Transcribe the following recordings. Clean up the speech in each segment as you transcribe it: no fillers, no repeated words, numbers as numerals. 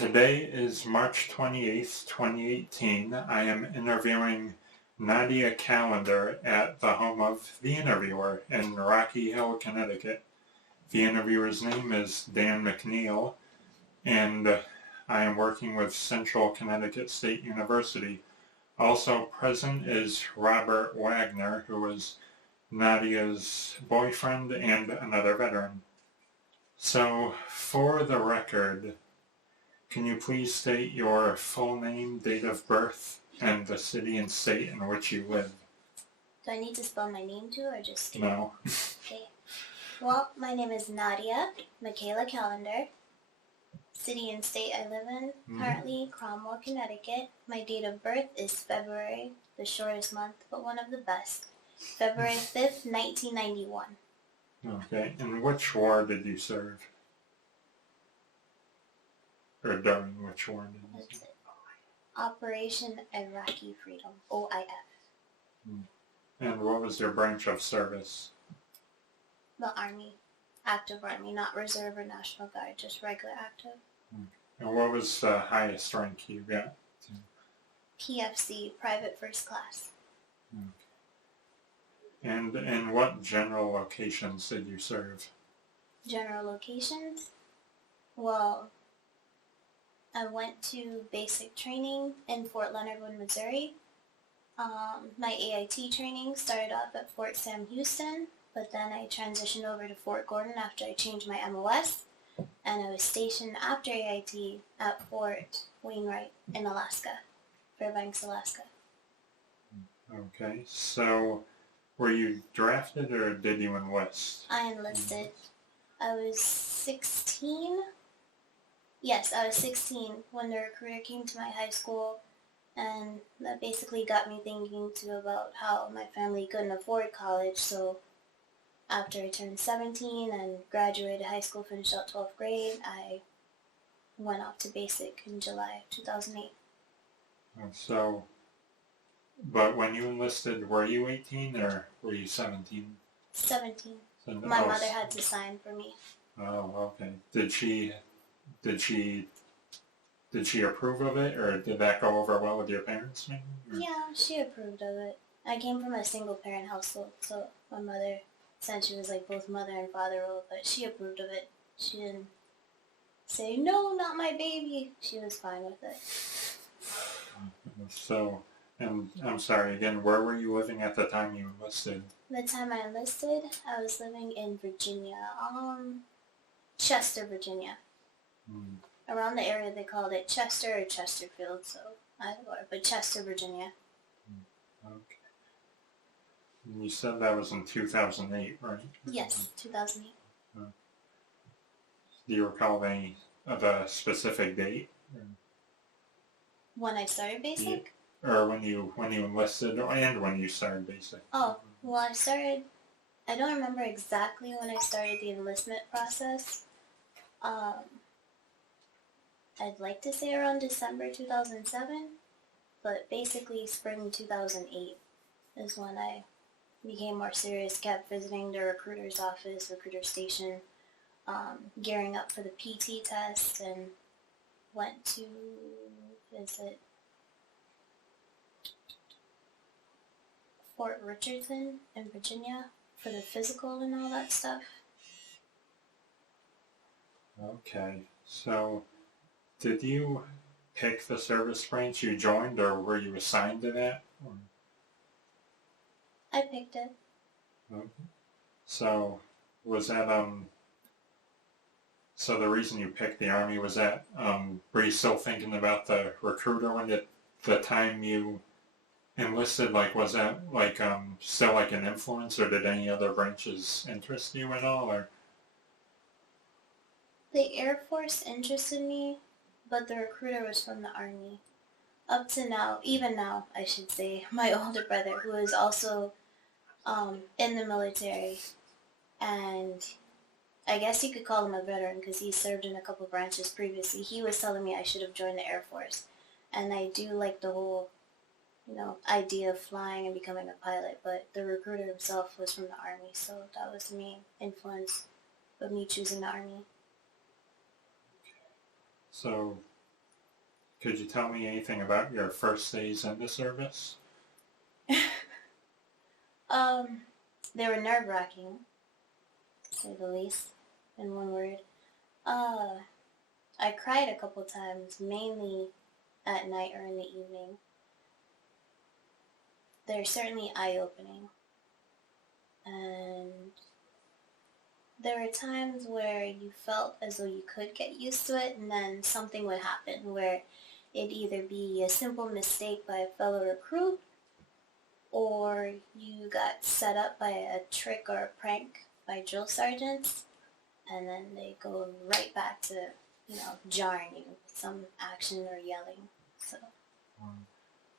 Today is March 28th, 2018. I am interviewing Naddia Callender at the home of the interviewer in Rocky Hill, Connecticut. The interviewer's name is Dan McNeil, and I am working with Central Connecticut State University. Also present is Robert Wagner, who is Nadia's boyfriend and another veteran. So, for the record, can you please state your full name, date of birth, and the city and state in which you live? Do I need to spell my name too, or just... No. Okay. Well, my name is Naddia Michaela Callender. City and state I live in, currently Cromwell, Connecticut. My date of birth is February, the shortest month, but one of the best. February 5th, 1991. Okay, and which war did you serve? Or during which war did you serve? Operation Iraqi Freedom, OIF. And what was your branch of service? The Army. Active Army, not Reserve or National Guard, just regular active. And what was the highest rank you got? PFC, Private First Class. Okay. And in what general locations did you serve? General locations? Well, I went to basic training in Fort Leonard Wood, Missouri. My AIT training started off at Fort Sam Houston, but then I transitioned over to Fort Gordon after I changed my MOS, and I was stationed after AIT at Fort Wainwright in Alaska, Fairbanks, Alaska. Okay, so were you drafted or did you enlist? I enlisted. I was 16. Yes, I was 16 when the recruiter came to my high school, and that basically got me thinking too about how my family couldn't afford college, so after I turned 17 and graduated high school, finished out 12th grade, I went off to basic in July 2008. So, but when you enlisted, were you 18 or were you 17? 17. My mother had to sign for me. Oh, okay. Did she approve of it, or did that go over well with your parents, maybe? Yeah, she approved of it. I came from a single parent household, so my mother said she was like both mother and father role, but she approved of it. She didn't say, no, not my baby. She was fine with it. So, and I'm sorry again, where were you living at the time you enlisted? The time I enlisted, I was living in Virginia, Chester, Virginia. Around the area they called it Chester or Chesterfield, so I don't know, but Chester, Virginia. Okay. And you said that was in 2008, right? Yes, 2008. Do you recall any of a specific date? When I started basic? Yeah. Or when you enlisted, and when you started basic? Oh, well, I don't remember exactly when I started the enlistment process. I'd like to say around December 2007, but basically spring 2008 is when I became more serious, kept visiting the recruiter's office, recruiter station, gearing up for the PT test, and went to visit Fort Richardson in Virginia for the physical and all that stuff. Okay, so did you pick the service branch you joined, or were you assigned to that? I picked it. Okay. So was that so the reason you picked the Army was that were you still thinking about the recruiter when the time you enlisted? Like, was that like still like an influence, or did any other branches interest you at all? Or the Air Force interested me, but the recruiter was from the Army. Up to now, even now, I should say, my older brother, who is also in the military, and I guess you could call him a veteran because he served in a couple branches previously, he was telling me I should have joined the Air Force. And I do like the whole, idea of flying and becoming a pilot, but the recruiter himself was from the Army, so that was the main influence of me choosing the Army. so Could you tell me anything about your first days in the service? Um, they were nerve-wracking, to say the least, in one word. Uh, I cried a couple times, mainly at night or in the evening. They're certainly eye-opening. And there were times where you felt as though you could get used to it, and then something would happen where it'd either be a simple mistake by a fellow recruit, or you got set up by a trick or a prank by drill sergeants, and then they go right back to, jarring you with some action or yelling. So,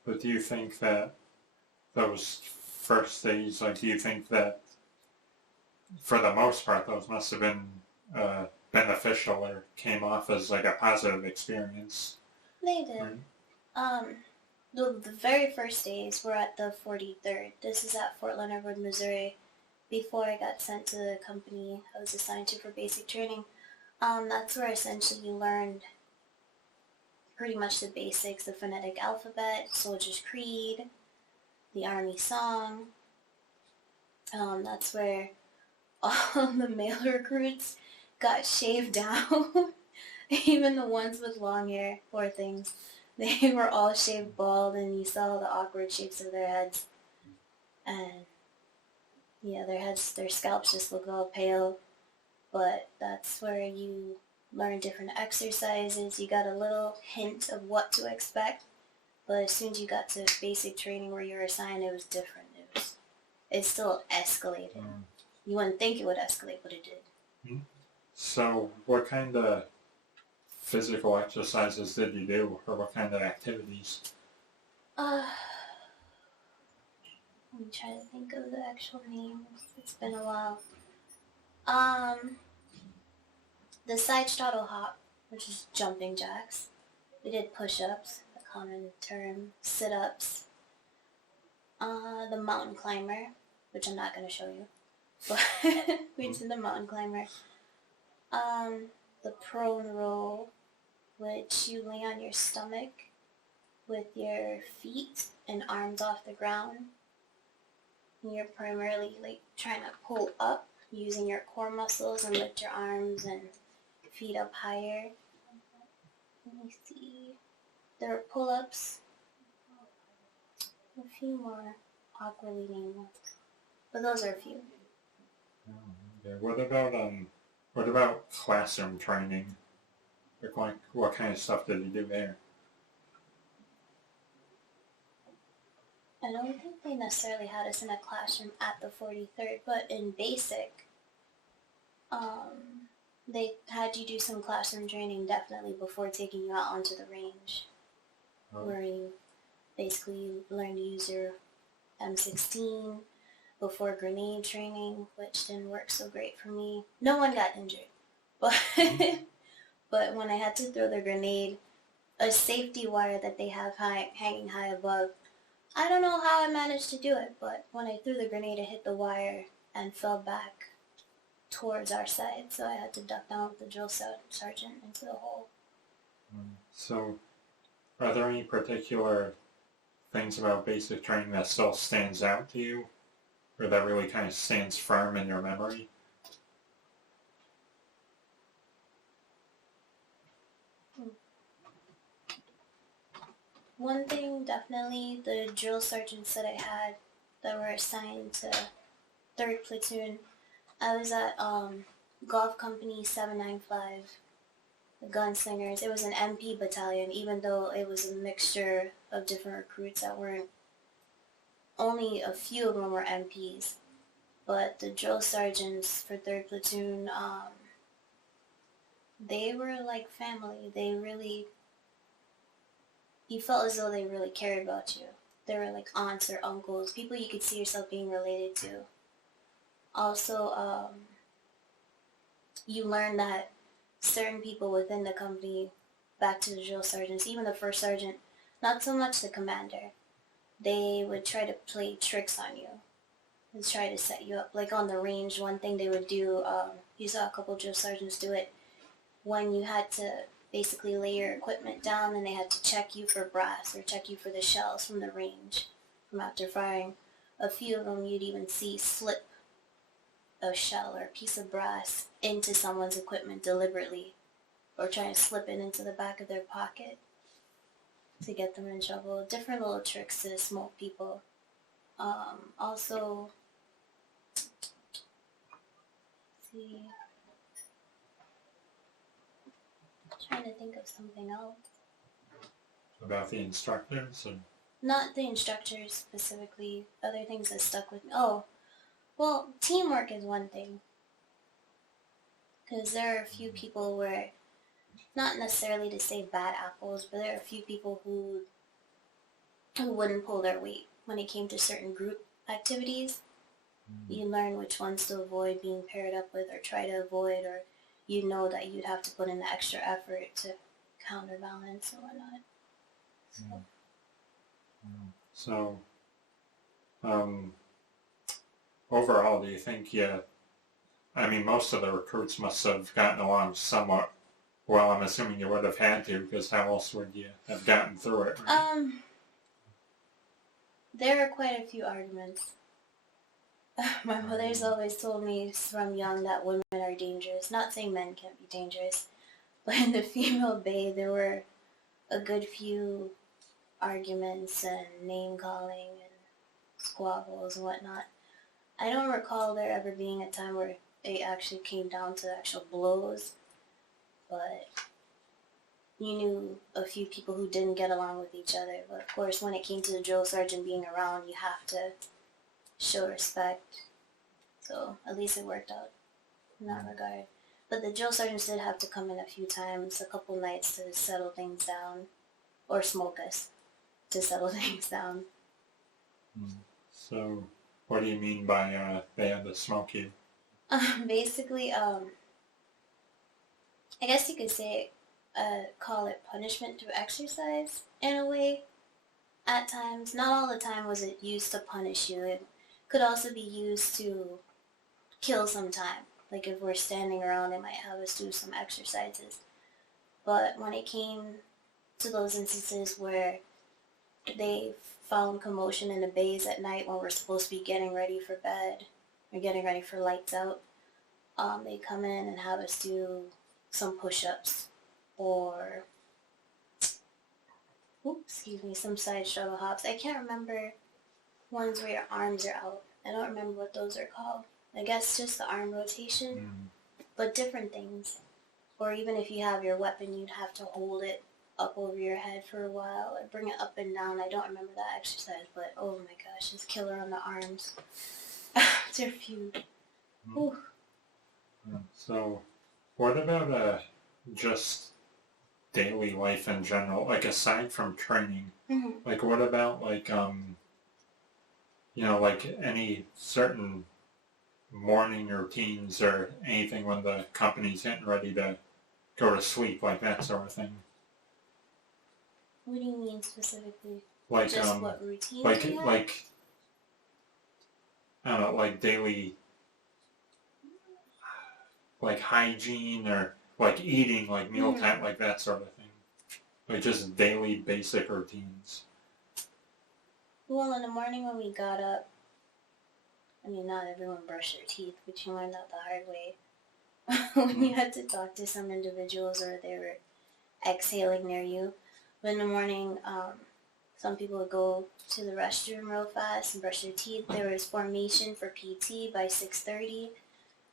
But do you think that those first days, like, do you think that for the most part those must have been beneficial or came off as like a positive experience? they did. Right? Um, the very first days were at the 43rd. This is at Fort Leonard Wood, Missouri. Before I got sent to the company I was assigned to for basic training, that's where essentially you learned pretty much the basics, the phonetic alphabet, soldier's creed, the army song. That's where all the male recruits got shaved down. Even the ones with long hair, poor things. They were all shaved bald, and you saw the awkward shapes of their heads. And yeah, their scalps just looked all pale. But that's where you learn different exercises. You got a little hint of what to expect. But as soon as you got to basic training where you were assigned, it was different. It still escalated. You wouldn't think it would escalate, but it did. So what kind of physical exercises did you do, or what kind of activities? Let me try to think of the actual names. It's been a while. The side straddle hop, which is jumping jacks. We did push-ups, a common term, sit-ups. The mountain climber, which I'm not going to show you, but we did the mountain climber. The prone roll, which you lay on your stomach with your feet and arms off the ground. And you're primarily trying to pull up using your core muscles and lift your arms and feet up higher. Let me see. There are pull-ups. A few more awkwardly named ones, but those are a few. Okay. What about classroom training? Like, what kind of stuff did you do there? I don't think they necessarily had us in a classroom at the 43rd, but in basic, they had you do some classroom training definitely before taking you out onto the range, where you basically learn to use your M16 before grenade training, which didn't work so great for me. No one got injured, but but when I had to throw the grenade, a safety wire that they have hanging high above, I don't know how I managed to do it, but when I threw the grenade, it hit the wire and fell back towards our side, so I had to duck down with the drill sergeant into the hole. So, are there any particular things about basic training that still stands out to you, or that really kind of stands firm in your memory? One thing, definitely, the drill sergeants that I had that were assigned to 3rd Platoon, I was at Golf Company 795, the Gunslingers. It was an MP battalion, even though it was a mixture of different recruits that weren't, only a few of them were MPs. But the drill sergeants for 3rd Platoon, they were like family. They really, you felt as though they really cared about you. They were like aunts or uncles, people you could see yourself being related to. Also, you learn that certain people within the company, back to the drill sergeants, even the first sergeant, not so much the commander, they would try to play tricks on you and try to set you up. Like on the range, one thing they would do, you saw a couple drill sergeants do it, when you had to basically lay your equipment down, and they had to check you for brass or check you for the shells from the range. From after firing a few of them, you'd even see slip a shell or a piece of brass into someone's equipment deliberately, or trying to slip it into the back of their pocket to get them in trouble. Different little tricks to smoke people. Also, see, trying to think of something else. About the instructors? Or? Not the instructors specifically, other things that stuck with me. Oh, well, teamwork is one thing. Because there are a few people where, not necessarily to say bad apples, but there are a few people who wouldn't pull their weight when it came to certain group activities. You learn which ones to avoid being paired up with or try to avoid, or you know that you'd have to put in the extra effort to counterbalance and whatnot. So, overall, do you think, I mean, most of the recruits must have gotten along somewhat well. I'm assuming you would have had to, because how else would you have gotten through it? Right? There are quite a few arguments. My mother's always told me from young that women are dangerous. Not saying men can't be dangerous, but in the female bay, there were a good few arguments and name calling and squabbles and whatnot. I don't recall there ever being a time where it actually came down to actual blows, but you knew a few people who didn't get along with each other. But of course, when it came to the drill sergeant being around, you have to show respect. So at least it worked out in that regard. But the drill sergeants did have to come in a few times, a couple nights, to settle things down, or smoke us to settle things down. So, what do you mean by they had to smoke you? Basically, I guess you could say, call it punishment through exercise in a way. At times, not all the time was it used to punish you. It could also be used to kill some time. Like if we're standing around, they might have us do some exercises. But when it came to those instances where they found commotion in the bays at night when we're supposed to be getting ready for bed or getting ready for lights out, they come in and have us do some push-ups or some side struggle hops. I can't remember ones where your arms are out. I don't remember what those are called. I guess just the arm rotation, but different things. Or even if you have your weapon, you'd have to hold it up over your head for a while or bring it up and down. I don't remember that exercise, but oh my gosh, it's killer on the arms. After a few. So, what about just daily life in general? Like aside from training, like what about like like any certain morning routines or anything when the company's getting ready to go to sleep, like that sort of thing? What do you mean specifically? Like just what routines like you have? like I don't know, like daily, like hygiene or like eating, like mealtime, like that sort of thing. Like just daily basic routines. Well, in the morning when we got up, I mean, not everyone brushed their teeth, but you learned that the hard way. When you had to talk to some individuals or they were exhaling near you. But in the morning, some people would go to the restroom real fast and brush their teeth. There was formation for PT by 6:30,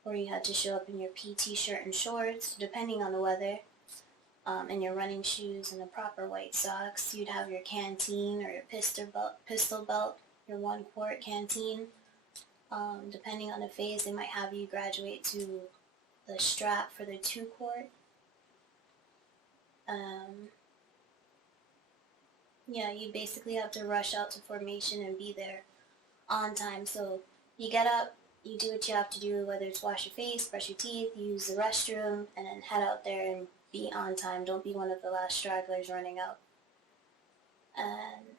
where you had to show up in your PT shirt and shorts, depending on the weather, and your running shoes and the proper white socks. You'd have your canteen or your pistol belt, your 1-quart canteen. Depending on the phase, they might have you graduate to the strap for the 2-quart. Yeah, you basically have to rush out to formation and be there on time. So you get up, you do what you have to do, whether it's wash your face, brush your teeth, use the restroom, and then head out there and be on time. Don't be one of the last stragglers running out. And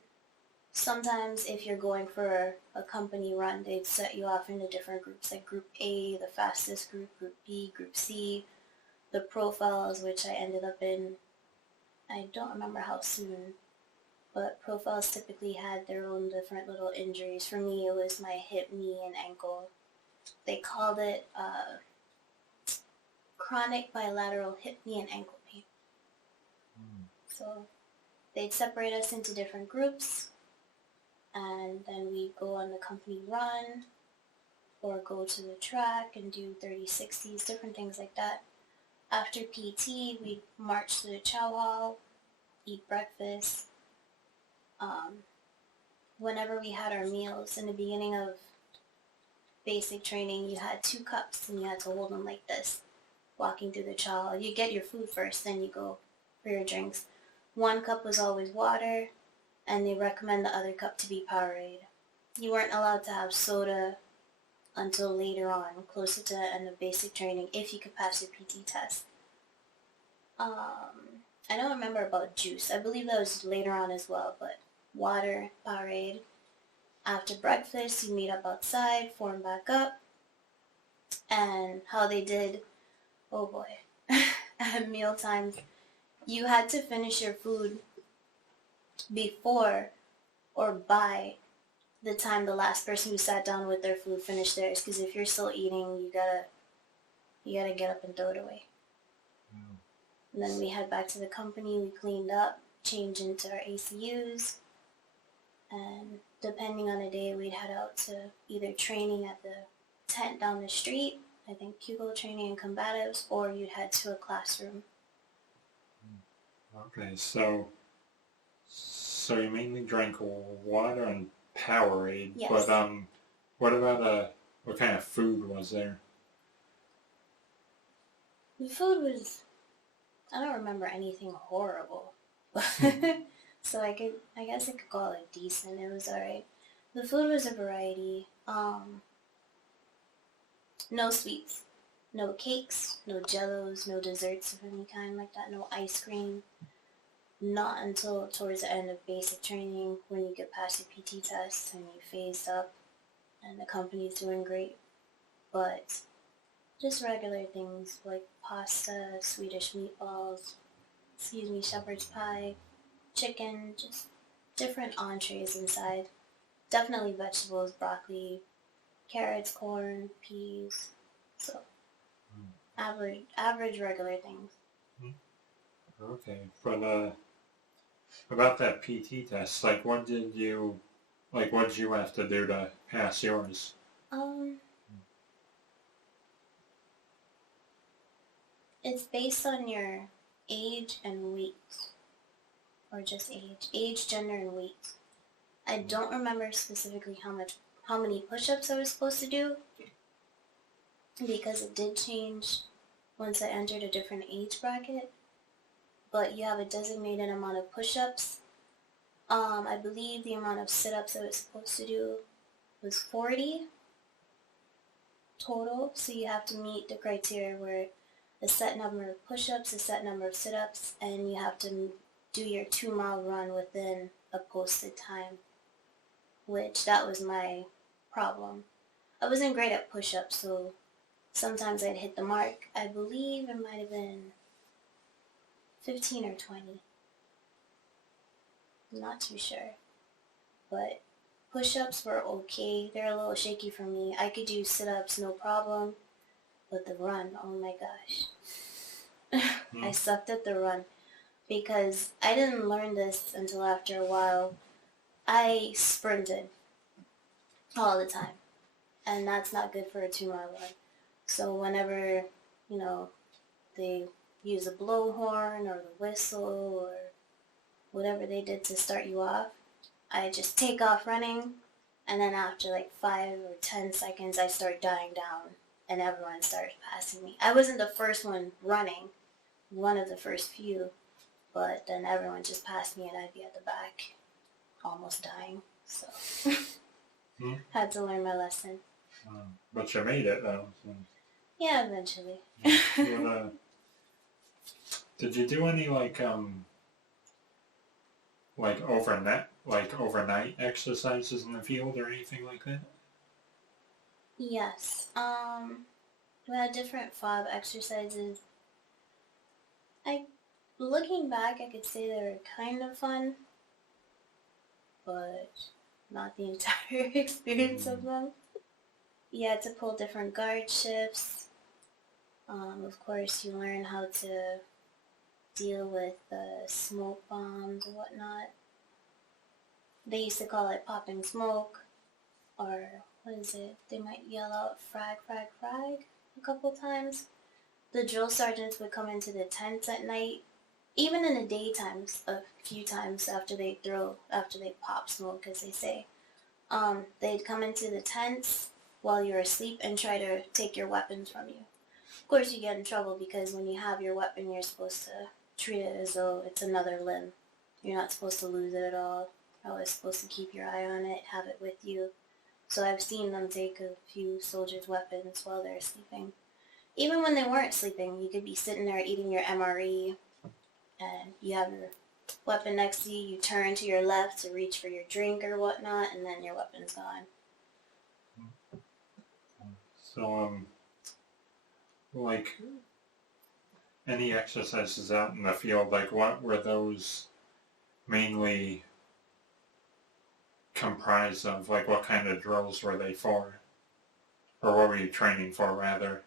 sometimes if you're going for a company run, they'd set you off into different groups, like Group A, the fastest group, Group B, Group C, the profiles, which I ended up in I don't remember how soon, but profiles typically had their own different little injuries. For me, it was my hip, knee, and ankle. They called it chronic bilateral hip, knee, and ankle pain. So they'd separate us into different groups, and then we'd go on the company run or go to the track and do 30-60s, different things like that. After PT, we'd march to the chow hall, eat breakfast. Whenever we had our meals, in the beginning of basic training, you had 2 cups and you had to hold them like this, walking through the chow hall. You get your food first, then you go for your drinks. 1 cup was always water, and they recommend the other cup to be Powerade. You weren't allowed to have soda until later on, closer to the end of basic training, if you could pass your PT test. I don't remember about juice. I believe that was later on as well, but water, Powerade. After breakfast, you meet up outside, form back up, and how they did, oh boy, at meal times, you had to finish your food before or by the time the last person who sat down with their food finished theirs. Because if you're still eating, you gotta get up and throw it away. And then we head back to the company. We cleaned up, changed into our ACUs, and depending on the day, we'd head out to either training at the tent down the street, I think pupil training and combatives, or you'd head to a classroom. Okay, so you mainly drank water and Powerade, Yes. but what about what kind of food was there? The food was, I don't remember anything horrible. So I guess I could call it decent. It was alright. The food was a variety. No sweets, no cakes, no jellos, no desserts of any kind like that, no ice cream. Not until towards the end of basic training, when you get past your PT test and you phased up and the company's doing great. But just regular things like pasta, Swedish meatballs, shepherd's pie, chicken, just different entrees inside. Definitely vegetables, broccoli, carrots, corn, peas. So average regular things. Okay, but about that PT test, what did you have to do to pass yours? It's based on your age and weight, or just age, gender, and weight. I don't remember specifically how many push-ups I was supposed to do, because it did change once I entered a different age bracket. But you have a designated amount of push-ups. I believe the amount of sit-ups I was supposed to do was 40 total. So you have to meet the criteria where a set number of push-ups, a set number of sit-ups, and you have to do your 2-mile run within a posted time, which that was my problem. I wasn't great at push-ups, so sometimes I'd hit the mark. I believe it might have been 15 or 20. I'm not too sure. But push-ups were okay. They're a little shaky for me. I could do sit-ups, no problem. But the run, oh my gosh. I sucked at the run. Because I didn't learn this until after a while. I sprinted all the time. And that's not good for a 2-mile run. So whenever, they use a blowhorn or the whistle or whatever they did to start you off, I just take off running, and then after 5 or 10 seconds I start dying down and everyone starts passing me. I wasn't the first one running, one of the first few, but then everyone just passed me and I'd be at the back almost dying. So had to learn my lesson. But you made it though. So. Yeah, eventually. But, did you do any overnight exercises in the field or anything like that? Yes. We had different fob exercises. I Looking back, I could say they were kind of fun, but not the entire experience of them. You had to pull different guard shifts. Of course, you learn how to deal with smoke bombs and whatnot. They used to call it popping smoke, or what is it? They might yell out frag, frag, frag a couple times. The drill sergeants would come into the tents at night, even in the daytimes, a few times after they pop smoke, as they say. They'd come into the tents while you're asleep and try to take your weapons from you. Of course, you get in trouble because when you have your weapon, you're supposed to treat it as though it's another limb. You're not supposed to lose it at all. You're always supposed to keep your eye on it, have it with you. So I've seen them take a few soldiers' weapons while they're sleeping. Even when they weren't sleeping, you could be sitting there eating your MRE and you have your weapon next to you, you turn to your left to reach for your drink or whatnot, and then your weapon's gone. So, like, any exercises out in the field, like what were those mainly comprised of? Like what kind of drills were they for? Or what were you training for, rather?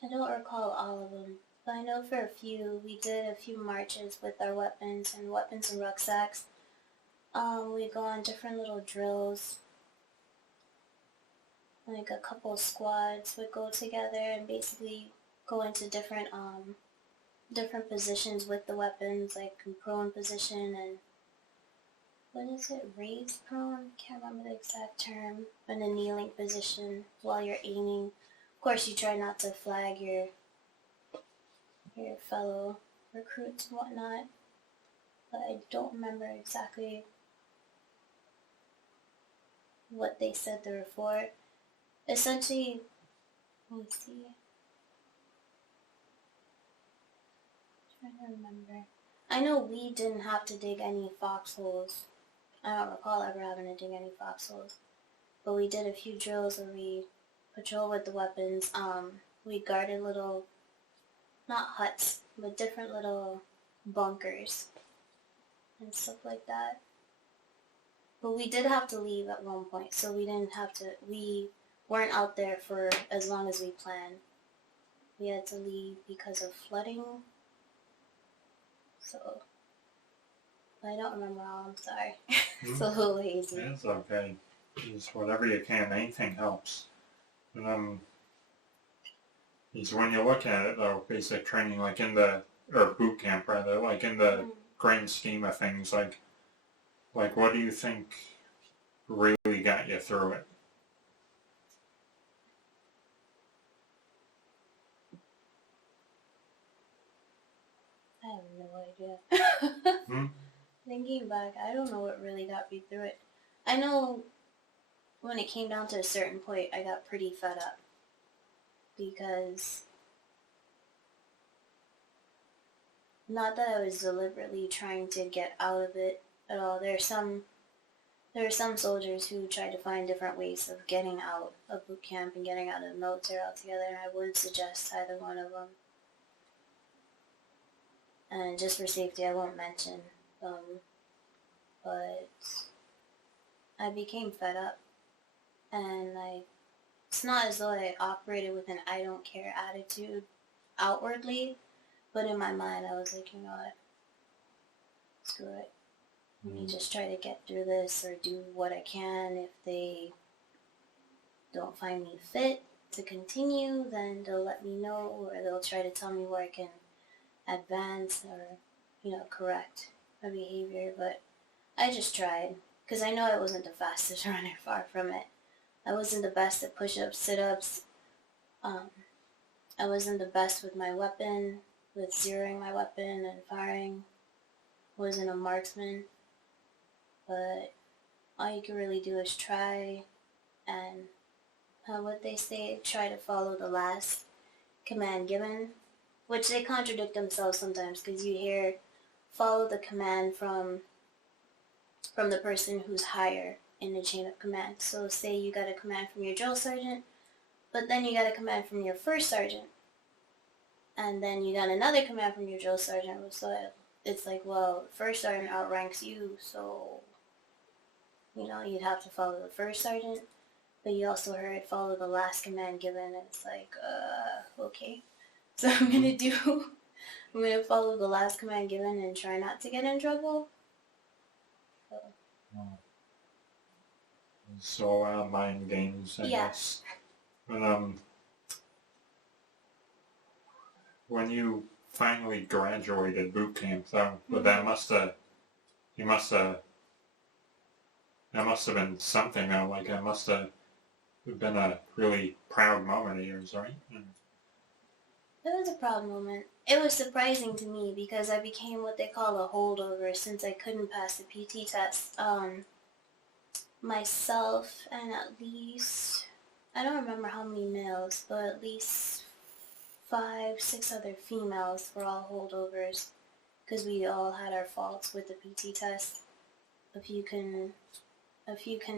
I don't recall all of them, but I know for a few, we did a few marches with our weapons and rucksacks. We go on different little drills. Like a couple of squads would go together and basically go into different positions with the weapons, like prone position and what is it, raised prone? Can't remember the exact term. In a kneeling position while you're aiming. Of course, you try not to flag your fellow recruits and whatnot, but I don't remember exactly what they said they were for. Essentially, let me see. I'm trying to remember. I know we didn't have to dig any foxholes. I don't recall ever having to dig any foxholes. But we did a few drills where we patrolled with the weapons. We guarded little, not huts, but different little bunkers and stuff like that. But we did have to leave at one point, so we weren't out there for as long as we planned. We had to leave because of flooding. So, I don't remember all, I'm sorry. It's a little hazy. It's okay. Just whatever you can, anything helps. And is when you look at it though, basic training, like or boot camp rather, like in the grand scheme of things, like what do you think really got you through it? I have no idea. Thinking back, I don't know what really got me through it. I know when it came down to a certain point, I got pretty fed up. Because, not that I was deliberately trying to get out of it at all. There are some soldiers who try to find different ways of getting out of boot camp and getting out of the military altogether, and I wouldn't suggest either one of them. And just for safety, I won't mention them. But I became fed up, and it's not as though I operated with an I don't care attitude outwardly, but in my mind I was like, you know what, screw it. Let me just try to get through this or do what I can. If they don't find me fit to continue, then they'll let me know, or they'll try to tell me where I can advance or, correct my behavior. But I just tried, because I know I wasn't the fastest runner, far from it. I wasn't the best at push-ups, sit-ups. I wasn't the best with my weapon, with zeroing my weapon and firing. Wasn't a marksman. But all you can really do is try and, what they say, try to follow the last command given. Which they contradict themselves sometimes, because you hear, follow the command from the person who's higher. in the chain of command. So say you got a command from your drill sergeant, but then you got a command from your first sergeant, and then you got another command from your drill sergeant. So it's like, well, the first sergeant outranks you, so you'd have to follow the first sergeant. But you also heard follow the last command given, and it's like, okay. So I'm gonna follow the last command given and try not to get in trouble. So mind games, I guess. But when you finally graduated boot camp, though, but that must have been something. Though, like it must have been a really proud moment of yours, right? It was a proud moment. It was surprising to me because I became what they call a holdover since I couldn't pass the PT test. Myself and at least, I don't remember how many males, but at least 5, 6 other females were all holdovers because we all had our faults with the PT test. A few can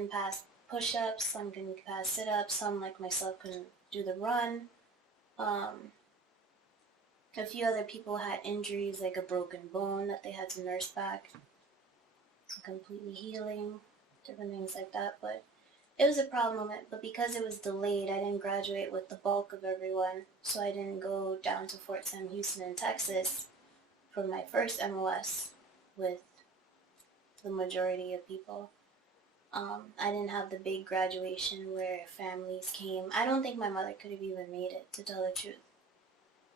pass push-ups, some can pass sit-ups, some like myself couldn't do the run. A few other people had injuries like a broken bone that they had to nurse back, completely healing, different things like that. But it was a proud moment, but because it was delayed, I didn't graduate with the bulk of everyone, so I didn't go down to Fort Sam Houston in Texas for my first MOS with the majority of people. I didn't have the big graduation where families came. I don't think my mother could have even made it, to tell the truth.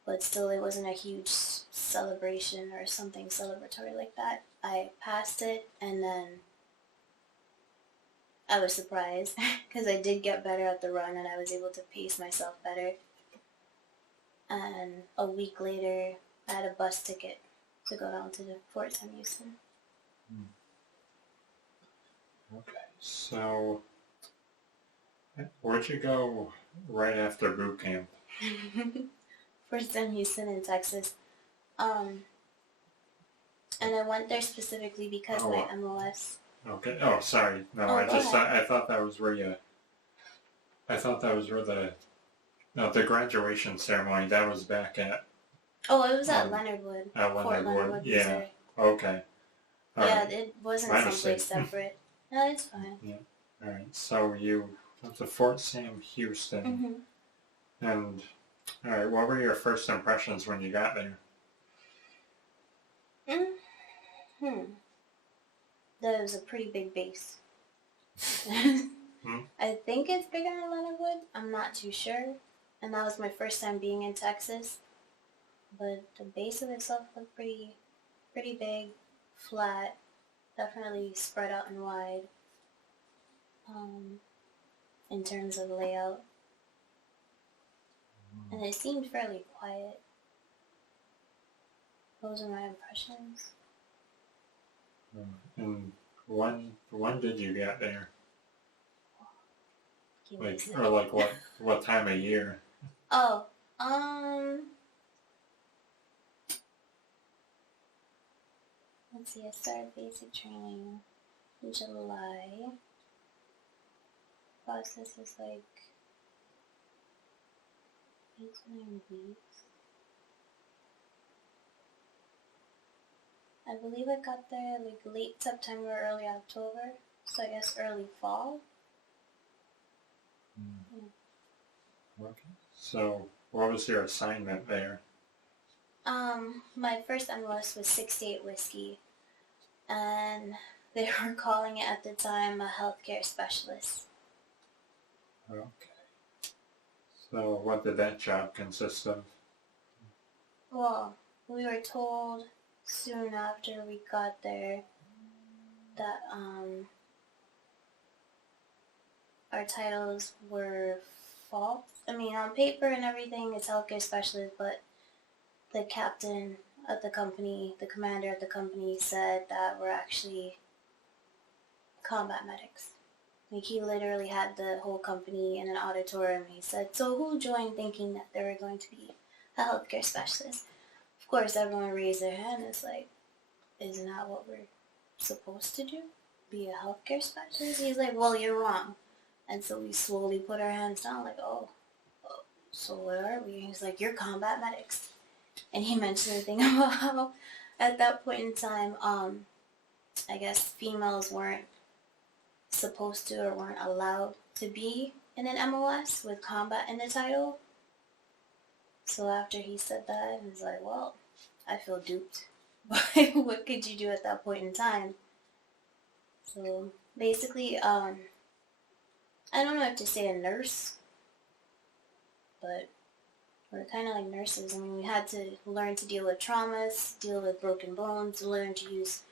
But still, it wasn't a huge celebration or something celebratory like that. I passed it, and then I was surprised because I did get better at the run and I was able to pace myself better. And a week later, I had a bus ticket to go down to the Fort Sam Houston. Okay, so where'd you go right after boot camp? Fort Sam Houston in Texas. And I went there specifically because my MOS. Okay. Oh, sorry. No, I thought that was where the graduation ceremony. That was back at. Oh, it was at Leonard Wood. At Leonard Wood, yeah. Missouri. Okay. Right. It wasn't someplace separate. No, it's fine. Yeah. All right. So you went to Fort Sam Houston, and all right. What were your first impressions when you got there? That was a pretty big base. I think it's bigger than Leonard Wood. I'm not too sure. And that was my first time being in Texas. But the base of itself looked pretty big, flat, definitely spread out and wide in terms of layout. And it seemed fairly quiet. Those are my impressions. And when did you get there? What time of year? Oh, let's see, I started basic training in July. Process is like 8 to 9 weeks. I believe I got there like late September, early October, so I guess early fall. Okay. So, what was your assignment there? My first MOS was 68 whiskey, and they were calling it at the time a healthcare specialist. Okay. So, what did that job consist of? Well, we were told soon after we got there that our titles were false. I mean, on paper and everything, it's healthcare specialist, but the captain of the company, the commander of the company, said that we're actually combat medics. Like, he literally had the whole company in an auditorium. He said, so who joined thinking that they were going to be a healthcare specialist? Of course, everyone raised their hand. It's like, isn't that what we're supposed to do? be a healthcare specialist? He's like, well, you're wrong. And so we slowly put our hands down, like, oh, so what are we? He's like, you're combat medics. And he mentioned a thing about how at that point in time, I guess females weren't supposed to or weren't allowed to be in an MOS with combat in the title. So after he said that, he was like, well, I feel duped. What could you do at that point in time? So basically, I don't know if to say a nurse, but we're kind of like nurses. I mean, we had to learn to deal with traumas, deal with broken bones, learn to use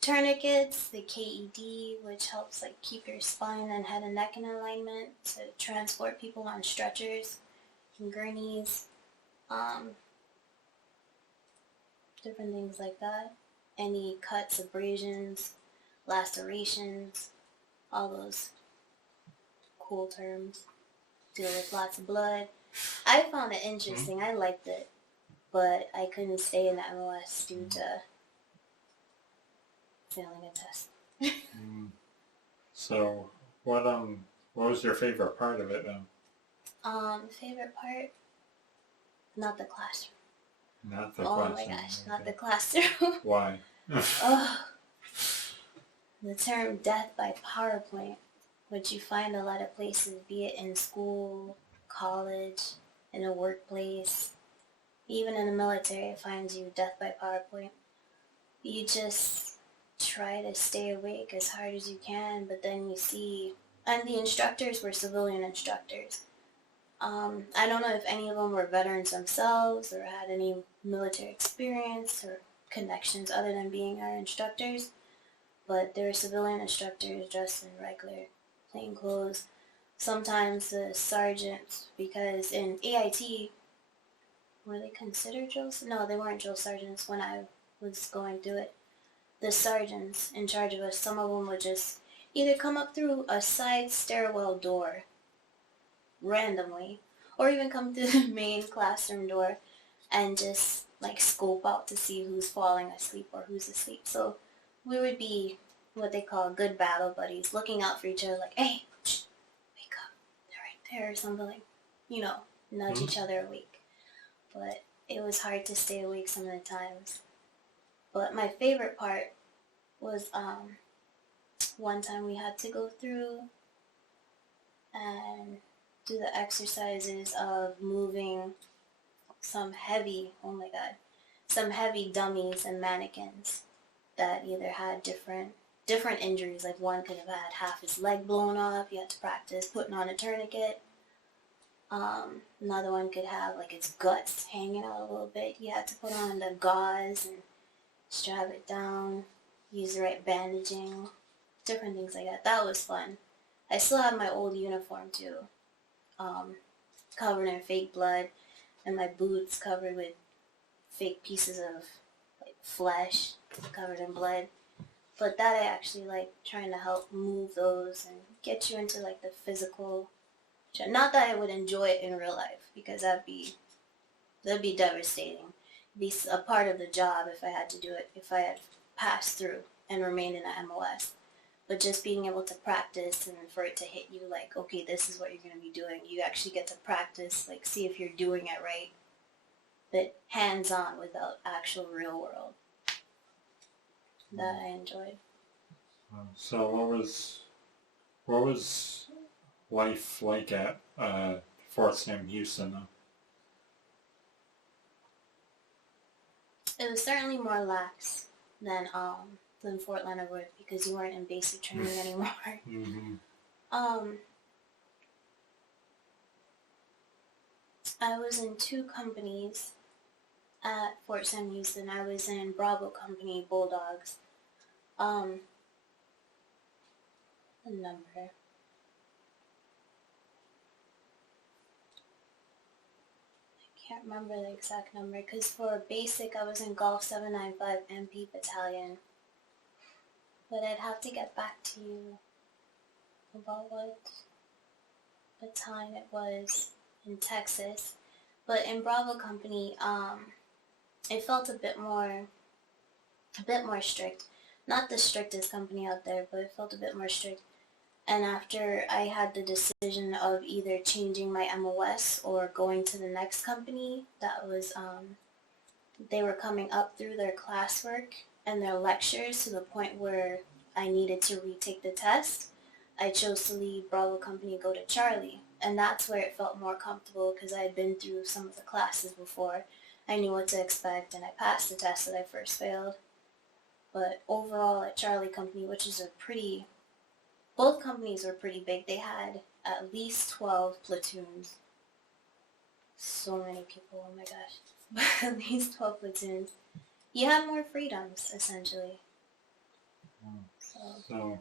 tourniquets, the KED, which helps like keep your spine and head and neck in alignment, to transport people on stretchers and gurneys, different things like that. Any cuts, abrasions, lacerations, all those cool terms. Deal with lots of blood. I found it interesting. I liked it, but I couldn't stay in the MOS due to failing a test. So what was your favorite part of it then? Favorite part? Not the classroom. Not the classroom. Oh my gosh, not the classroom. Why? Ugh. The term death by PowerPoint, which you find a lot of places, be it in school, college, in a workplace, even in the military, it finds you death by PowerPoint. You just try to stay awake as hard as you can, but then you see, and the instructors were civilian instructors. I don't know if any of them were veterans themselves or had any military experience or connections other than being our instructors, but they were civilian instructors dressed in regular plain clothes. Sometimes the sergeants, because in AIT, were they considered drills? No, they weren't drill sergeants when I was going through it. The sergeants in charge of us, some of them would just either come up through a side stairwell door randomly, or even come through the main classroom door and just like scope out to see who's falling asleep or who's asleep. So we would be what they call good battle buddies, looking out for each other like, hey, shh, wake up, they're right there, or something like, nudge each other awake. But it was hard to stay awake some of the times. But my favorite part was one time we had to go through and do the exercises of moving some heavy dummies and mannequins that either had different injuries. Like one could have had half his leg blown off. You had to practice putting on a tourniquet. Another one could have like its guts hanging out a little bit. You had to put on the gauze and strap it down, use the right bandaging, different things like that. That was fun. I still have my old uniform too, covered in fake blood, and my boots covered with fake pieces of like flesh covered in blood. But that I actually like, trying to help move those and get you into like the physical. Not that I would enjoy it in real life, because that'd be devastating. Be a part of the job if I had to do it, if I had passed through and remained in a MOS. But just being able to practice and for it to hit you like, okay, this is what you're going to be doing. You actually get to practice, like see if you're doing it right, but hands-on without actual real world. That I enjoyed. So what was life like at Fort Sam Houston though? It was certainly more lax than Fort Leonard Wood, because you weren't in basic training anymore. I was in 2 companies at Fort Sam Houston. I was in Bravo Company, Bulldogs. The number. Can't remember the exact number, because for basic I was in Golf 795 MP Battalion. But I'd have to get back to you about what battalion it was in Texas. But in Bravo Company, it felt a bit more strict. not the strictest company out there, but it felt a bit more strict. And after I had the decision of either changing my MOS or going to the next company, that was, they were coming up through their classwork and their lectures to the point where I needed to retake the test. I chose to leave Bravo Company and go to Charlie. And that's where it felt more comfortable because I had been through some of the classes before. I knew what to expect and I passed the test that I first failed. But overall at Charlie Company, which is a pretty, both companies were pretty big. They had at least 12 platoons. So many people, oh my gosh. At least 12 platoons. You had more freedoms, essentially. So,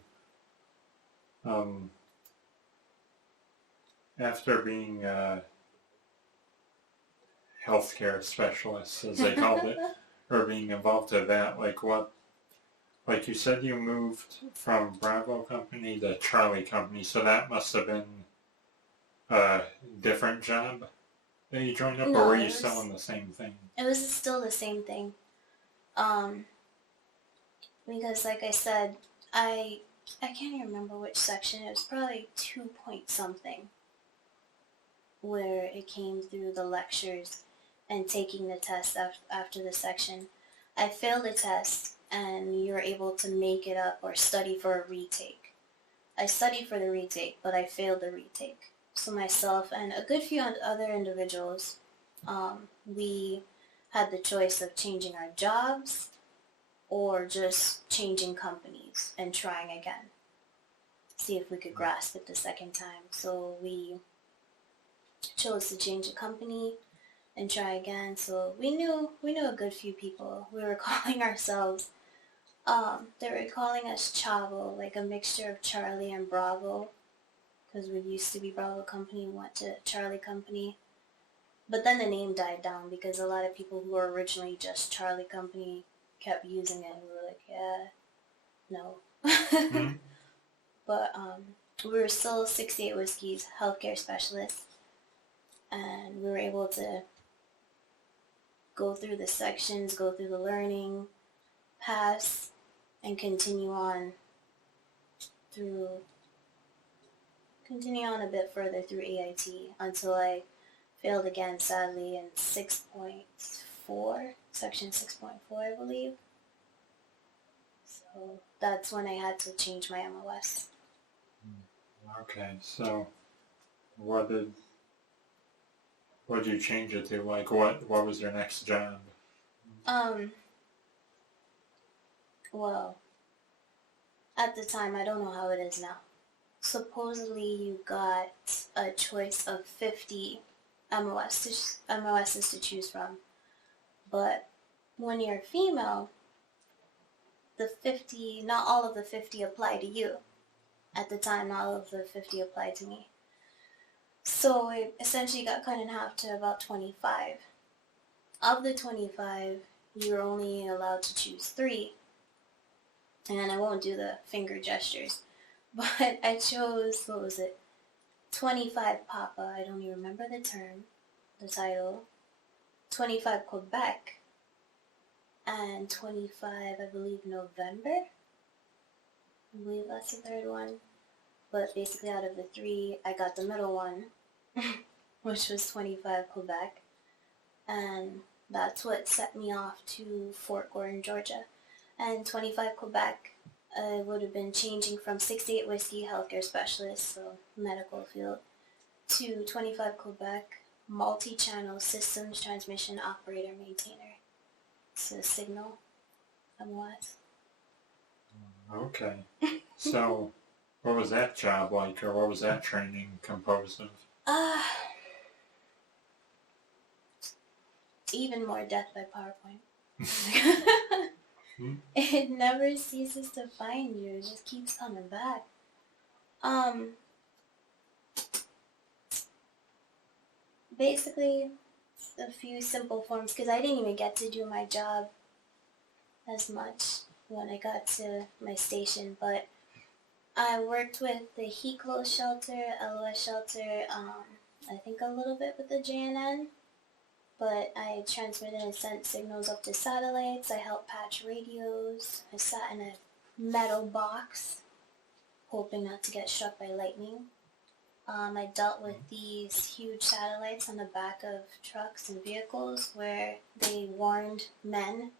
after being a healthcare specialist, as they called it, or being involved in that, like you said you moved from Bravo Company to Charlie Company, so that must have been a different job that you joined up, No, or were you still in the same thing? It was still the same thing. Because like I said, I can't even remember which section. It was probably 2 point something where it came through the lectures and taking the test after the section. I failed the test and you were able to make it up or study for a retake. I studied for the retake, but I failed the retake. So myself and a good few other individuals, we had the choice of changing our jobs or just changing companies and trying again. See if we could grasp it the second time. So we chose to change a company and try again. So we knew a good few people. We were calling ourselves, they were calling us Chavo, like a mixture of Charlie and Bravo, because we used to be Bravo Company and went to Charlie Company. But then the name died down because a lot of people who were originally just Charlie Company kept using it and we were like, yeah, no. Mm-hmm. But we were still 68 Whiskeys healthcare specialists, and we were able to go through the sections, go through the learning, pass, and continue on a bit further through AIT until I failed again, sadly, in 6.4, section 6.4, I believe. So that's when I had to change my MOS. Okay, so what did you change it to? Like, what was your next job? Well, at the time, I don't know how it is now. Supposedly, you got a choice of 50 MOSs to choose from. But when you're female, not all of the 50 apply to you. At the time, not all of the 50 applied to me. So it essentially got cut in half to about 25. Of the 25, you're only allowed to choose 3. And I won't do the finger gestures. But I chose, 25 Papa, I don't even remember the title. 25 Quebec. And 25, I believe, November. I believe that's the third one. But basically out of the 3, I got the middle one, which was 25 Quebec. And that's what set me off to Fort Gordon, Georgia. And 25 Quebec, I would have been changing from 68 Whiskey healthcare specialist, so medical field, to 25 Quebec multi-channel systems transmission operator maintainer. It's a signal MOS. Okay. So, what was that job like, or what was that training composed of? Even more death by PowerPoint. It never ceases to find you. It just keeps coming back. Basically, a few simple forms, because I didn't even get to do my job as much when I got to my station, but I worked with the heat close shelter, LOS shelter, I think a little bit with the JNN, but I transmitted and sent signals up to satellites. I helped patch radios. I sat in a metal box, hoping not to get struck by lightning. I dealt with these huge satellites on the back of trucks and vehicles where they warned men,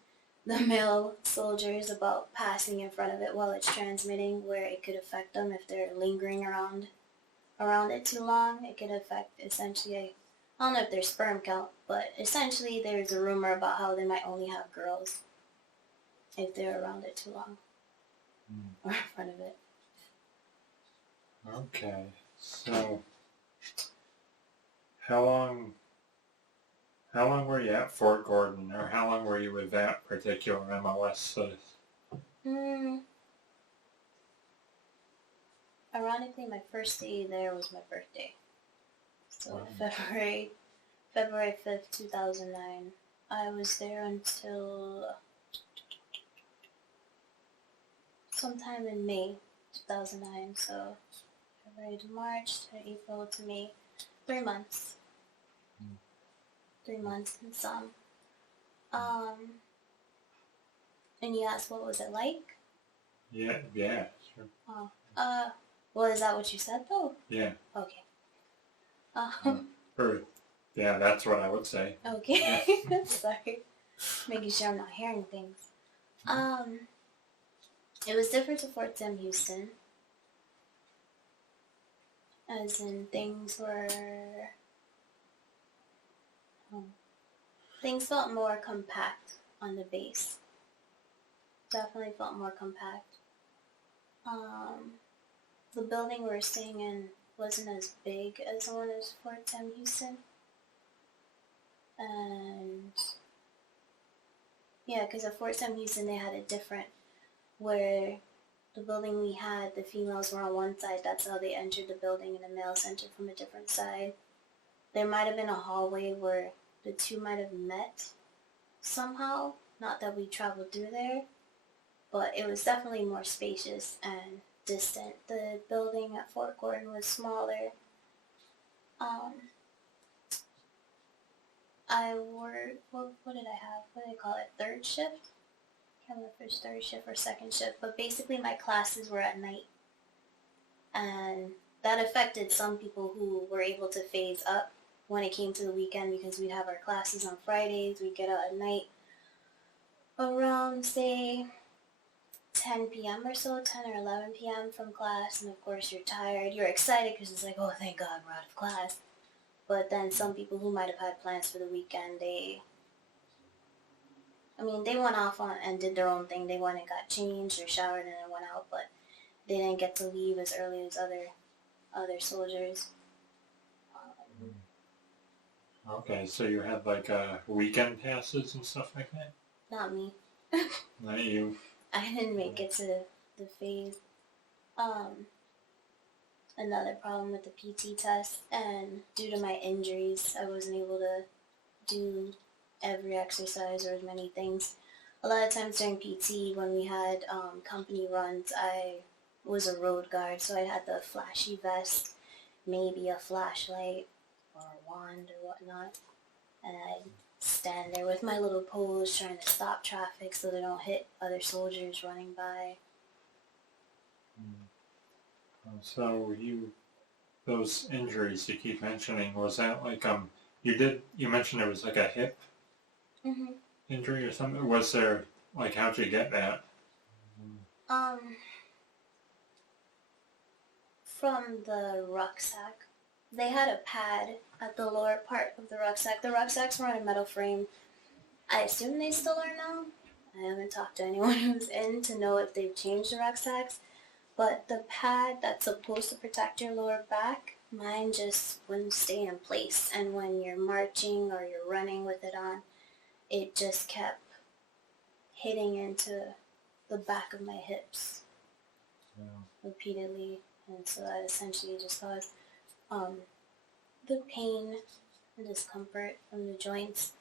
the male soldiers, about passing in front of it while it's transmitting, where it could affect them if they're lingering around it too long. It could affect essentially, I don't know if their sperm count, but essentially there's a rumor about how they might only have girls if they're around it too long or in front of it. Okay. So, how long were you at Fort Gordon, or how long were you with that particular MOS? Ironically, my first day there was my birthday. So Wow. February 5th, 2009. I was there until sometime in May 2009. So February to March to April to May. 3 months. 3 months and some. And you asked what was it like? Yeah, sure. Oh. Well, is that what you said though? Yeah. Okay. Or, yeah, that's what I would say. Okay. Sorry. Making sure I'm not hearing things. It was different to Fort Sam Houston. As in things felt more compact on the base. Definitely felt more compact. The building we were staying in wasn't as big as the one as Fort Sam Houston. And yeah, because at Fort Sam Houston they had it different, where the building we had, the females were on one side, that's how they entered the building, and the males entered from a different side. There might have been a hallway where the two might have met somehow, not that we traveled through there, but it was definitely more spacious and distant. The building at Fort Gordon was smaller. I worked, what did I have? What do they call it? Third shift? I can't remember if it was third shift or second shift, but basically my classes were at night. And that affected some people who were able to phase up when it came to the weekend, because we'd have our classes on Fridays, we'd get out at night around, say, 10 p.m. or so, 10 or 11 p.m. from class, and of course you're tired, you're excited because it's like, oh, thank God we're out of class. But then some people who might have had plans for the weekend, they went off and did their own thing. They went and got changed or showered and then went out, but they didn't get to leave as early as other soldiers. Okay, so you had like weekend passes and stuff like that? Not me. Not you. I didn't make it to the phase. Another problem with the PT test, and due to my injuries, I wasn't able to do every exercise or as many things. A lot of times during PT, when we had company runs, I was a road guard, so I had the flashy vest, maybe a flashlight or a wand or whatnot, and I'd stand there with my little pose trying to stop traffic so they don't hit other soldiers running by. So those injuries you keep mentioning, was that like you mentioned there was like a hip injury or something? Was there, like, how'd you get that? From the rucksack. They had a pad at the lower part of the rucksack. The rucksacks were on a metal frame. I assume they still are now. I haven't talked to anyone who's in to know if they've changed the rucksacks. But the pad that's supposed to protect your lower back, mine just wouldn't stay in place. And when you're marching or you're running with it on, it just kept hitting into the back of my hips repeatedly. And so that essentially just caused the pain and discomfort from the joints.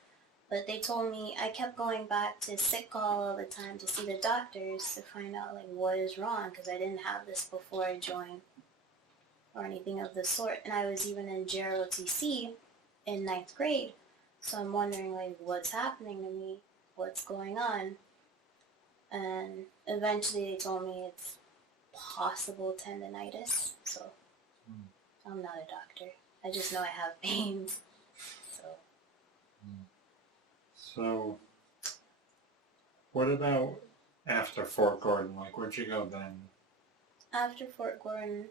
But they told me, I kept going back to sick call all the time to see the doctors to find out like what is wrong, because I didn't have this before I joined or anything of the sort. And I was even in JROTC in 9th grade. So I'm wondering like what's happening to me, what's going on. and eventually they told me it's possible tendonitis. So I'm not a doctor. I just know I have pains. So So, what about after Fort Gordon? Like, where'd you go then? after Fort Gordon,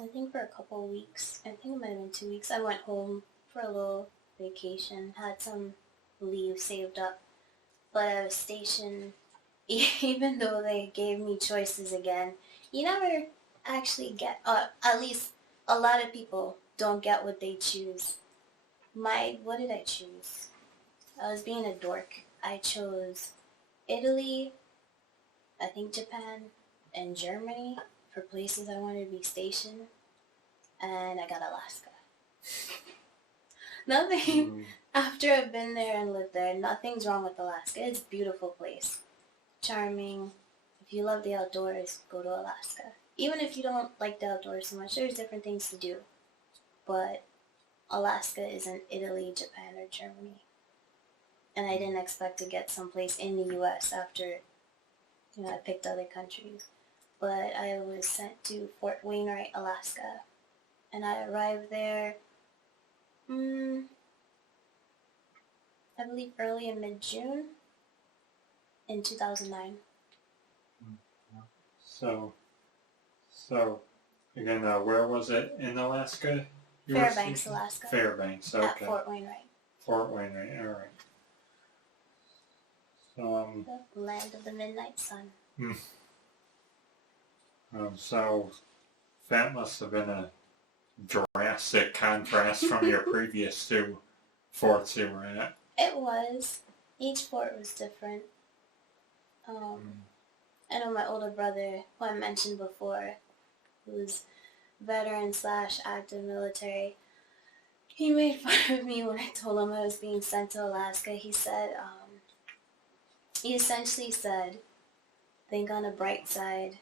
I think for a couple of weeks, I think it might have been 2 weeks, I went home for a little vacation, had some leave saved up, but I was stationed, even though they gave me choices again, you never actually get, at least a lot of people don't get what they choose. What did I choose? I was being a dork. I chose Italy, I think Japan, and Germany for places I wanted to be stationed, and I got Alaska. Nothing, after I've been there and lived there, nothing's wrong with Alaska. It's a beautiful place. Charming. If you love the outdoors, go to Alaska. Even if you don't like the outdoors so much, there's different things to do. But Alaska isn't Italy, Japan, or Germany. And I didn't expect to get someplace in the U.S. after, I picked other countries. But I was sent to Fort Wainwright, Alaska. And I arrived there, I believe early and mid-June in 2009. So, again, where was it in Alaska? Fairbanks, Alaska. Fairbanks, At okay. Fort Wainwright. Fort Wainwright, alright. So, The land of the midnight sun. So that must have been a drastic contrast from your previous two forts you were at. It was. Each fort was different. I know my older brother, who I mentioned before, who's veteran / active military, he made fun of me when I told him I was being sent to Alaska. He said, he essentially said, think on the bright side.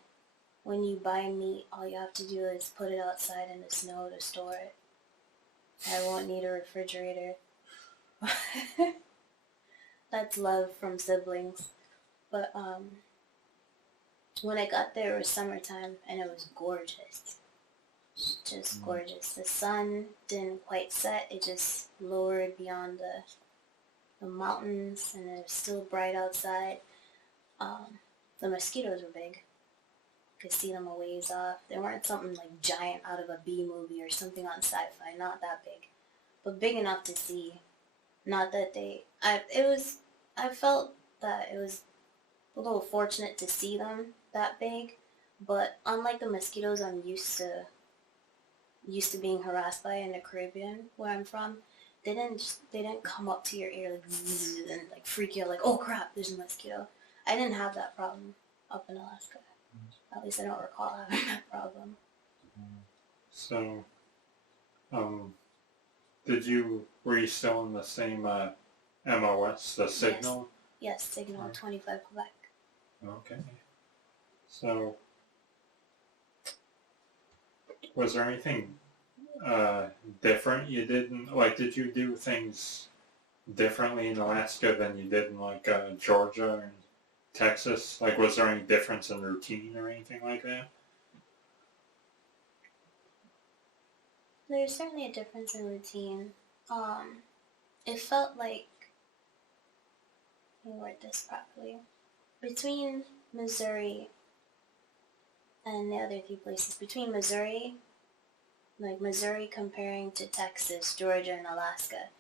When you buy meat, all you have to do is put it outside in the snow to store it. I won't need a refrigerator. That's love from siblings. But when I got there, it was summertime, and it was gorgeous. Just gorgeous. The sun didn't quite set. It just lowered beyond the mountains, and it was still bright outside. The mosquitoes were big. Could see them a ways off. They weren't something like giant out of a B movie or something on sci-fi. Not that big, but big enough to see. Not that I felt that it was a little fortunate to see them that big, but unlike the mosquitoes I'm used to being harassed by in the Caribbean, where I'm from, they didn't come up to your ear like zzz, and like freak you out like, oh crap, there's a mosquito. I didn't have that problem up in Alaska. At least I don't recall having that problem. So, were you still in the same MOS, the signal? Yes, Signal 25 Quebec. Okay. So, was there anything different you didn't, like, did you do things differently in Alaska than you did in Georgia and Texas? Like, was there any difference in routine or anything like that? There's certainly a difference in routine. It felt like, let me word this properly, between Missouri and the other three places, between Missouri, like Missouri comparing to Texas, Georgia, and Alaska,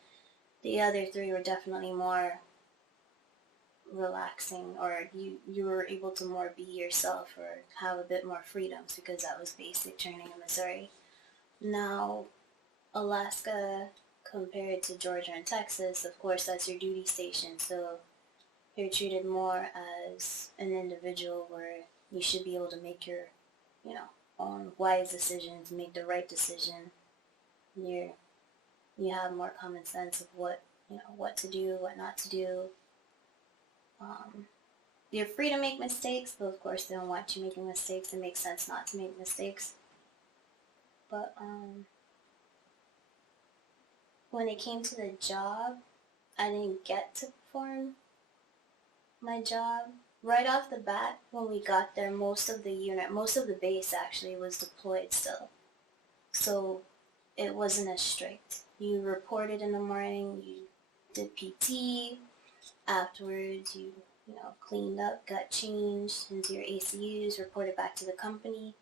the other three were definitely more relaxing, or you were able to more be yourself or have a bit more freedoms, because that was basic training in Missouri. Now, Alaska compared to Georgia and Texas, of course that's your duty station, so you're treated more as an individual where you should be able to make your, own wise decisions, make the right decision. You have more common sense of what to do, what not to do. You're free to make mistakes, but of course they don't want you making mistakes. It makes sense not to make mistakes. But when it came to the job, I didn't get to perform My job, right off the bat, when we got there, most of the base actually was deployed still. So it wasn't as strict. You reported in the morning, you did PT, afterwards you cleaned up, got changed into your ACUs, reported back to the company,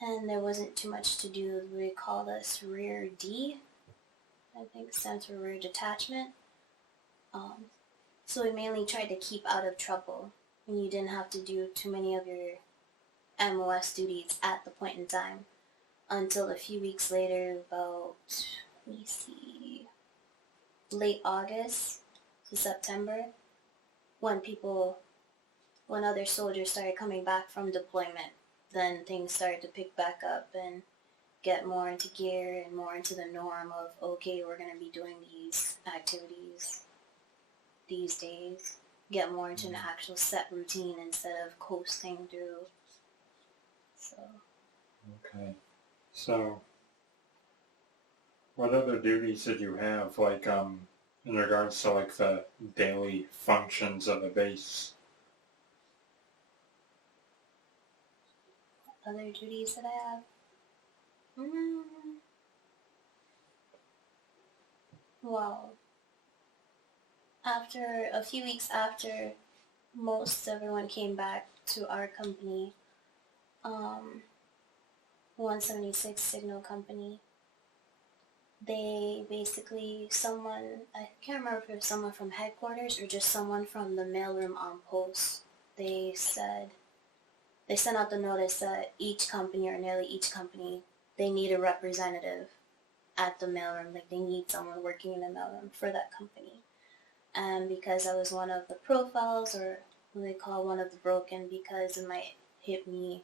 and there wasn't too much to do. We called us Rear D, I think stands for Rear Detachment. Um, so we mainly tried to keep out of trouble, and you didn't have to do too many of your MOS duties at the point in time until a few weeks later, about, let me see, late August to September, when other soldiers started coming back from deployment, then things started to pick back up and get more into gear and more into the norm of, okay, we're going to be doing these activities these days. Get more into an actual set routine instead of coasting through. So. Okay. So, what other duties did you have, like, in regards to, like, the daily functions of the base? Other duties that I have? Well, after a few weeks after most everyone came back to our company, 176 Signal Company, they basically, I can't remember if it was someone from headquarters or just someone from the mailroom on post, they sent out the notice that each company, or nearly each company, they need a representative at the mailroom. Like, they need someone working in the mailroom for that company. And because I was one of the profiles, or what they call one of the broken, because of my hip, knee,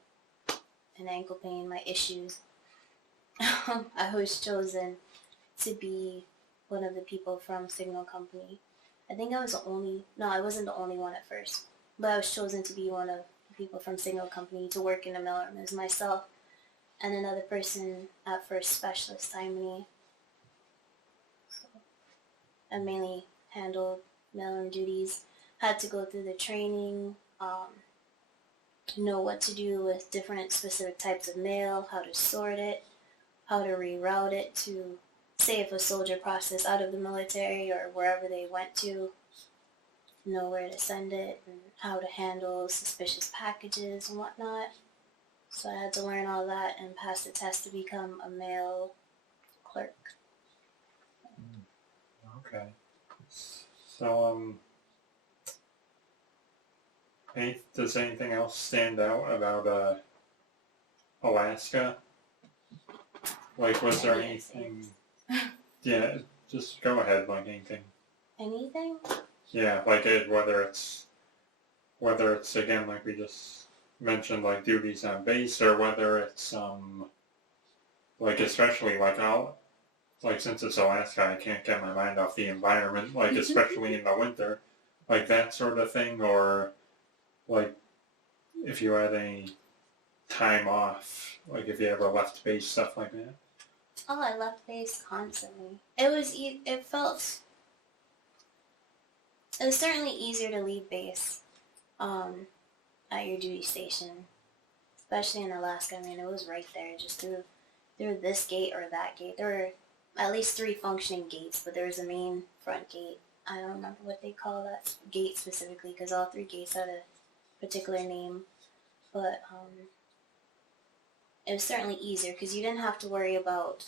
and ankle pain, my issues, I was chosen to be one of the people from Signal Company. I think I wasn't the only one at first, but I was chosen to be one of the people from Signal Company to work in the mailroom. It was myself and another person at first, Specialist Timony. So I mainly handled mailroom duties, had to go through the training, know what to do with different specific types of mail, how to sort it, how to reroute it to, say, if a soldier processed out of the military or wherever they went to, know where to send it and how to handle suspicious packages and whatnot. So I had to learn all that and pass the test to become a mail clerk. Okay. So, does anything else stand out about Alaska? Like, was there anything? Yeah, just go ahead, like anything. Anything? Yeah, like whether it's again, like we just mentioned, like duties on base, or whether it's like especially like since it's Alaska, I can't get my mind off the environment, like especially in the winter, like that sort of thing, or like if you had any time off, like if you ever left base, stuff like that. Oh, I left base constantly. It was certainly easier to leave base at your duty station, especially in Alaska. I mean, it was right there, just through this gate or that gate. There were at least 3 functioning gates, but there was a main front gate. I don't remember what they call that gate specifically, because all 3 gates had a particular name. But it was certainly easier because you didn't have to worry about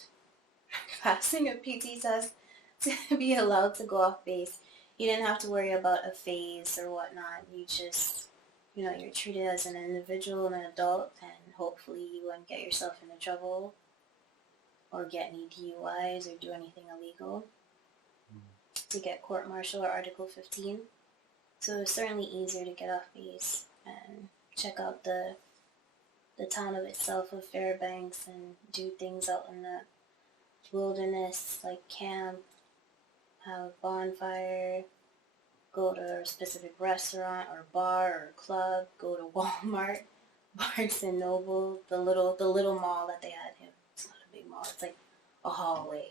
passing a PT test to be allowed to go off base. You didn't have to worry about a phase or whatnot. You just, you're treated as an individual and an adult, and hopefully you wouldn't get yourself into trouble or get any DUIs or do anything illegal to get court-martial or Article 15. So it was certainly easier to get off base and check out the town of itself of Fairbanks and do things out in the wilderness, like camp, have a bonfire, go to a specific restaurant or bar or club, go to Walmart, Barnes and Noble, the little mall that they had here. It's not a big mall, it's like a hallway.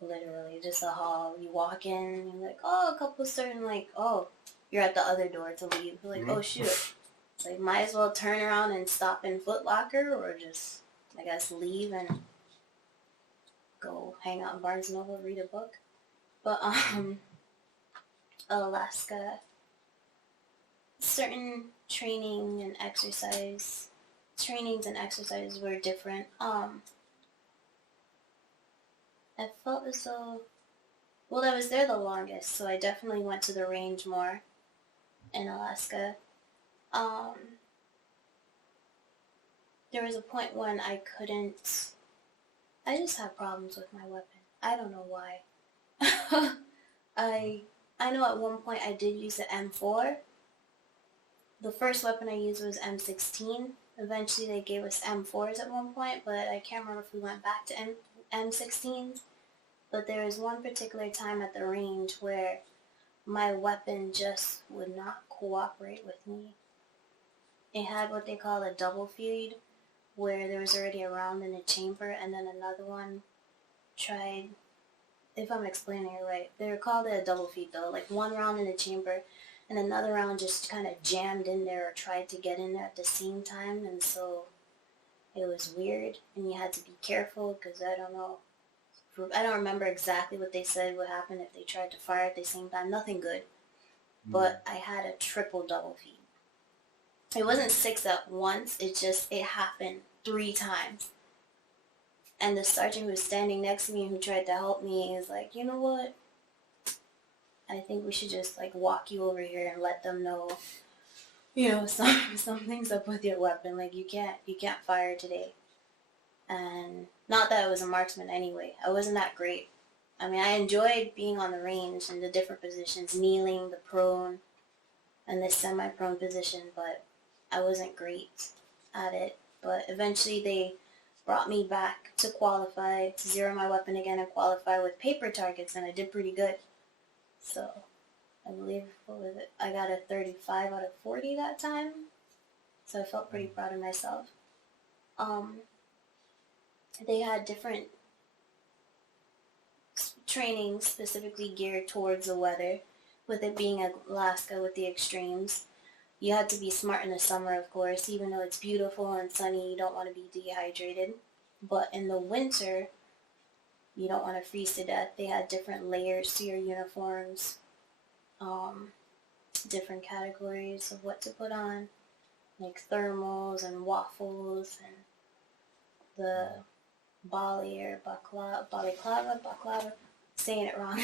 Literally, just a hall. You walk in and you're like, oh, a couple certain, like, oh, you're at the other door to leave. You're like, oh shoot. It's like, might as well turn around and stop in Foot Locker or just, I guess, leave and go hang out in Barnes & Noble, read a book. But, Alaska, certain trainings and exercises were different. I felt as though, well, I was there the longest, so I definitely went to the range more in Alaska. There was a point when I just had problems with my weapon. I don't know why. I know at one point I did use the M4. The first weapon I used was M16. Eventually they gave us M4s at one point, but I can't remember if we went back to M16s. But there was one particular time at the range where my weapon just would not cooperate with me. It had what they call a double feed, where there was already a round in a chamber, and then another one tried, if I'm explaining it right, they were called a double feed though, like one round in a chamber, and another round just kind of jammed in there or tried to get in there at the same time, and so it was weird, and you had to be careful, because I don't remember exactly what they said would happen if they tried to fire at the same time. Nothing good. But I had a triple double feed. It wasn't 6 at once. It happened 3 times. And the sergeant who was standing next to me who tried to help me is like, you know what? I think we should just like walk you over here and let them know, something's up with your weapon. Like you can't fire today. And not that I was a marksman anyway. I wasn't that great. I mean, I enjoyed being on the range and the different positions, kneeling, the prone, and the semi-prone position, but I wasn't great at it. But eventually they brought me back to qualify, to zero my weapon again and qualify with paper targets, and I did pretty good. So, I believe, I got a 35 out of 40 that time. So I felt pretty proud of myself. They had different training specifically geared towards the weather, with it being Alaska with the extremes. You had to be smart in the summer, of course. Even though it's beautiful and sunny, you don't want to be dehydrated. But in the winter, you don't want to freeze to death. They had different layers to your uniforms, different categories of what to put on, like thermals and waffles and the balaclava, saying it wrong.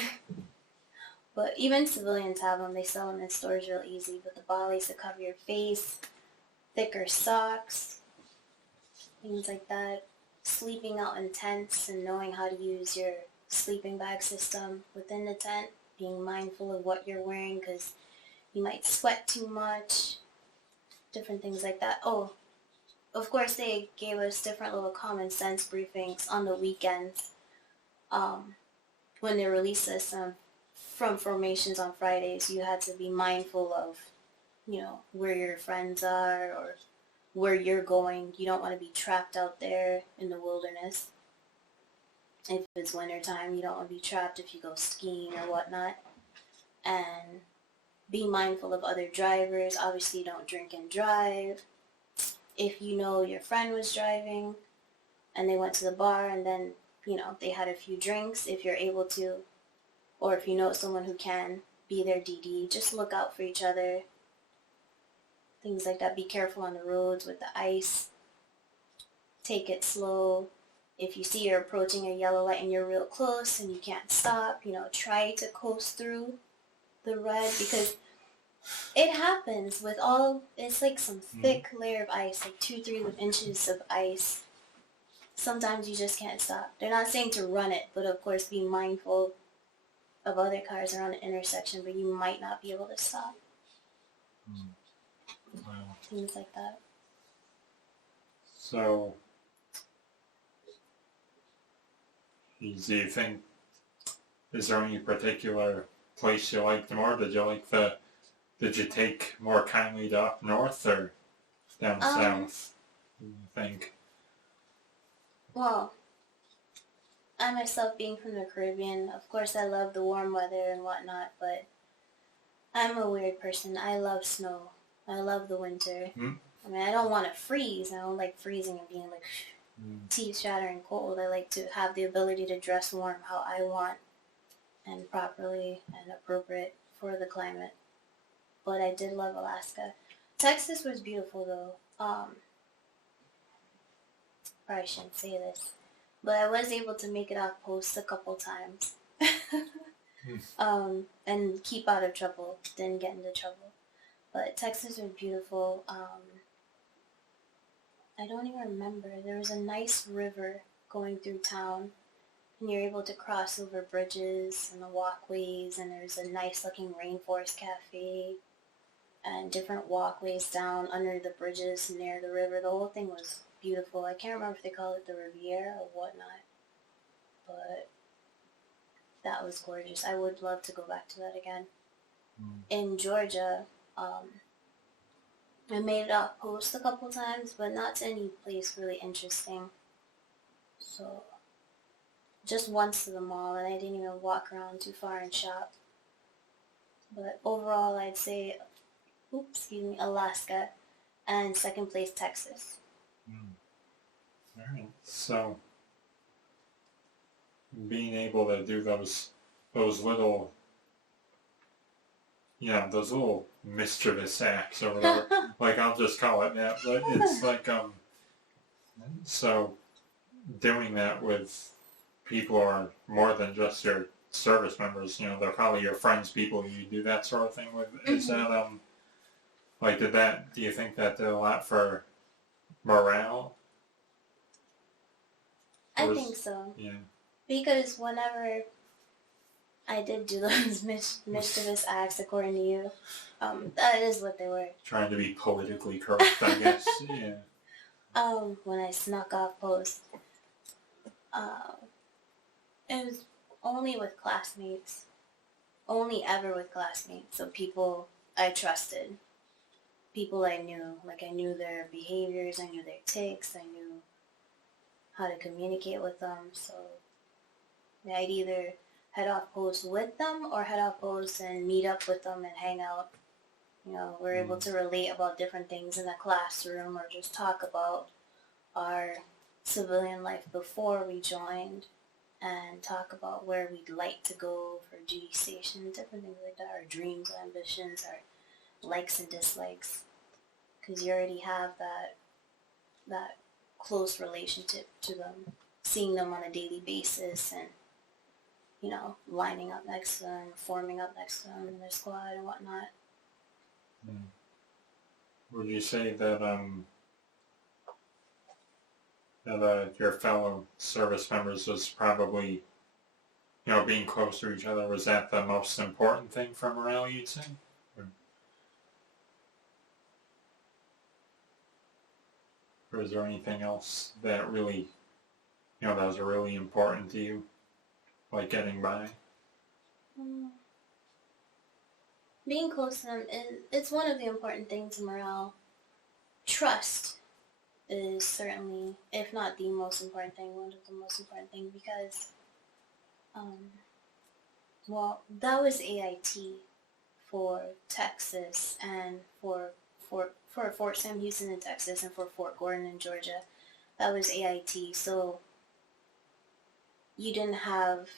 But even civilians have them. They sell them in stores real easy. But the ballies to cover your face, thicker socks, things like that. Sleeping out in tents and knowing how to use your sleeping bag system within the tent. Being mindful of what you're wearing because you might sweat too much. Different things like that. Oh, of course they gave us different little common sense briefings on the weekends. When they released us from formations on Fridays, you had to be mindful of, where your friends are or where you're going. You don't want to be trapped out there in the wilderness. If it's wintertime, you don't want to be trapped if you go skiing or whatnot. And be mindful of other drivers. Obviously, don't drink and drive. If you know your friend was driving and they went to the bar and then, they had a few drinks, if you're able to, or if you know someone who can, be their DD. Just look out for each other. Things like that. Be careful on the roads with the ice. Take it slow. If you see you're approaching a yellow light and you're real close and you can't stop, try to coast through the red, because it happens with it's like some thick layer of ice, like 2-3 inches of ice. Sometimes you just can't stop. They're not saying to run it, but of course be mindful of other cars around the intersection, but you might not be able to stop. Wow. Things like that. So, do you think, is there any particular place you liked more? Did you take more kindly to up north or down south? What do you think? Well, I myself being from the Caribbean, of course I love the warm weather and whatnot, but I'm a weird person. I love snow. I love the winter. Hmm? I mean, I don't want to freeze. I don't like freezing and being like teeth shattering cold. I like to have the ability to dress warm how I want and properly and appropriate for the climate. But I did love Alaska. Texas was beautiful though. Probably shouldn't say this, but I was able to make it off post a couple times. And keep out of trouble. Didn't get into trouble. But Texas was beautiful. I don't even remember. There was a nice river going through town, and you're able to cross over bridges and the walkways, and there's a nice looking rainforest cafe and different walkways down under the bridges near the river. The whole thing was beautiful. I can't remember if they call it the Riviera or whatnot, but that was gorgeous. I would love to go back to that again. In Georgia, I made it out post a couple times, but not to any place really interesting. So, just once to the mall, and I didn't even walk around too far and shop. But overall, I'd say, Alaska, and second place, Texas. All right. So being able to do those little, those little mischievous acts or whatever, like I'll just call it that, but it's like so doing that with people who are more than just your service members, they're probably your friends, people you do that sort of thing with. Is that like do you think that did a lot for morale? I think so. Yeah. Because whenever I did do those mischievous acts, according to you, that is what they were. Trying to be politically correct, I guess. Yeah. When I snuck off post, it was only with classmates. Only ever with classmates. So people I trusted. People I knew. Like, I knew their behaviors, I knew their tics, I knew how to communicate with them. So I'd either head off post with them or head off post and meet up with them and hang out. We're able to relate about different things in the classroom or just talk about our civilian life before we joined and talk about where we'd like to go for duty station, different things like that, our dreams, ambitions, our likes and dislikes. Because you already have that close relationship to them, seeing them on a daily basis and, lining up next to them, forming up next to them in their squad and whatnot. Would you say that your fellow service members was probably, being close to each other, was that the most important thing for morale, you'd say? Or is there anything else that really, that was really important to you, like getting by? Being close to them, it's one of the important things in morale. Trust is certainly, if not the most important thing, one of the most important things because, that was AIT for Texas and for Fort Sam Houston in Texas and for Fort Gordon in Georgia. That was AIT, so you didn't have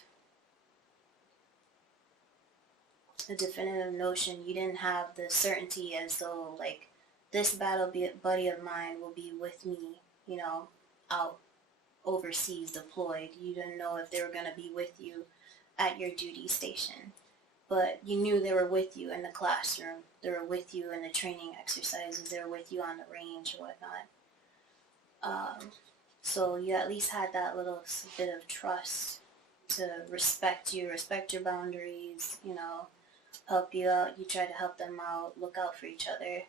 a definitive notion. You didn't have the certainty as though, like, this buddy of mine will be with me, out overseas deployed. You didn't know if they were going to be with you at your duty station. But you knew they were with you in the classroom. They were with you in the training exercises. They were with you on the range and whatnot. So you at least had that little bit of trust to respect you, respect your boundaries, help you out. You try to help them out, look out for each other.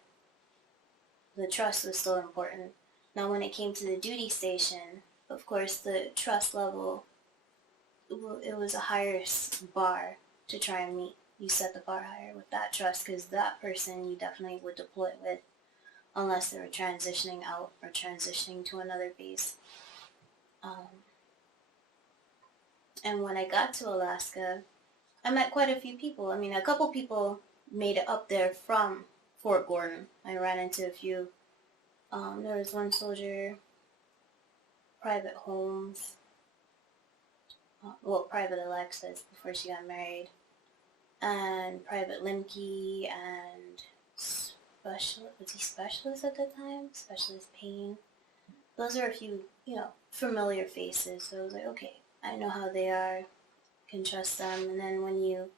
The trust was still important. Now when it came to the duty station, of course the trust level, it was a higher bar to try and meet. You set the bar higher with that trust because that person you definitely would deploy with unless they were transitioning out or transitioning to another base. And when I got to Alaska, I met quite a few people. I mean, a couple people made it up there from Fort Gordon. I ran into a few. There was one soldier, Private Holmes, Private Alexis before she got married, and Private Limke, and was he Specialist at the time? Specialist Payne. Those are a few, familiar faces. So I was like, okay, I know how they are, can trust them. And then when you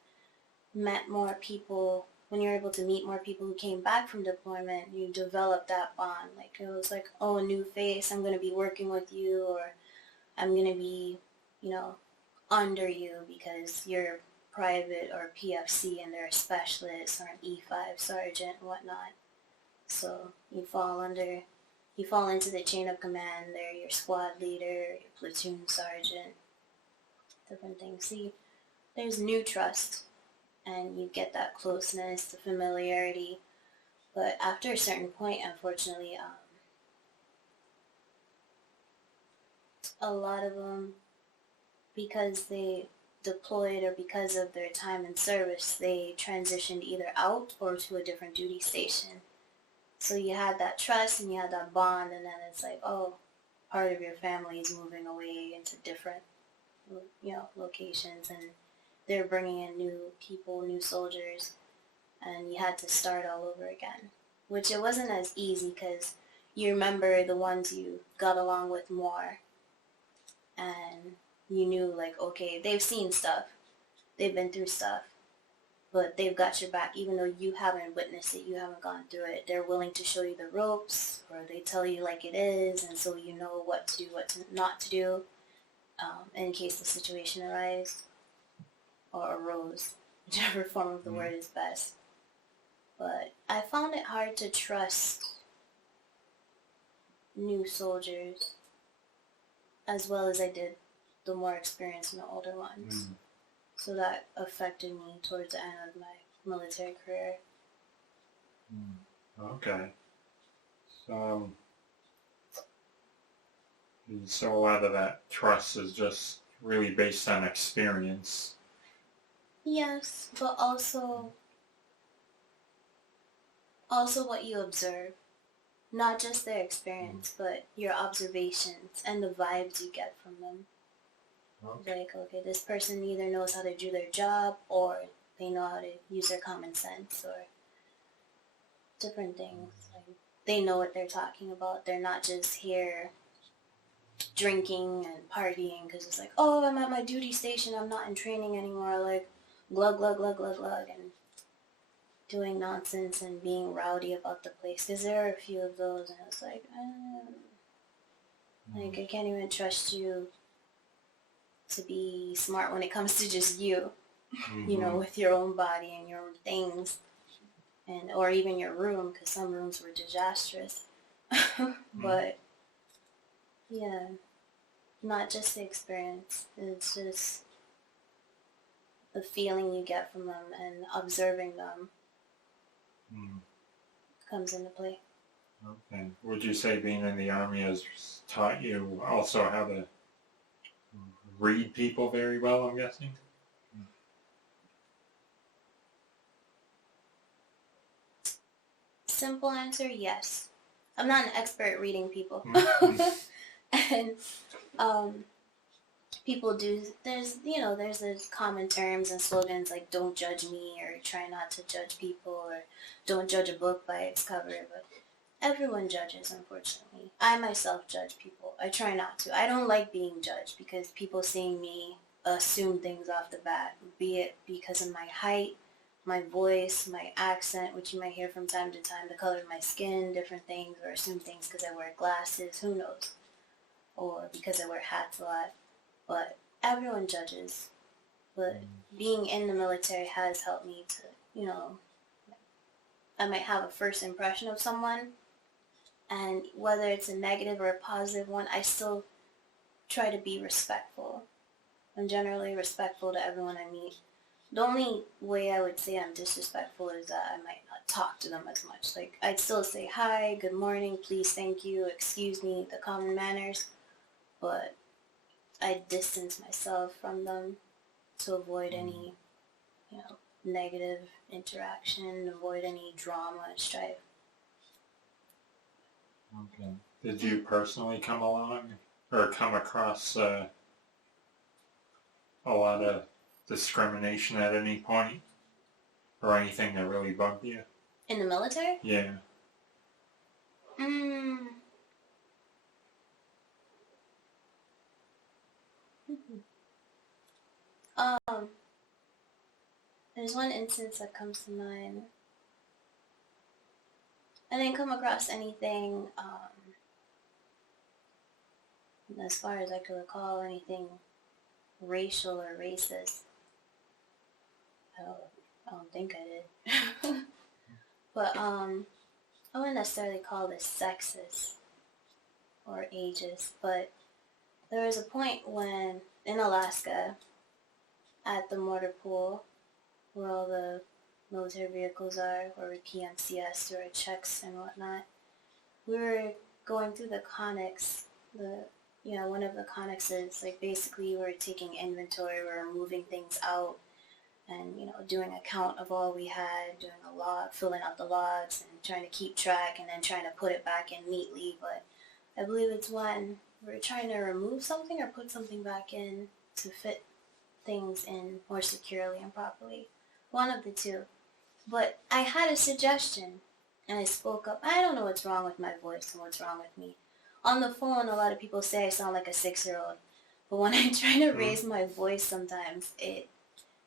met more people, when you're able to meet more people who came back from deployment, you develop that bond. Like, it was like, oh, a new face, I'm going to be working with you, or I'm going to be, under you because you're private or PFC and they're a specialist or an E5 sergeant and whatnot. So you fall into the chain of command. They're your squad leader, your platoon sergeant, different things. See, there's new trust, and you get that closeness, the familiarity. But after a certain point, unfortunately, a lot of them, because they deployed or because of their time in service, they transitioned either out or to a different duty station. So you had that trust and you had that bond, and then it's like, oh, part of your family is moving away into different, locations, and they're bringing in new people, new soldiers, and you had to start all over again, which it wasn't as easy because you remember the ones you got along with more, and you knew, like, okay, they've seen stuff, they've been through stuff, but they've got your back even though you haven't witnessed it, you haven't gone through it. They're willing to show you the ropes, or they tell you like it is, and so you know what to do, not to do, in case the situation arises or arose, whichever form of the word is best. But I found it hard to trust new soldiers as well as I did the more experienced and the older ones. So that affected me towards the end of my military career. Okay. So a lot of that trust is just really based on experience. Yes, but also what you observe. Not just their experience, but your observations and the vibes you get from them. Okay. Like, okay, this person either knows how to do their job, or they know how to use their common sense, or different things. Like, they know what they're talking about. They're not just here drinking and partying because it's like, oh, I'm at my duty station, I'm not in training anymore, like, glug, glug, glug, glug, glug, and doing nonsense and being rowdy about the place. Because there are a few of those, and it's like, I can't even trust you to be smart when it comes to just you, with your own body and your own things, and or even your room, because some rooms were disastrous. But yeah, not just the experience, it's just the feeling you get from them and observing them comes into play. Okay. Would you say being in the Army has taught you also how to read people very well, I'm guessing? Simple answer, yes. I'm not an expert at reading people. And people do, there's there's common terms and slogans like don't judge me, or try not to judge people, or don't judge a book by its cover, but everyone judges, unfortunately. I myself judge people. I try not to. I don't like being judged because people seeing me assume things off the bat, be it because of my height, my voice, my accent, which you might hear from time to time, the color of my skin, different things, or assume things because I wear glasses, who knows, or because I wear hats a lot. But everyone judges. But being in the military has helped me to, I might have a first impression of someone, and whether it's a negative or a positive one, I still try to be respectful. I'm generally respectful to everyone I meet. The only way I would say I'm disrespectful is that I might not talk to them as much. Like, I'd still say hi, good morning, please, thank you, excuse me, the common manners, but I distance myself from them to avoid any, negative interaction, avoid any drama and strife. Okay. Did you personally come along or come across a lot of discrimination at any point? Or anything that really bugged you? In the military? Yeah. Um, there's one instance that comes to mind. I didn't come across anything, as far as I could recall, anything racial or racist. I don't think I did. But, I wouldn't necessarily call this sexist or ageist, but there was a point when, in Alaska, at the mortar pool, where all the military vehicles are, where we PMCS through our checks and whatnot, we were going through the conics, one of the connexes, like basically we were taking inventory, we were moving things out, and, doing a count of all we had, doing a log, filling out the logs, and trying to keep track, and then trying to put it back in neatly. But I believe it's when we're trying to remove something or put something back in to fit things in more securely and properly. One of the two. But I had a suggestion, and I spoke up. I don't know what's wrong with my voice and what's wrong with me. On the phone, a lot of people say I sound like a 6-year-old. But when I try to raise my voice sometimes, it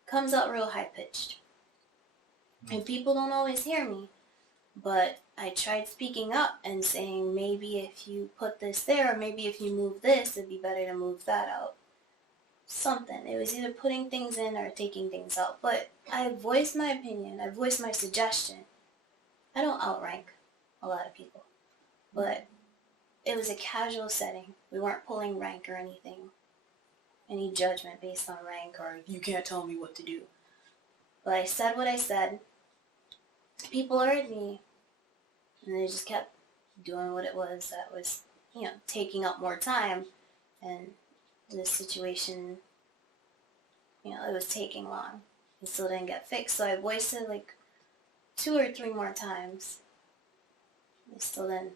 comes out real high-pitched. And people don't always hear me. But I tried speaking up and saying, maybe if you put this there, or maybe if you move this, it'd be better to move that out. Something. It was either putting things in or taking things out. But I voiced my opinion. I voiced my suggestion. I don't outrank a lot of people. But it was a casual setting. We weren't pulling rank or anything. Any judgment based on rank or you can't tell me what to do. But I said what I said. People heard me. And they just kept doing what it was that was, taking up more time. And the situation, it was taking long. It still didn't get fixed. So I voiced it like 2 or 3 more times. It still didn't,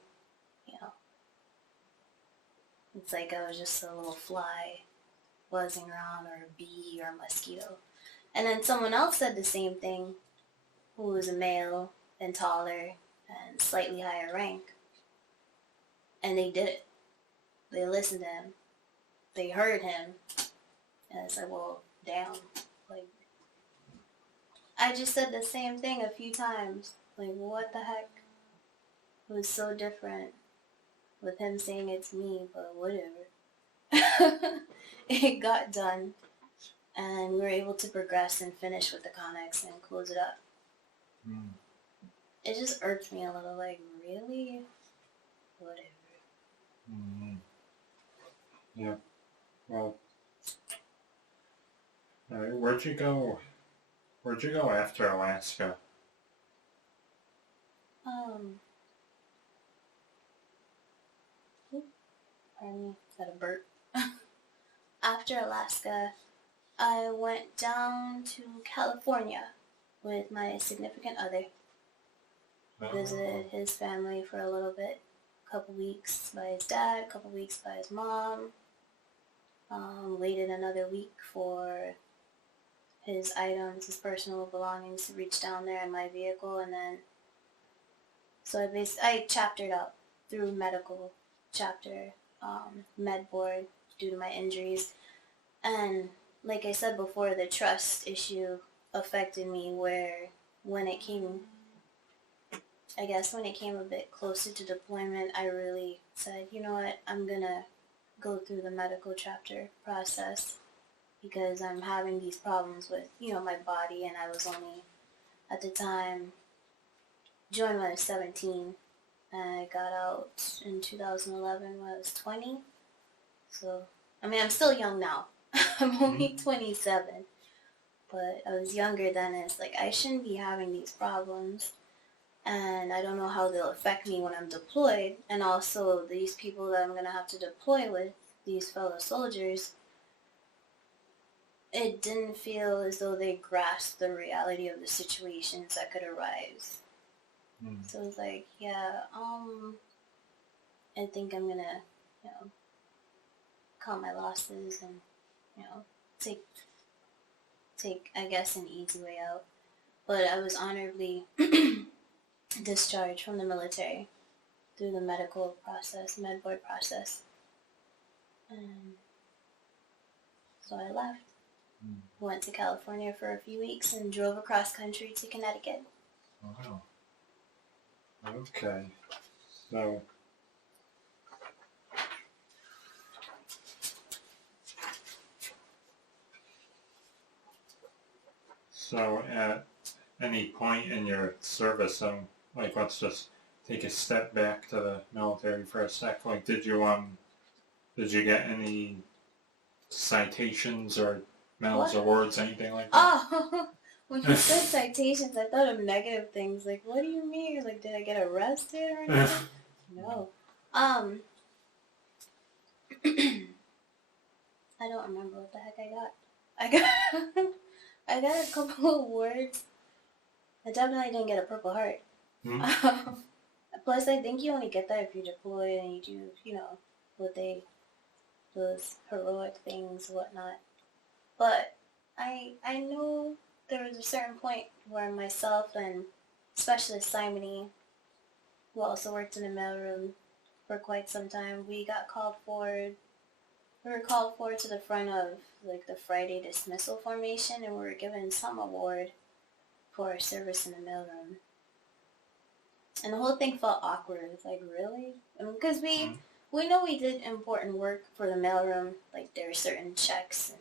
it's like I was just a little fly buzzing around, or a bee or a mosquito. And then someone else said the same thing, who was a male and taller and slightly higher rank. And they did it. They listened to him. They heard him. And I said, well, damn. Like, I just said the same thing a few times. Like, what the heck? It was so different with him saying it's me, but whatever. It got done, and we were able to progress and finish with the Connex and close it up. It just irked me a little, like, really? Whatever. Yeah. Well, where'd you go? Where'd you go after Alaska? Pardon me, is that a burp? After Alaska, I went down to California with my significant other. Visited his family for a little bit. A couple weeks by his dad, a couple weeks by his mom. Waited another week for his items, his personal belongings to reach down there in my vehicle, and then so I chaptered out through medical chapter, med board due to my injuries. And like I said before, the trust issue affected me where when it came a bit closer to deployment, I really said, you know what, I'm gonna go through the medical chapter process because I'm having these problems with, my body, and I was only, at the time, joined when I was 17, and I got out in 2011 when I was 20. So, I'm still young now. I'm only 27. But I was younger then, and it's like, I shouldn't be having these problems. And I don't know how they'll affect me when I'm deployed. And also, these people that I'm going to have to deploy with, these fellow soldiers, it didn't feel as though they grasped the reality of the situations that could arise. Mm. So it was like, yeah, I think I'm gonna, you know, cut my losses and, you know, take I guess an easy way out. But I was honorably discharged from the military through the medical process, med board process. And so I left. Mm. Went to California for a few weeks and drove across country to Connecticut. Wow. Okay. So, at any point in your service, like let's just take a step back to the military for a sec. Like, did you get any citations or medals, What? awards, anything like that? Oh, when you said citations, I thought of negative things. Like, what do you mean? Like, did I get arrested or anything? No. I don't remember what the heck I got. I got a couple of awards. I definitely didn't get a Purple Heart. Hmm? Plus, I think you only get that if you deploy and you do, those heroic things, whatnot. But I know there was a certain point where myself and Specialist Simony, who also worked in the mailroom for quite some time, we were called forward to the front of like the Friday dismissal formation, and we were given some award for our service in the mailroom. And the whole thing felt awkward. It's like, really? Because we know we did important work for the mailroom. Like, there are certain checks and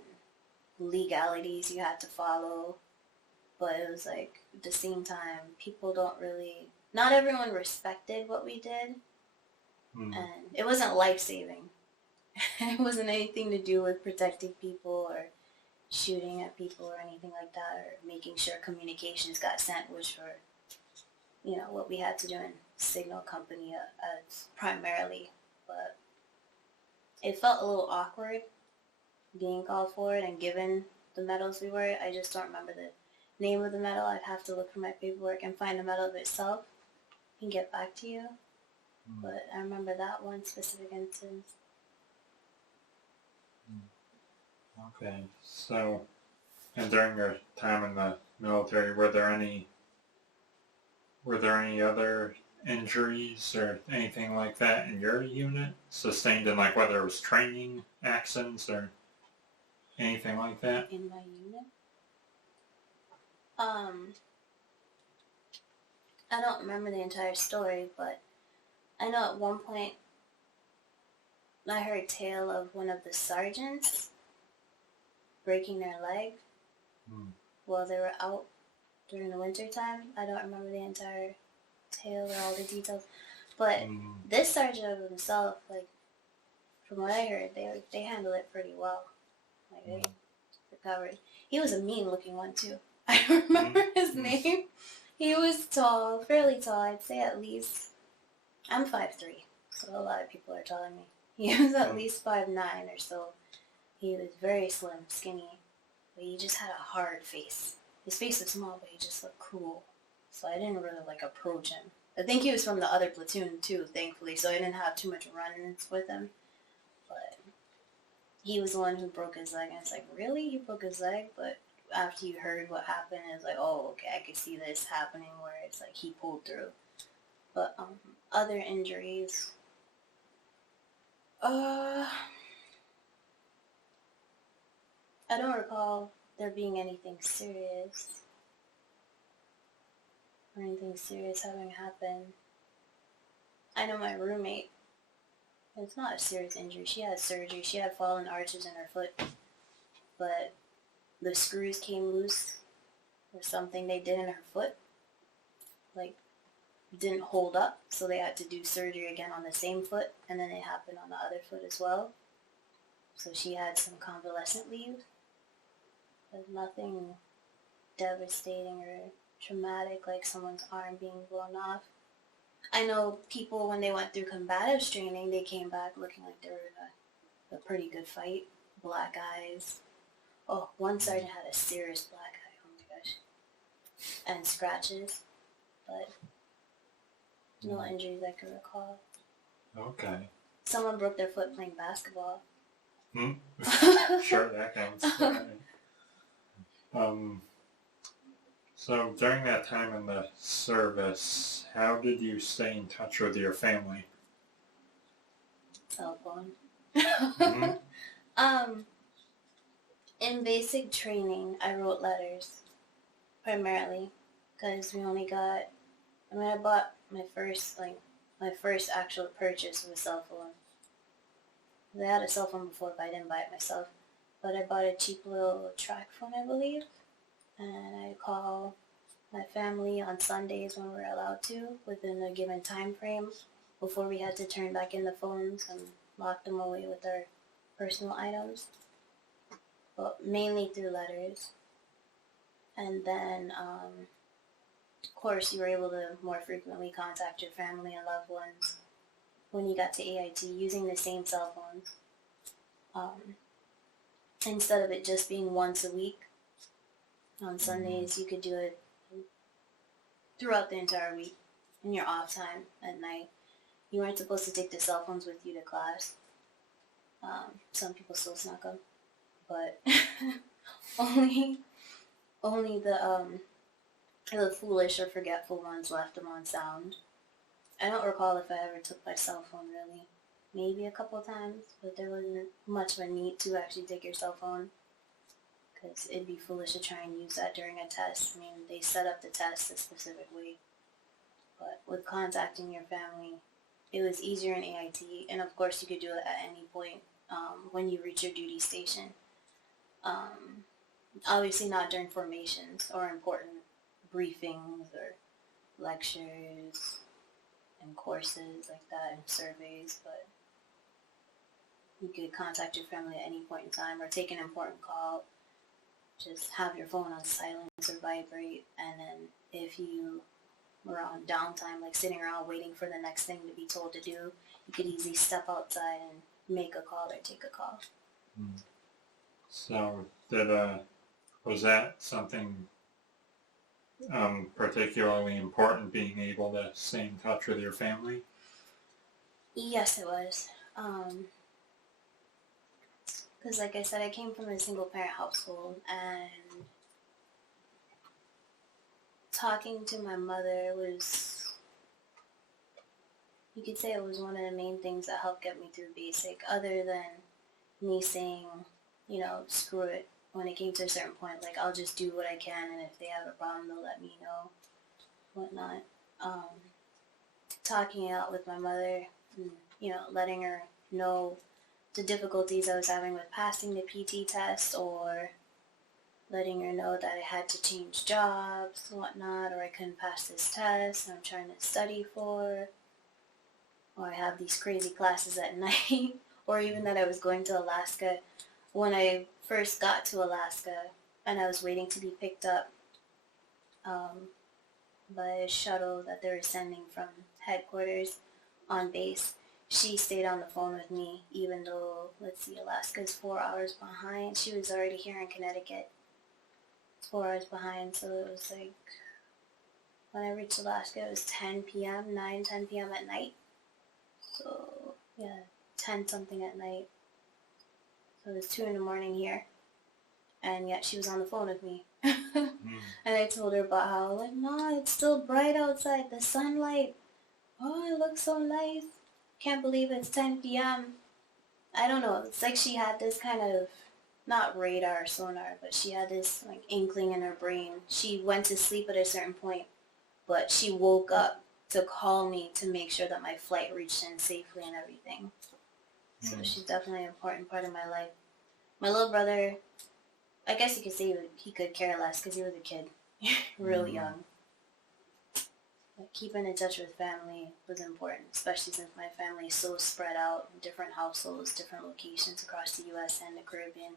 legalities you had to follow. But it was like, at the same time, people don't really... Not everyone respected what we did. Mm. And it wasn't life-saving. It wasn't anything to do with protecting people or shooting at people or anything like that, or making sure communications got sent, which were, what we had to do in Signal Company as primarily. But it felt a little awkward being called forward and given the medals we were. I just don't remember the name of the medal. I'd have to look for my paperwork and find the medal itself and get back to you. But I remember that one specific instance. Okay. So, and during your time in the military, were there any other injuries or anything like that in your unit sustained in, like, whether it was training accidents or anything like that? In my unit? I don't remember the entire story, but I know at one point I heard a tale of one of the sergeants breaking their leg while they were out during the winter time. I don't remember the entire tale or all the details, but this sergeant of himself, like, from what I heard, they handled it pretty well. Like, they recovered. He was a mean-looking one too. I don't remember his name. He was tall, fairly tall. I'd say at least... I'm 5'3", so a lot of people are taller than me. He was at least 5'9" or so. He was very slim, skinny, but he just had a hard face. His face was small, but he just looked cruel. So I didn't really, approach him. I think he was from the other platoon, too, thankfully, so I didn't have too much run-ins with him. But he was the one who broke his leg, and it's like, really? He broke his leg? But after you heard what happened, it's like, oh, okay, I could see this happening, where it's like he pulled through. But other injuries... I don't recall there being anything serious. Or anything serious having happened. I know my roommate, it's not a serious injury. She had surgery. She had fallen arches in her foot. But the screws came loose or something they did in her foot. Like, didn't hold up. So they had to do surgery again on the same foot. And then it happened on the other foot as well. So she had some convalescent leave. But nothing devastating or traumatic like someone's arm being blown off. I know people, when they went through combatives training, they came back looking like they were in a pretty good fight. Black eyes, Oh, one sergeant had a serious black eye. Oh my gosh. And scratches, but no injuries I can recall. Okay. Someone broke their foot playing basketball. Sure, that counts. Um, so during that time in the service, how did you stay in touch with your family? Cell phone. Mm-hmm. In basic training, I wrote letters primarily because we only got. I mean, I bought my first actual purchase of a cell phone. I had a cell phone before, but I didn't buy it myself. But I bought a cheap little track phone, I believe, and I call my family on Sundays when we were allowed to, within a given time frame, before we had to turn back in the phones and lock them away with our personal items. But mainly through letters. And then, of course, you were able to more frequently contact your family and loved ones when you got to AIT using the same cell phones. Instead of it just being once a week on Sundays, you could do it throughout the entire week in your off time at night. You weren't supposed to take the cell phones with you to class. Some people still snuck them, but only the foolish or forgetful ones left them on sound. I don't recall if I ever took my cell phone really. Maybe a couple times, but there wasn't much of a need to actually take your cell phone because it'd be foolish to try and use that during a test. I mean, they set up the test a specific way. But with contacting your family, it was easier in AIT, and of course you could do it at any point when you reach your duty station. Obviously not during formations or important briefings or lectures and courses like that and surveys, but you could contact your family at any point in time or take an important call. Just have your phone on silence or vibrate, and then if you were on downtime, like sitting around waiting for the next thing to be told to do, you could easily step outside and make a call or take a call. So, was that something particularly important, being able to stay in touch with your family? Yes, it was. Because like I said, I came from a single parent household, and talking to my mother was, you could say it was one of the main things that helped get me through basic, other than me saying, screw it when it came to a certain point. Like, I'll just do what I can, and if they have a problem, they'll let me know, whatnot. Talking it out with my mother, and, letting her know the difficulties I was having with passing the PT test, or letting her know that I had to change jobs and whatnot, or I couldn't pass this test I'm trying to study for, or I have these crazy classes at night, or even that I was going to Alaska. When I first got to Alaska and I was waiting to be picked up by a shuttle that they were sending from headquarters on base, she stayed on the phone with me, even though, Alaska's 4 hours behind. She was already here in Connecticut. It's 4 hours behind, so it was like, when I reached Alaska, it was 10 p.m., 10 p.m. at night. So, yeah, 10 something at night. So it was 2 in the morning here. And yet she was on the phone with me. And I told her about how, Ma, it's still bright outside, the sunlight. Oh, it looks so nice. Can't believe it's 10 p.m. I don't know. It's like she had this kind of, not radar, sonar, but she had this inkling in her brain. She went to sleep at a certain point, but she woke up to call me to make sure that my flight reached in safely and everything. So she's definitely an important part of my life. My little brother, I guess you could say he could care less because he was a kid, real young. But keeping in touch with family was important, especially since my family is so spread out in different households, different locations across the U.S. and the Caribbean.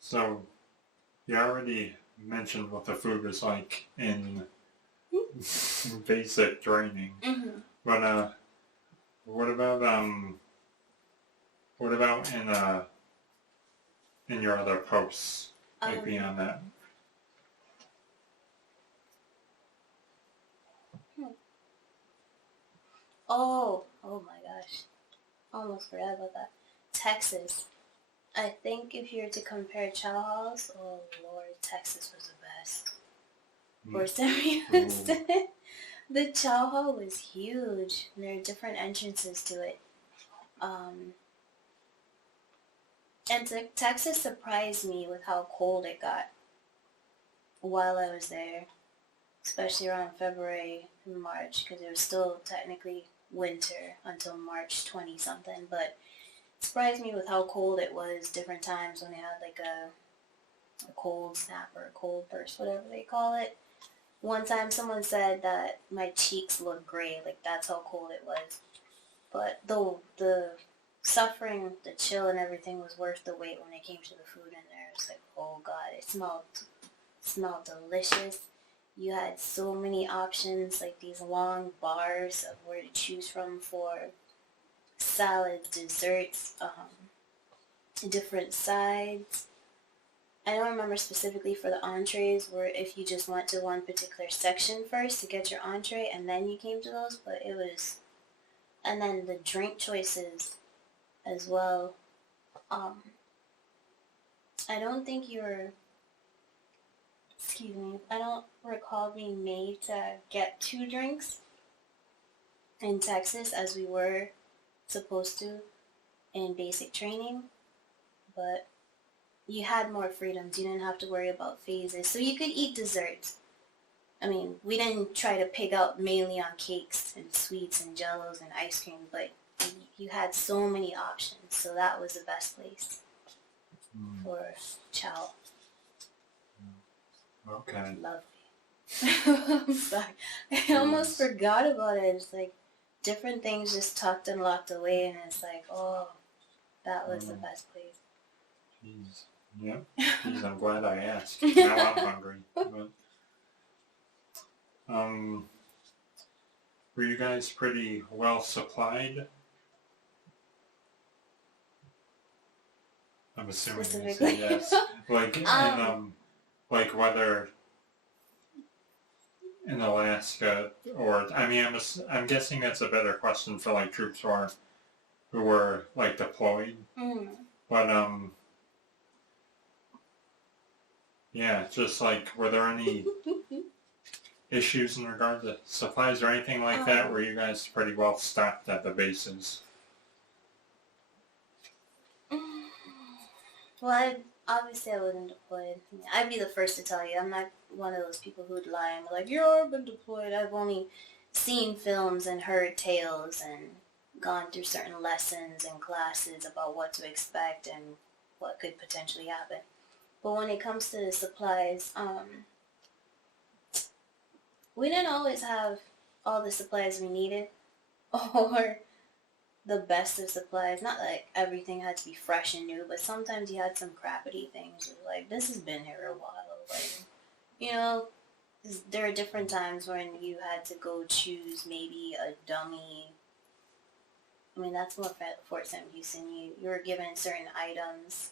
So you already mentioned what the food was like in basic training. Mm-hmm. But what about in your other posts, like beyond that? Oh my gosh. Almost forgot about that. Texas. I think if you were to compare chow halls, oh lord, Texas was the best. For some reason, the chow hall was huge. There are different entrances to it. And Texas surprised me with how cold it got while I was there, especially around February and March, because it was still technically winter until March 20 something, but it surprised me with how cold it was different times when they had like a cold snap or a cold burst, whatever they call it. One time someone said that my cheeks looked gray, like that's how cold it was. But the suffering, the chill and everything was worth the wait when it came to the food in there. It's like, oh god, it smelled delicious. You had so many options, like these long bars of where to choose from for salads, desserts, different sides. I don't remember specifically for the entrees where if you just went to one particular section first to get your entree and then you came to those, but it was, and then the drink choices as well. I don't think you were, excuse me, I don't recall being made to get 2 drinks in Texas as we were supposed to in basic training, but you had more freedoms. You didn't have to worry about phases. So you could eat desserts. I mean, we didn't try to pig out mainly on cakes and sweets and jellos and ice cream, but you had so many options. So that was the best place for chow. Okay. Lovely. I'm sorry. I almost forgot about it. It's like different things just tucked and locked away, and it's like, oh, that was the best place. Jeez. Yep. Jeez, I'm glad I asked. Now I'm hungry. But, were you guys pretty well supplied? I'm assuming you say yes. Like like whether in Alaska or I mean I'm guessing that's a better question for like troops who were like deployed. But yeah, just like were there any issues in regard to supplies or anything like that? Were you guys pretty well stocked at the bases? Well, obviously I wasn't deployed. I'd be the first to tell you. I'm not one of those people who'd lie and be like, yeah, I've been deployed. I've only seen films and heard tales and gone through certain lessons and classes about what to expect and what could potentially happen. But when it comes to the supplies, we didn't always have all the supplies we needed or the best of supplies. Not like everything had to be fresh and new, but sometimes you had some crappity things. Like, this has been here a while. Like, you know, there are different times when you had to go choose maybe a dummy. I mean, that's more Fort Sam Houston. You were given certain items.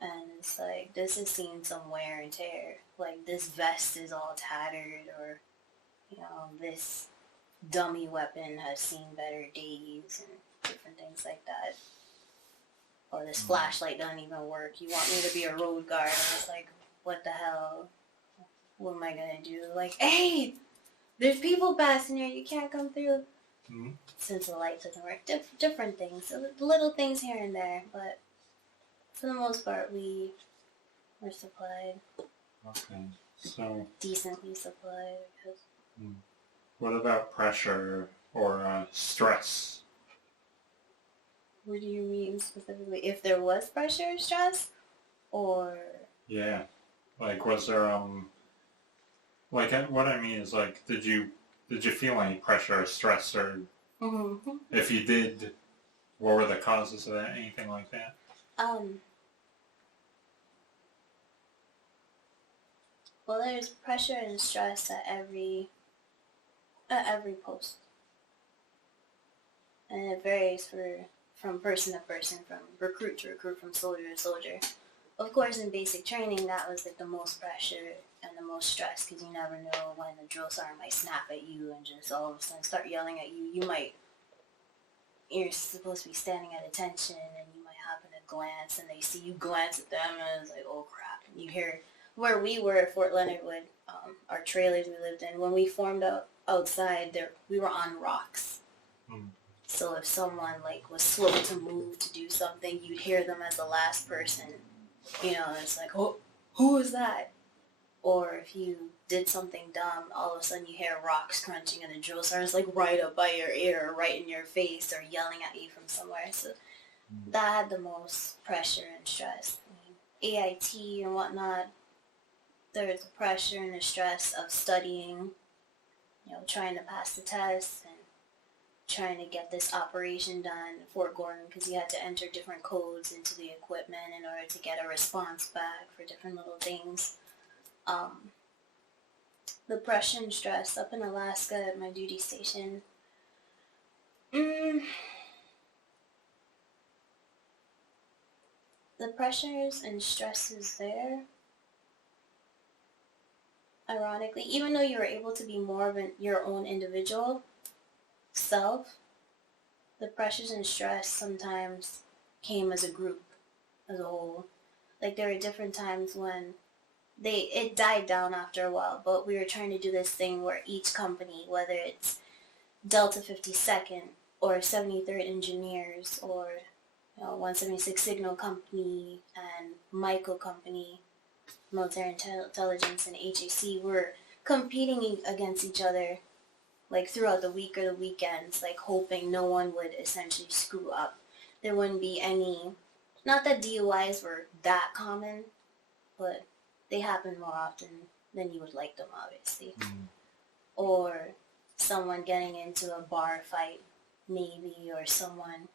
And it's like, this has seen some wear and tear. Like, this vest is all tattered, or, you know, this dummy weapon has seen better days, and different things like that. Or this flashlight doesn't even work. You want me to be a road guard, and it's like, what the hell? What am I gonna do? Like, hey, there's people passing here, you can't come through. Since the light doesn't work. Different things. So little things here and there, but for the most part, we were supplied. Okay, so decently supplied. what about pressure or stress? What do you mean specifically? If there was pressure or stress, or yeah, like was there like what I mean is like did you feel any pressure or stress or if you did, what were the causes of that? Anything like that? Well, there's pressure and stress at every post, and it varies from person to person, from recruit to recruit, from soldier to soldier. Of course, in basic training, that was like the most pressure and the most stress, because you never know when the drill sergeant might snap at you and just all of a sudden start yelling at you. You're supposed to be standing at attention, and you might happen to glance, and they see you glance at them, and it's like, oh crap. And you hear, where we were at Fort Leonard Wood, our trailers we lived in, when we formed up outside there, we were on rocks. So if someone like was slow to move to do something, you'd hear them as the last person. It's like, oh, who was that? Or if you did something dumb, all of a sudden you hear rocks crunching, and the drill sergeant's like right up by your ear, or right in your face, or yelling at you from somewhere. So that had the most pressure and stress. AIT and whatnot, there's the pressure and the stress of studying, trying to pass the test and trying to get this operation done in Fort Gordon, because you had to enter different codes into the equipment in order to get a response back for different little things. The pressure and stress up in Alaska at my duty station. The pressures and stresses there, ironically, even though you were able to be more of your own individual self, the pressures and stress sometimes came as a group, as a whole. Like, there were different times when it died down after a while, but we were trying to do this thing where each company, whether it's Delta 52nd or 73rd Engineers or 176 Signal Company and Michael Company, Military Intelligence, and HAC, were competing against each other like throughout the week or the weekends, like hoping no one would essentially screw up. There wouldn't be any, not that DUIs were that common, but they happen more often than you would like them, obviously. Or someone getting into a bar fight, maybe, or someone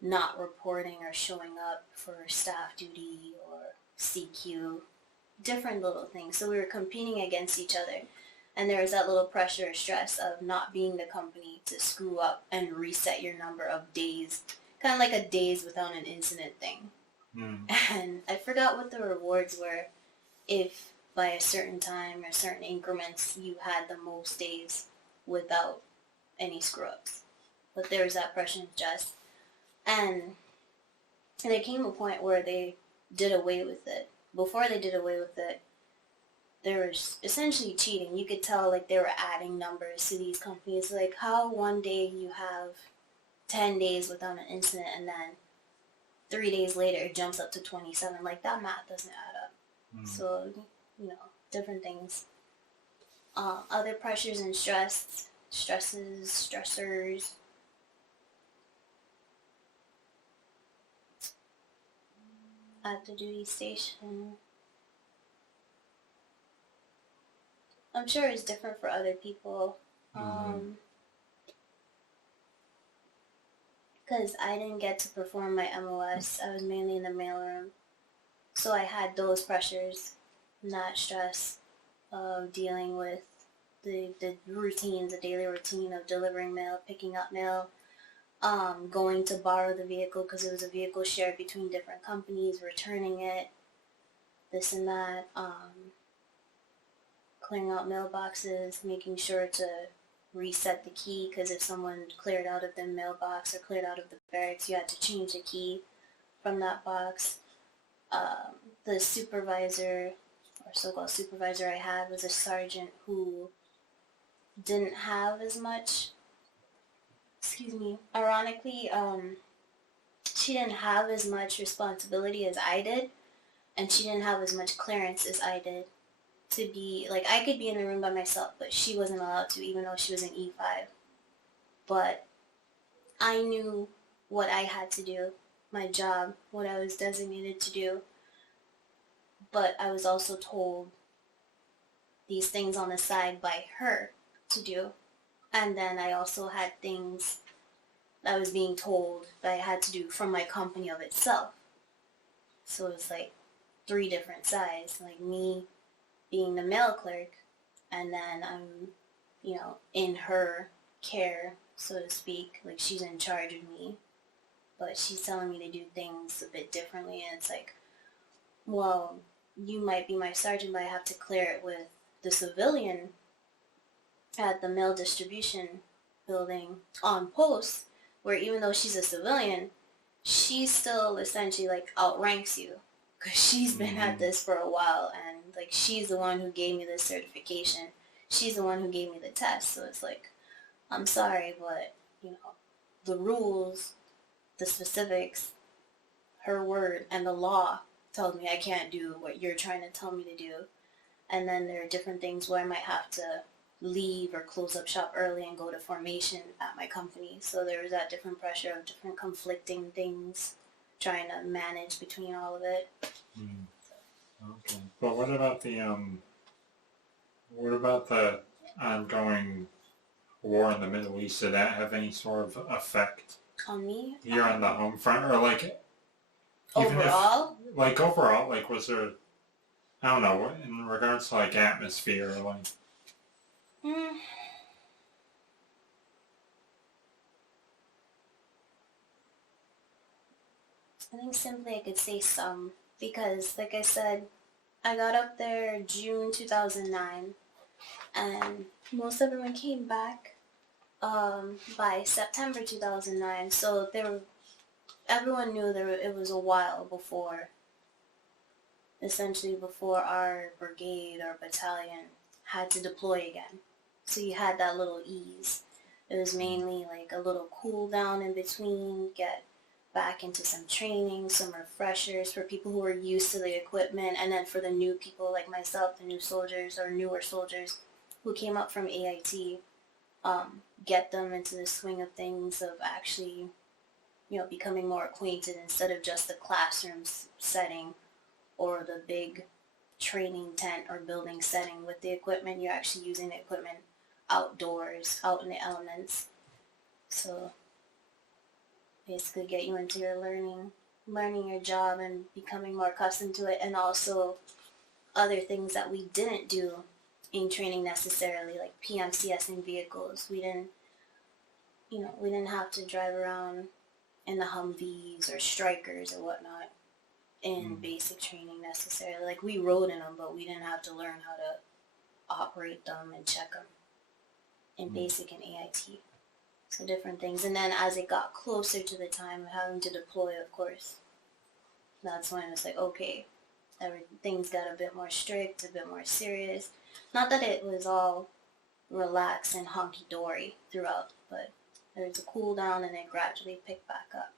not reporting or showing up for staff duty or CQ, different little things. So we were competing against each other, and there was that little pressure or stress of not being the company to screw up and reset your number of days, kind of like a days without an incident thing. And I forgot what the rewards were, if by a certain time or certain increments you had the most days without any screw-ups. But there was that pressure and stress. And there came a point where they did away with it. Before they did away with it, there was essentially cheating. You could tell like they were adding numbers to these companies. Like how one day you have 10 days without an incident, and then 3 days later it jumps up to 27. Like that math doesn't add up. So, different things. Other pressures and stressors at the duty station. I'm sure it's different for other people. Because I didn't get to perform my MOS. I was mainly in the mailroom. So I had those pressures, that stress of dealing with the routine, the daily routine of delivering mail, picking up mail, going to borrow the vehicle because it was a vehicle shared between different companies, returning it, this and that, clearing out mailboxes, making sure to reset the key, because if someone cleared out of the mailbox or cleared out of the barracks, you had to change the key from that box. The supervisor, or so-called supervisor I had, was a sergeant who didn't have as much, ironically, she didn't have as much responsibility as I did, and she didn't have as much clearance as I did to be, like, I could be in the room by myself, but she wasn't allowed to, even though she was an E5. But I knew what I had to do, my job, what I was designated to do, but I was also told these things on the side by her to do. And then I also had things that I was being told that I had to do from my company of itself. So it was like 3 different sides, like me being the mail clerk, and then I'm, in her care, so to speak. Like, she's in charge of me, but she's telling me to do things a bit differently, and it's like, well, you might be my sergeant, but I have to clear it with the civilian at the mail distribution building on post, where even though she's a civilian, she still essentially like outranks you because she's been at this for a while, and like she's the one who gave me this certification. She's the one who gave me the test. So it's like, I'm sorry, but the rules, the specifics, her word, and the law tells me I can't do what you're trying to tell me to do. And then there are different things where I might have to leave or close up shop early and go to formation at my company. So there was that different pressure of different conflicting things, trying to manage between all of it. Okay. But what about the ongoing war in the Middle East? Did that have any sort of effect On me? here on the home front, or like Overall? Overall, like was there? I don't know. In regards to like atmosphere, like. Mm, I think simply I could say some, because like I said, I got up there June 2009, and most of everyone came back by September 2009. So everyone knew it was a while before, essentially before our brigade or battalion had to deploy again. So you had that little ease. It was mainly like a little cool down in between, get back into some training, some refreshers for people who were used to the equipment, and then for the new people like myself, the new soldiers or newer soldiers who came up from AIT, get them into the swing of things, of actually, becoming more acquainted instead of just the classroom setting or the big training tent or building setting with the equipment. You're actually using the equipment outdoors, out in the elements. So basically get you into your learning your job and becoming more accustomed to it, and also other things that we didn't do in training necessarily, like PMCS in vehicles. We didn't have to drive around in the Humvees or Strikers or whatnot in basic training necessarily. Like, we rode in them, but we didn't have to learn how to operate them and check them in basic and AIT. So different things. And then as it got closer to the time of having to deploy, of course, that's when it's like, okay, things got a bit more strict, a bit more serious. Not that it was all relaxed and hunky-dory throughout, but there was a cool down and it gradually picked back up.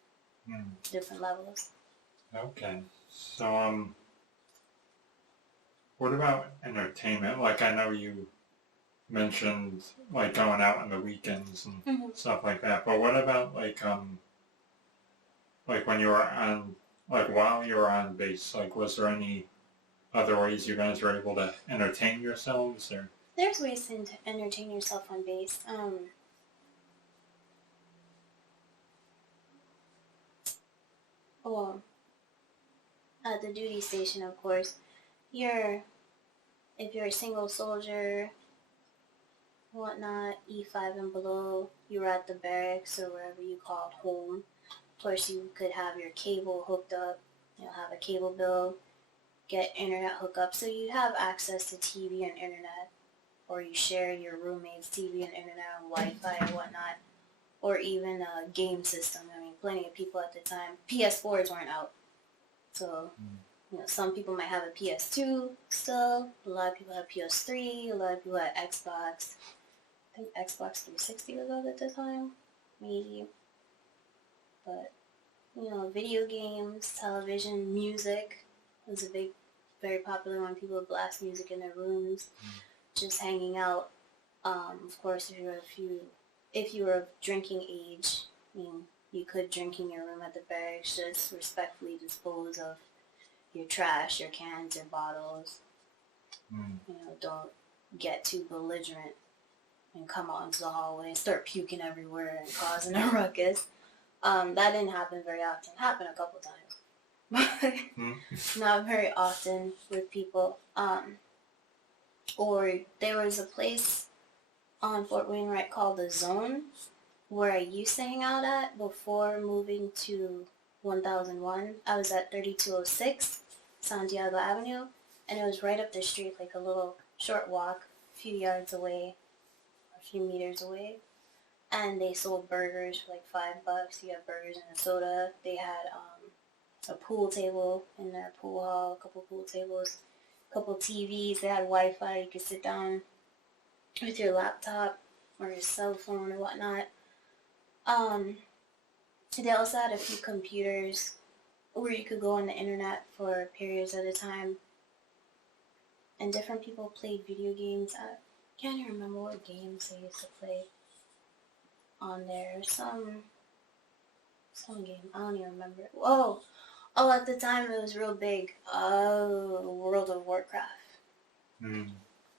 Different levels. Okay. So, what about entertainment? Like, I know you mentioned, like, going out on the weekends and stuff like that, but what about, like when you were on, like, while you were on base, like, was there any other ways you guys were able to entertain yourselves, or? There's ways to entertain yourself on base. Well, at the duty station, of course, if you're a single soldier, whatnot, E5 and below, you're at the barracks or wherever you called home. Of course, you could have your cable hooked up. You'll have a cable bill, get internet hookup, so you have access to TV and internet, or you share your roommate's TV and internet and Wi-Fi and whatnot, or even a game system. I mean, plenty of people at the time, PS4s weren't out, so some people might have a PS2 still. A lot of people have PS3. A lot of people had Xbox. I think Xbox 360 was out at the time, maybe. But video games, television, music was a very popular one. People would blast music in their rooms, just hanging out. Of course, if you were of drinking age, I mean, you could drink in your room at the barracks. Just respectfully dispose of your trash, your cans, your bottles. Don't get too belligerent and come out into the hallway and start puking everywhere and causing a ruckus. That didn't happen very often. Happened a couple times, but not very often with people. Or there was a place on Fort Wainwright called the Zone where I used to hang out at before moving to 1001. I was at 3206 Santiago Avenue, and it was right up the street, like a little short walk, a few yards away, a few meters away. And they sold burgers for like $5. You got burgers and a soda. They had a pool table in their pool hall, a couple pool tables, a couple TVs. They had Wi-Fi. You could sit down with your laptop or your cell phone or whatnot. They also had a few computers where you could go on the internet for periods at a time. And different people played video games. I can't even remember what games they used to play on there. Some game. I don't even remember. Oh, at the time it was real big. World of Warcraft. Mm.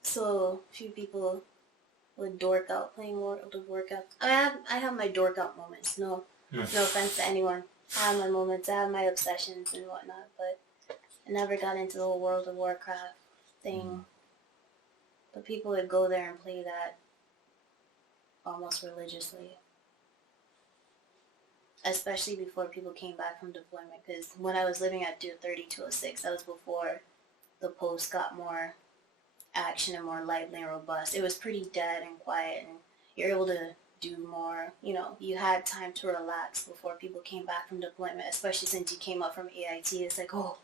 So a few people would dork out playing World of Warcraft. I have my dork out moments. No offense to anyone. I have my moments. I have my obsessions and whatnot. But I never got into the whole World of Warcraft thing. Mm. But people would go there and play that almost religiously. Especially before people came back from deployment. Because when I was living at 3206, that was before the post got more action and more lively and robust. It was pretty dead and quiet, and you're able to do more. You know, you had time to relax before people came back from deployment, especially since you came up from AIT. It's like, oh,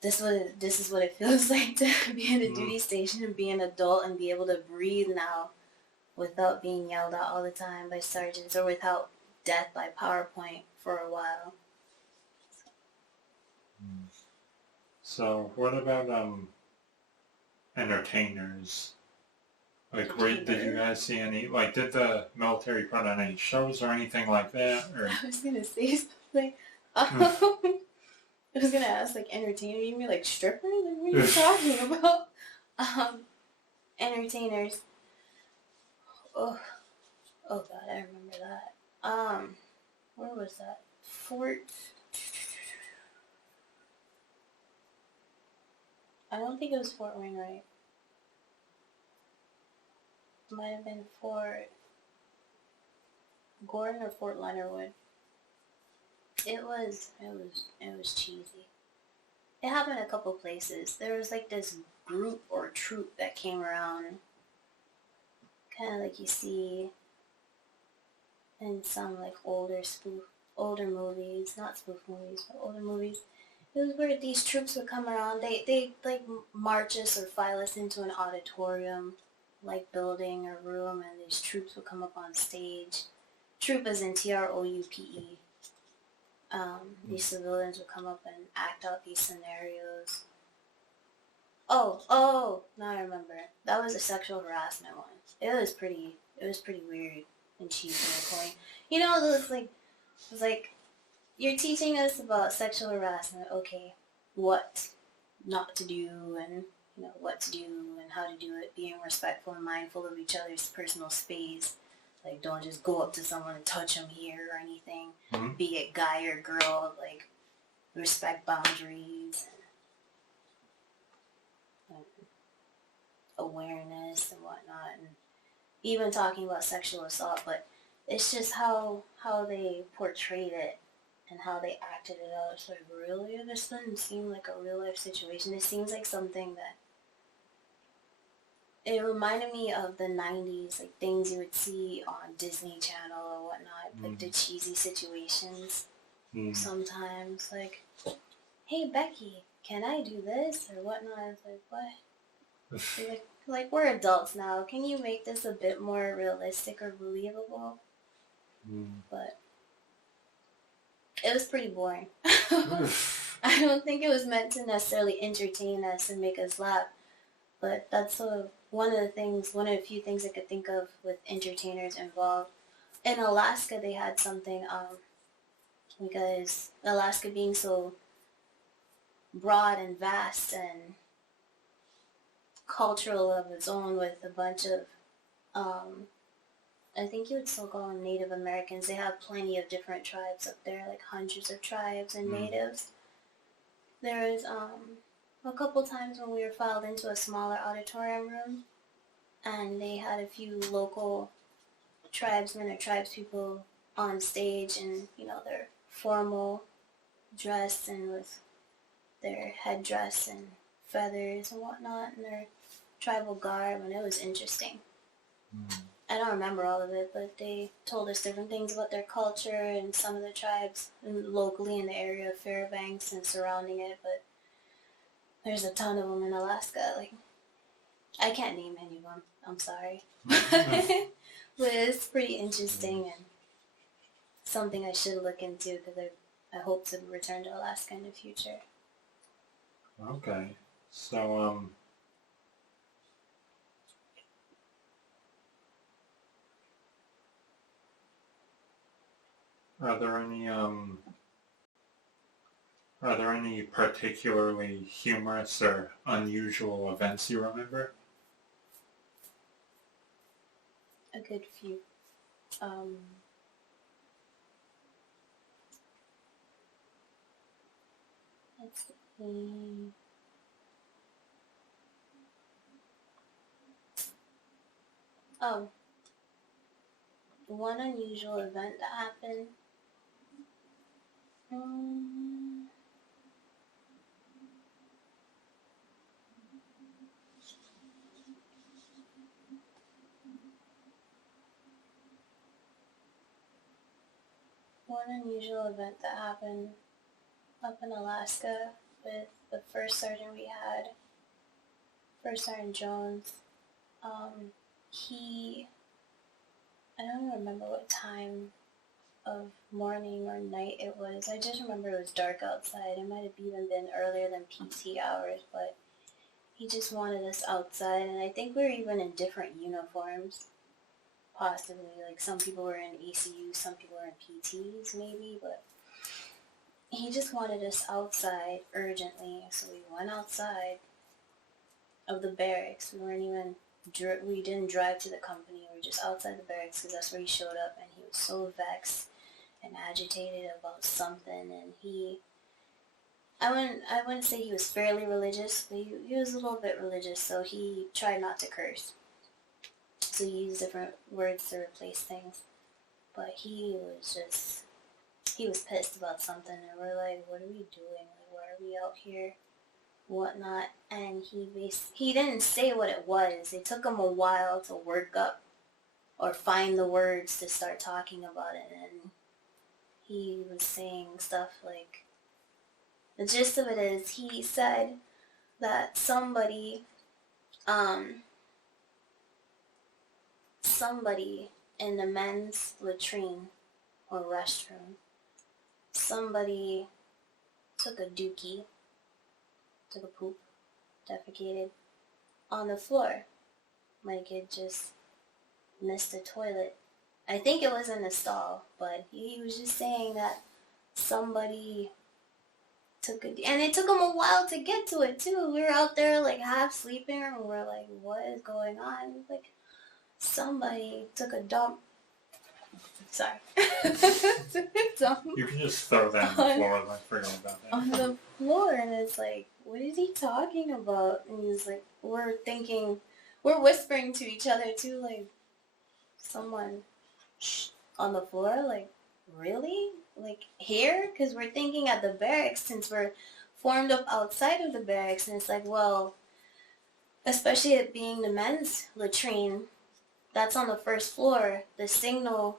this is what it feels like to be in a duty station and be an adult and be able to breathe now without being yelled at all the time by sergeants or without death by PowerPoint for a while. So what about entertainers? Like, did you guys see any? Like, did the military put on any shows or anything like that? Or I was gonna say something. I was gonna ask, like, entertainer. You mean like strippers? Like, what are you talking about? Entertainers. Oh God, I remember that. Where was that? Fort. I don't think it was Fort Wainwright. It might have been Fort Gordon or Fort Leonard Wood. It was cheesy. It happened a couple places. There was like this group or troupe that came around, kind of like you see in some like older movies, not spoof movies, but older movies. It was where these troops would come around. They like march us or file us into an auditorium, like building or room, and these troops would come up on stage. Troop as in TROUPE. These civilians would come up and act out these scenarios. Oh, now I remember. That was a sexual harassment one. It was pretty weird and cheesy and corny. You know, it was like, you're teaching us about sexual harassment, okay, what not to do and, you know, what to do and how to do it, being respectful and mindful of each other's personal space. Like, don't just go up to someone and touch them here or anything, be it guy or girl, like, respect boundaries and awareness and whatnot, and even talking about sexual assault, but it's just how they portrayed it and how they acted it out. It's like, really? This doesn't seem like a real life situation. It seems like something that it reminded me of the 90s, like things you would see on Disney Channel or whatnot, like the cheesy situations sometimes, like, hey Becky, can I do this or whatnot? It's like, what? like we're adults now. Can you make this a bit more realistic or believable? But it was pretty boring. I don't think it was meant to necessarily entertain us and make us laugh, but that's one of the few things I could think of with entertainers involved. In Alaska, they had something, because Alaska being so broad and vast and cultural of its own, with a bunch of, I think you would still call them Native Americans. They have plenty of different tribes up there, like hundreds of tribes and natives. There's, a couple times when we were filed into a smaller auditorium room, and they had a few local tribesmen or tribespeople on stage, and their formal dress and with their headdress and feathers and whatnot, and their tribal garb, and it was interesting. I don't remember all of it, but they told us different things about their culture and some of the tribes locally in the area of Fairbanks and surrounding it, but there's a ton of them in Alaska. Like, I can't name any of them. I'm sorry. But it's pretty interesting and something I should look into because I hope to return to Alaska in the future. Okay. So, are there any particularly humorous or unusual events you remember? A good few. Let's see. Oh, one unusual event that happened. One unusual event that happened up in Alaska with the first sergeant we had, First Sergeant Jones. I don't remember what time of morning or night it was. I just remember it was dark outside. It might have even been earlier than PT hours, but he just wanted us outside, and I think we were even in different uniforms, possibly. Like, some people were in ACU, some people were in PTs, maybe, but he just wanted us outside urgently, so we went outside of the barracks. We didn't drive to the company. We were just outside the barracks because that's where he showed up, and he was so vexed and agitated about something, and I wouldn't say he was fairly religious, but he was a little bit religious, so he tried not to curse. So he used different words to replace things. But he was pissed about something, and we're like, what are we doing? Like, why are we out here? Whatnot. And he didn't say what it was. It took him a while to work up or find the words to start talking about it, and he was saying stuff like, the gist of it is, he said that somebody in the men's latrine or restroom, somebody took a dookie, took a poop, defecated on the floor. Like, it just missed the toilet. I think it was in the stall, but he was just saying that somebody and it took him a while to get to it too. We were out there like half sleeping, and we're like, what is going on? Like, somebody took a dump. Sorry. You can just throw that on the floor. I forgot about that. On the floor, and it's like, what is he talking about? And he's like, we're whispering to each other too, like, someone on the floor, like, really? Like, here? Because we're thinking at the barracks, since we're formed up outside of the barracks, and it's like, well, especially it being the men's latrine, that's on the first floor. The signal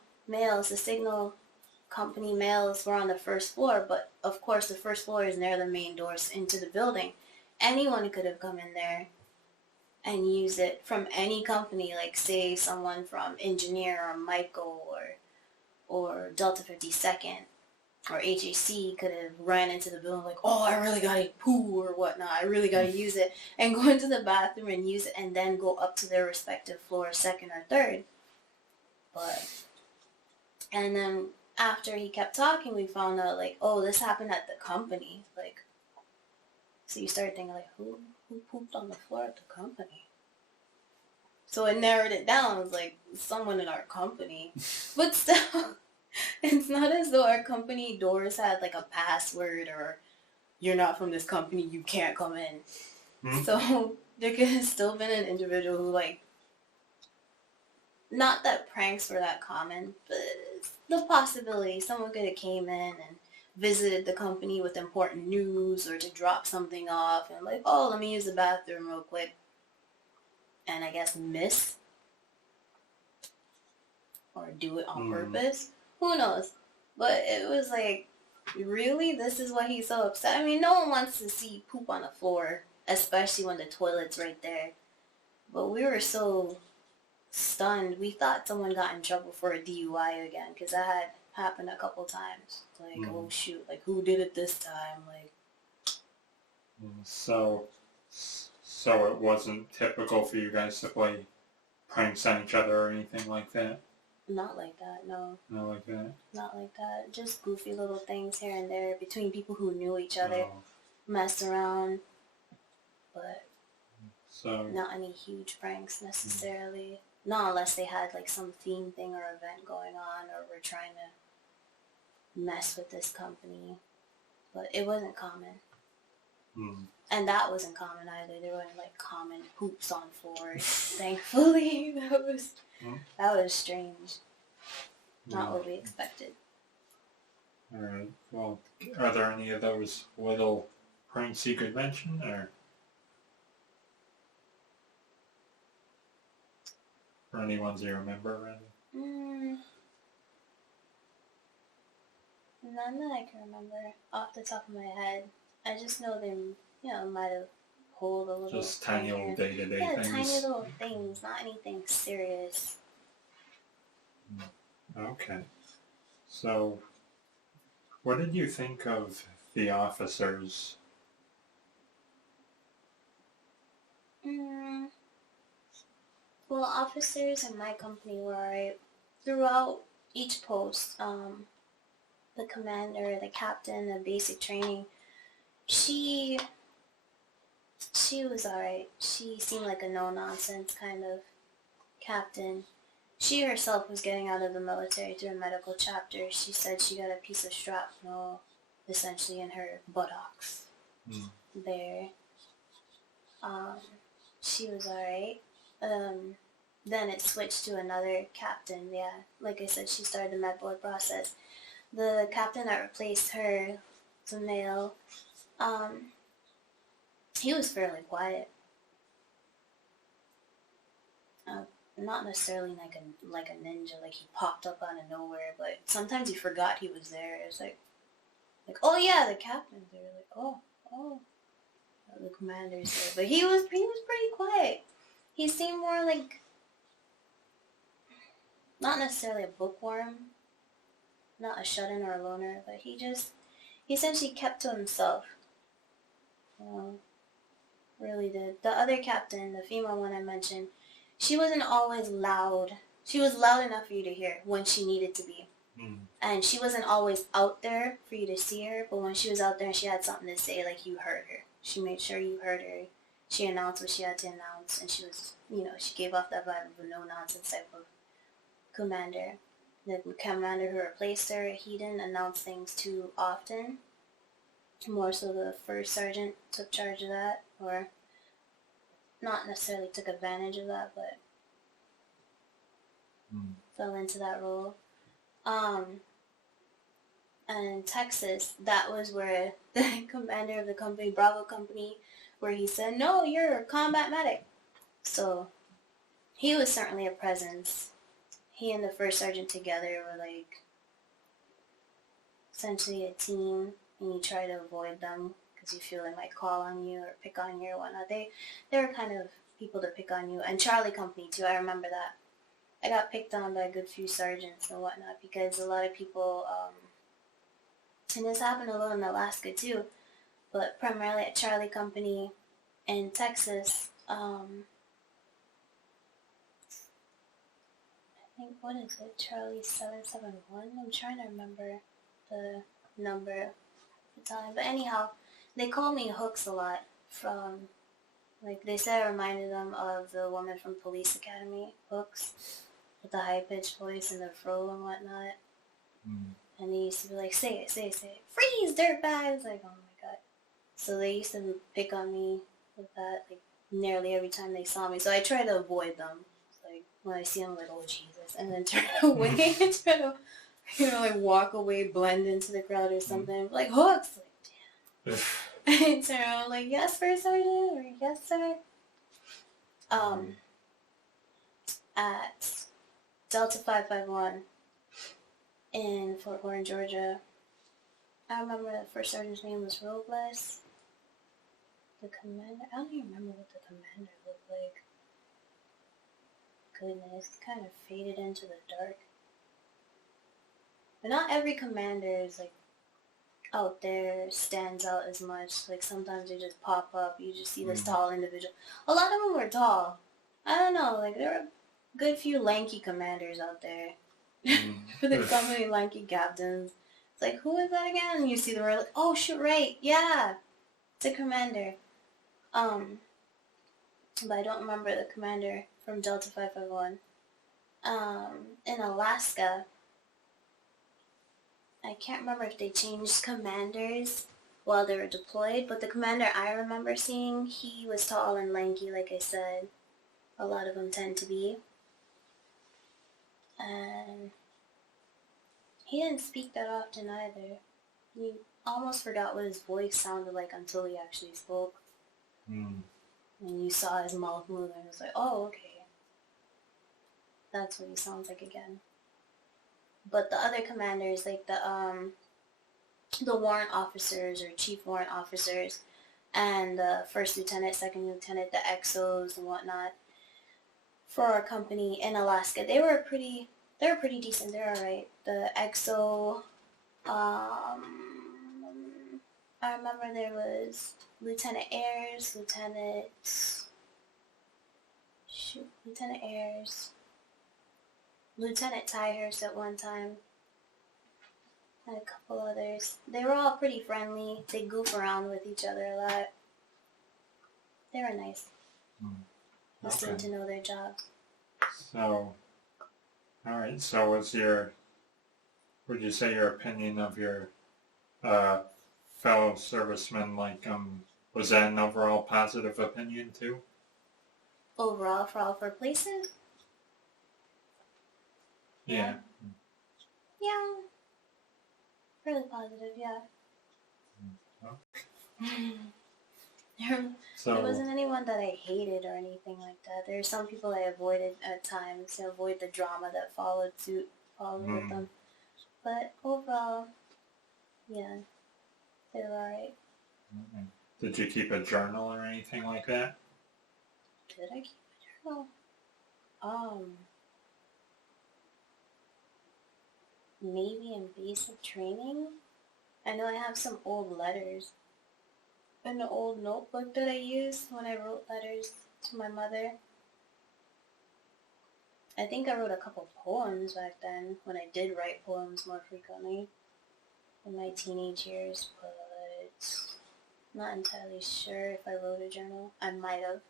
company males were on the first floor, but of course the first floor is near the main doors into the building. Anyone could have come in there and used it from any company, like, say, someone from Engineer or Michael or Delta 52nd or HAC could have ran into the building like, oh, I really gotta poo or whatnot, I really gotta use it, and go into the bathroom and use it, and then go up to their respective floor, second or third. And then after he kept talking, we found out, like, oh, this happened at the company. Like, so you start thinking, like, who pooped on the floor at the company? So it narrowed it down. It was like, someone in our company. But still, it's not as though our company doors had like a password or you're not from this company, you can't come in. Hmm? So there could have still been an individual who, like, not that pranks were that common, but the possibility someone could have came in and visited the company with important news or to drop something off and like, oh, let me use the bathroom real quick, and I guess miss or do it on purpose. Who knows? But it was like, really? This is why he's so upset? I mean, no one wants to see poop on the floor, especially when the toilet's right there. But we were so stunned. We thought someone got in trouble for a DUI again, because that had happened a couple times. Like, oh shoot, like who did it this time? Like, So it wasn't typical for you guys to play pranks on each other or anything like that? not like that, no. Not like that? Not like that. Just goofy little things here and there between people who knew each other, Oh, messed around, but so, not any huge pranks necessarily. Not unless they had like some theme thing or event going on or were trying to mess with this company. But it wasn't common. And that wasn't common either. There weren't like common poops on floors. Thankfully, that was strange. Not what we expected. Alright, well, are there any of those little pranks you could mention, or any ones you remember, rather? None that I can remember off the top of my head. I just know they, might have pulled a little. Just tiny little day-to-day things. Yeah, tiny little things, not anything serious. Okay. So, what did you think of the officers? Well, officers in my company were alright. Throughout each post, the commander, the captain, the basic training, she was alright. She seemed like a no-nonsense kind of captain. She herself was getting out of the military through a medical chapter. She said she got a piece of shrapnel essentially in her buttocks. There. She was alright. Then it switched to another captain, yeah. Like I said, she started the med board process. The captain that replaced her, the male, he was fairly quiet. Not necessarily like a ninja, like he popped up out of nowhere, but sometimes you forgot he was there. It was like, oh yeah, the captain's there. Like, oh, the commander's there. But he was pretty quiet. He seemed more like, not necessarily a bookworm, not a shut-in or a loner, but he essentially kept to himself. Really did. The other captain, the female one I mentioned, she wasn't always loud. She was loud enough for you to hear when she needed to be. And she wasn't always out there for you to see her, but when she was out there and she had something to say, like, you heard her. She made sure you heard her. She announced what she had to announce, and she was, she gave off that vibe of a no-nonsense type of commander. The commander who replaced her, he didn't announce things too often. More so the first sergeant took charge of that, or not necessarily took advantage of that, but fell into that role. And in Texas, that was where the commander of the company, Bravo Company, where he said, no, you're a combat medic. So he was certainly a presence. He and the first sergeant together were like essentially a team, and you try to avoid them because you feel they might call on you or pick on you or whatnot. They were kind of people to pick on you. And Charlie Company too, I remember that. I got picked on by a good few sergeants and whatnot because a lot of people, and this happened a little in Alaska too, but primarily at Charlie Company in Texas, I think, what is it, Charlie 771? I'm trying to remember the number at the time. But anyhow, they call me Hooks a lot from, like, they said I reminded them of the woman from Police Academy, Hooks, with the high-pitched voice and the fro and whatnot. And they used to be like, say it, freeze, dirtbags! Like, oh my god. So they used to pick on me with that, like, nearly every time they saw me. So I try to avoid them. Like, when I see them, I'm like, oh, Jesus. And then turn away and try to, like, walk away, blend into the crowd or something. Like, hooks! Like, damn. I turn around, like, yes, First Sergeant, or yes, sir. At Delta 551 in Fort Warren, Georgia, I remember the first sergeant's name was Robles. The commander, I don't even remember what the commander looked like. Goodness, kind of faded into the dark. But not every commander is like out there, stands out as much. Like sometimes they just pop up. You just see this tall individual. A lot of them were tall. I don't know, like there were a good few lanky commanders out there. There's so many lanky captains. It's like, who is that again? And you see them, like, oh shoot, right, yeah, it's a commander. But I don't remember the commander from Delta 551. In Alaska, I can't remember if they changed commanders while they were deployed, but the commander I remember seeing, he was tall and lanky, like I said. A lot of them tend to be. And he didn't speak that often either. You almost forgot what his voice sounded like until he actually spoke. And you saw his mouth move and it was like, oh, okay. That's what he sounds like again. But the other commanders, like the warrant officers or chief warrant officers and the first lieutenant, second lieutenant, the XOs and whatnot for our company in Alaska, they were pretty decent. They're alright. The XO, I remember there was Lieutenant Ayers, Lieutenant Tyhurst at one time, and a couple others. They were all pretty friendly. They goof around with each other a lot. They were nice. They seemed to know their job. So, alright, so would you say your opinion of your fellow servicemen, like, was that an overall positive opinion too? Overall, for all four places? Yeah. Yeah. Really positive, yeah. There wasn't anyone that I hated or anything like that. There are some people I avoided at times to avoid the drama that followed with them. But overall, yeah, they were alright. Did you keep a journal or anything like that? Did I keep a journal? Maybe in basic training. I know I have some old letters in the old notebook that I used when I wrote letters to my mother. I think I wrote a couple poems back then, when I did write poems more frequently in my teenage years, but not entirely sure if I wrote a journal. I might have,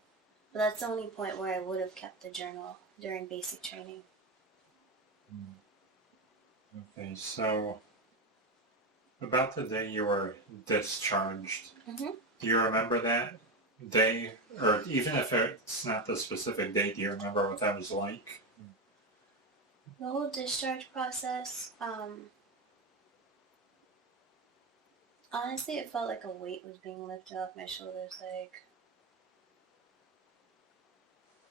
but that's the only point where I would have kept the journal during basic training. Okay, so about the day you were discharged, do you remember that day? Or even if it's not the specific date, do you remember what that was like? The whole discharge process, honestly, it felt like a weight was being lifted off my shoulders. Like,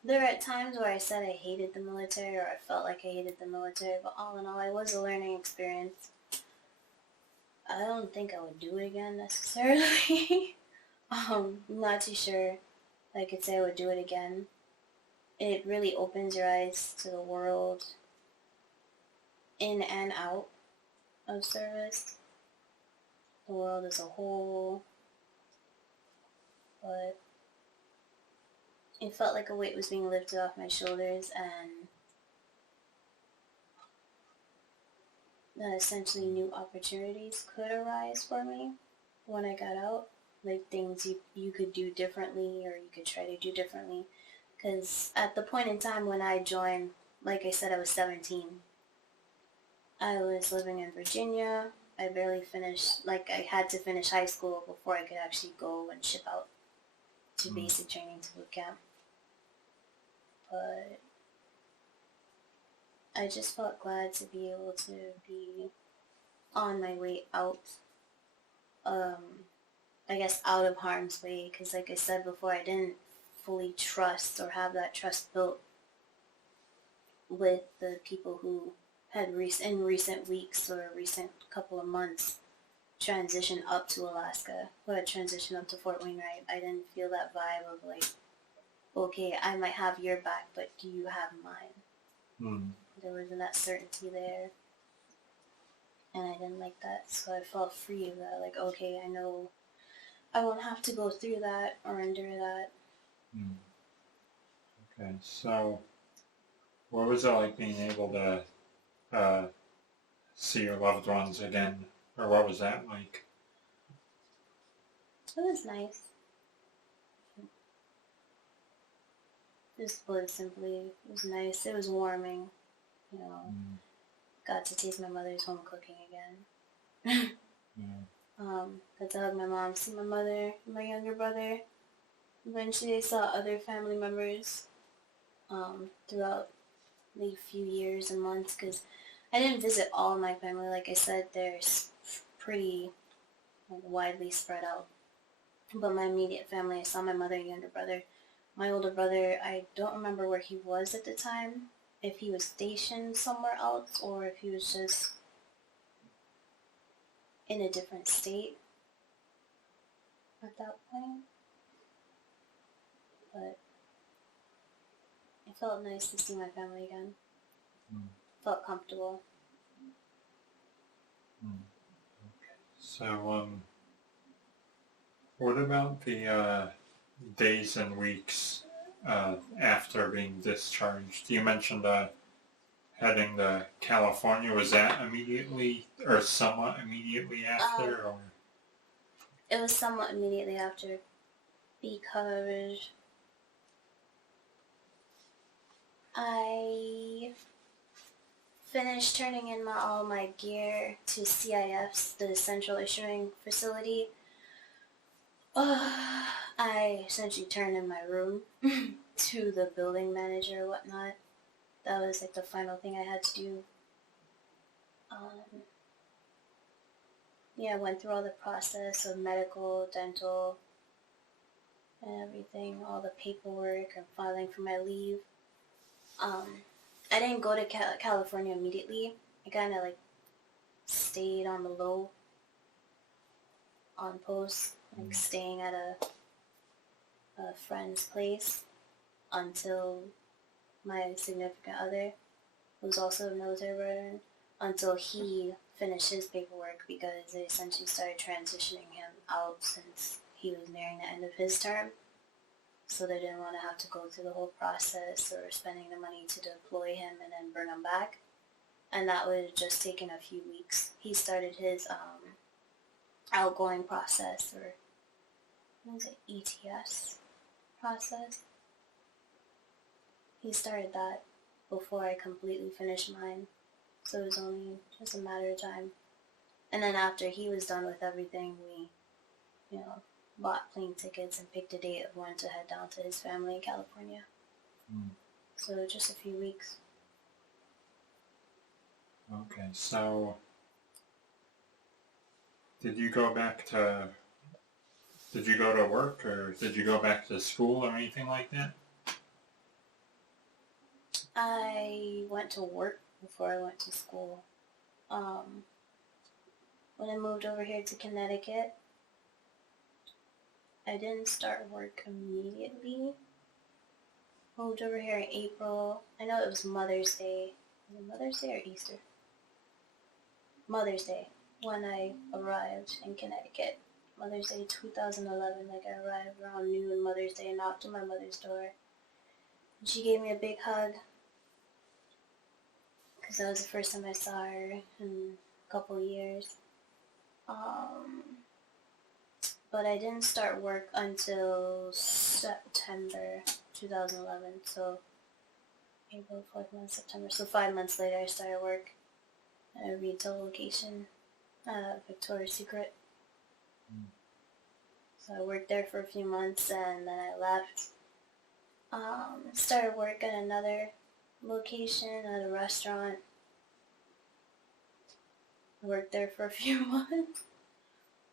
there were times where I said I hated the military, or I felt like I hated the military, but all in all, it was a learning experience. I don't think I would do it again necessarily. I'm not too sure I could say I would do it again. It really opens your eyes to the world in and out of service, the world as a whole, but it felt like a weight was being lifted off my shoulders, and that essentially new opportunities could arise for me when I got out, like things you could do differently, or you could try to do differently, because at the point in time when I joined, like I said, I was 17. I was living in Virginia. I barely finished, like I had to finish high school before I could actually go and ship out to basic training to boot camp. But I just felt glad to be able to be on my way out, I guess out of harm's way, because like I said before, I didn't fully trust or have that trust built with the people who had in recent weeks or recent couple of months transitioned up to Alaska, who had transitioned up to Fort Wainwright. I didn't feel that vibe of like, okay, I might have your back, but do you have mine? There wasn't that certainty there, and I didn't like that, so I felt free of that. Like, okay, I know I won't have to go through that or endure that. Okay, so what was it like being able to see your loved ones again, or what was that like? It was nice. Just put it simply, it was nice. It was warming, you know. Got to taste my mother's home cooking again. Got to hug my mom, see my mother, my younger brother. Eventually I saw other family members throughout the few years and months, because I didn't visit all my family. Like I said, they're pretty widely spread out. But my immediate family, I saw my mother and younger brother. My older brother, I don't remember where he was at the time, if he was stationed somewhere else or if he was just in a different state at that point. But it felt nice to see my family again. Felt comfortable. So, what about the days and weeks after being discharged? You mentioned heading to California. Was that immediately or somewhat immediately after, or? It was somewhat immediately after, because I finished turning in all my gear to CIF's, the Central Issuing Facility. I essentially turned in my room to the building manager or whatnot. That was like the final thing I had to do. I went through all the process of medical, dental, and everything, all the paperwork and filing for my leave. I didn't go to California immediately. I kind of like stayed on the low, on post, like staying at a friend's place until my significant other, who's also a military veteran, until he finished his paperwork, because they essentially started transitioning him out since he was nearing the end of his term. So they didn't want to have to go through the whole process or spending the money to deploy him and then bring him back. And that would have just taken a few weeks. He started his outgoing process, or what is it, ETS process. He started that before I completely finished mine. So it was only just a matter of time. And then after he was done with everything, we, bought plane tickets and picked a date of when to head down to his family in California. So just a few weeks. Okay, so did you go to work, or did you go back to school or anything like that? I went to work before I went to school. When I moved over here to Connecticut, I didn't start work immediately. Moved over here in April. I know it was Mother's Day. Was it Mother's Day or Easter? Mother's Day, when I arrived in Connecticut. Mother's Day 2011, like I arrived around noon Mother's Day and knocked on my mother's door. And she gave me a big hug, because that was the first time I saw her in a couple years. But I didn't start work until September 2011, so April, 4th month, September. So 5 months later I started work at a retail location Victoria's Secret. Mm. So I worked there for a few months and then I left. Started work at another location at a restaurant. Worked there for a few months.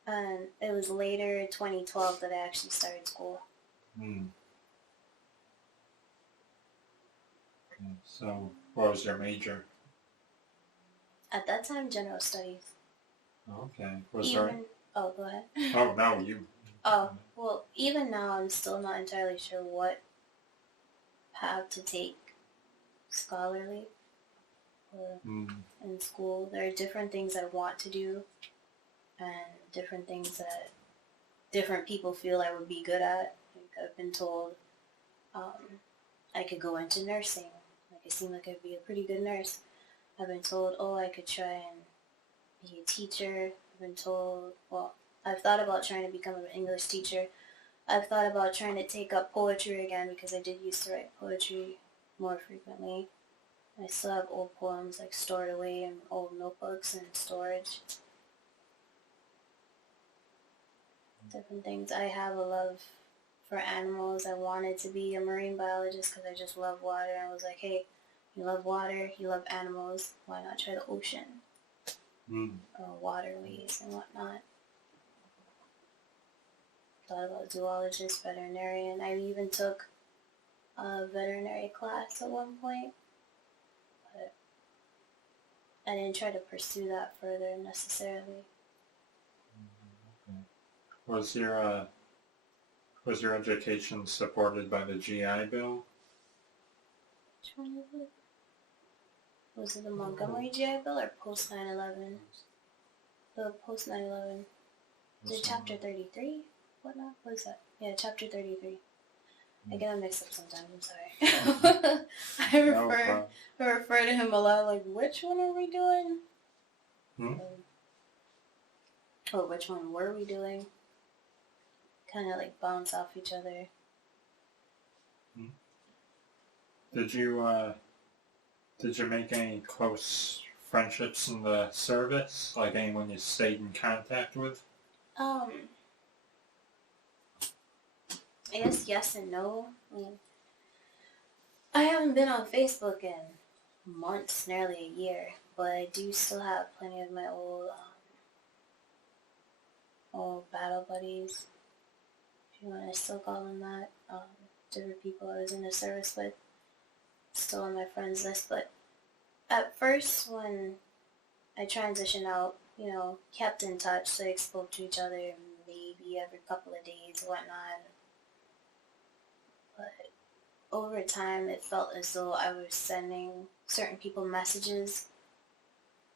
And it was later, 2012, that I actually started school. Mm. Okay. So, what was your major? At that time, general studies. Okay. Was there? Oh, go ahead. Oh no, you. Oh, well, even now I'm still not entirely sure what path to take scholarly or in school. There are different things I want to do and different things that different people feel I would be good at. Like I've been told I could go into nursing. Like I seem like I'd be a pretty good nurse. I've been told, oh, I could try and be a teacher. I've been told, well, I've thought about trying to become an English teacher. I've thought about trying to take up poetry again because I did used to write poetry more frequently. I still have old poems like stored away in old notebooks and storage. Different things. I have a love for animals. I wanted to be a marine biologist because I just love water. I was like, hey, you love water, you love animals, why not try the ocean? Or waterways and whatnot. Thought about zoologist, veterinarian. I even took a veterinary class at one point, but I didn't try to pursue that further necessarily. Okay. Was your education supported by the GI Bill? Which one was it? Was it the Montgomery GI Bill or post 9/11? The post 9/11. The chapter 33? What now? What is that? Yeah, chapter 33. I get them mixed up sometimes, I'm sorry. I refer to him a lot, like, which one are we doing? Or which one were we doing? Kind of like bounce off each other. Did you make any close friendships in the service? Like anyone you stayed in contact with? I guess yes and no. I mean, I haven't been on Facebook in months, nearly a year, but I do still have plenty of my old battle buddies, if you want to still call them that. Different people I was in the service with, still on my friends list. But at first, when I transitioned out, kept in touch, like spoke to each other maybe every couple of days, whatnot. But over time, it felt as though I was sending certain people messages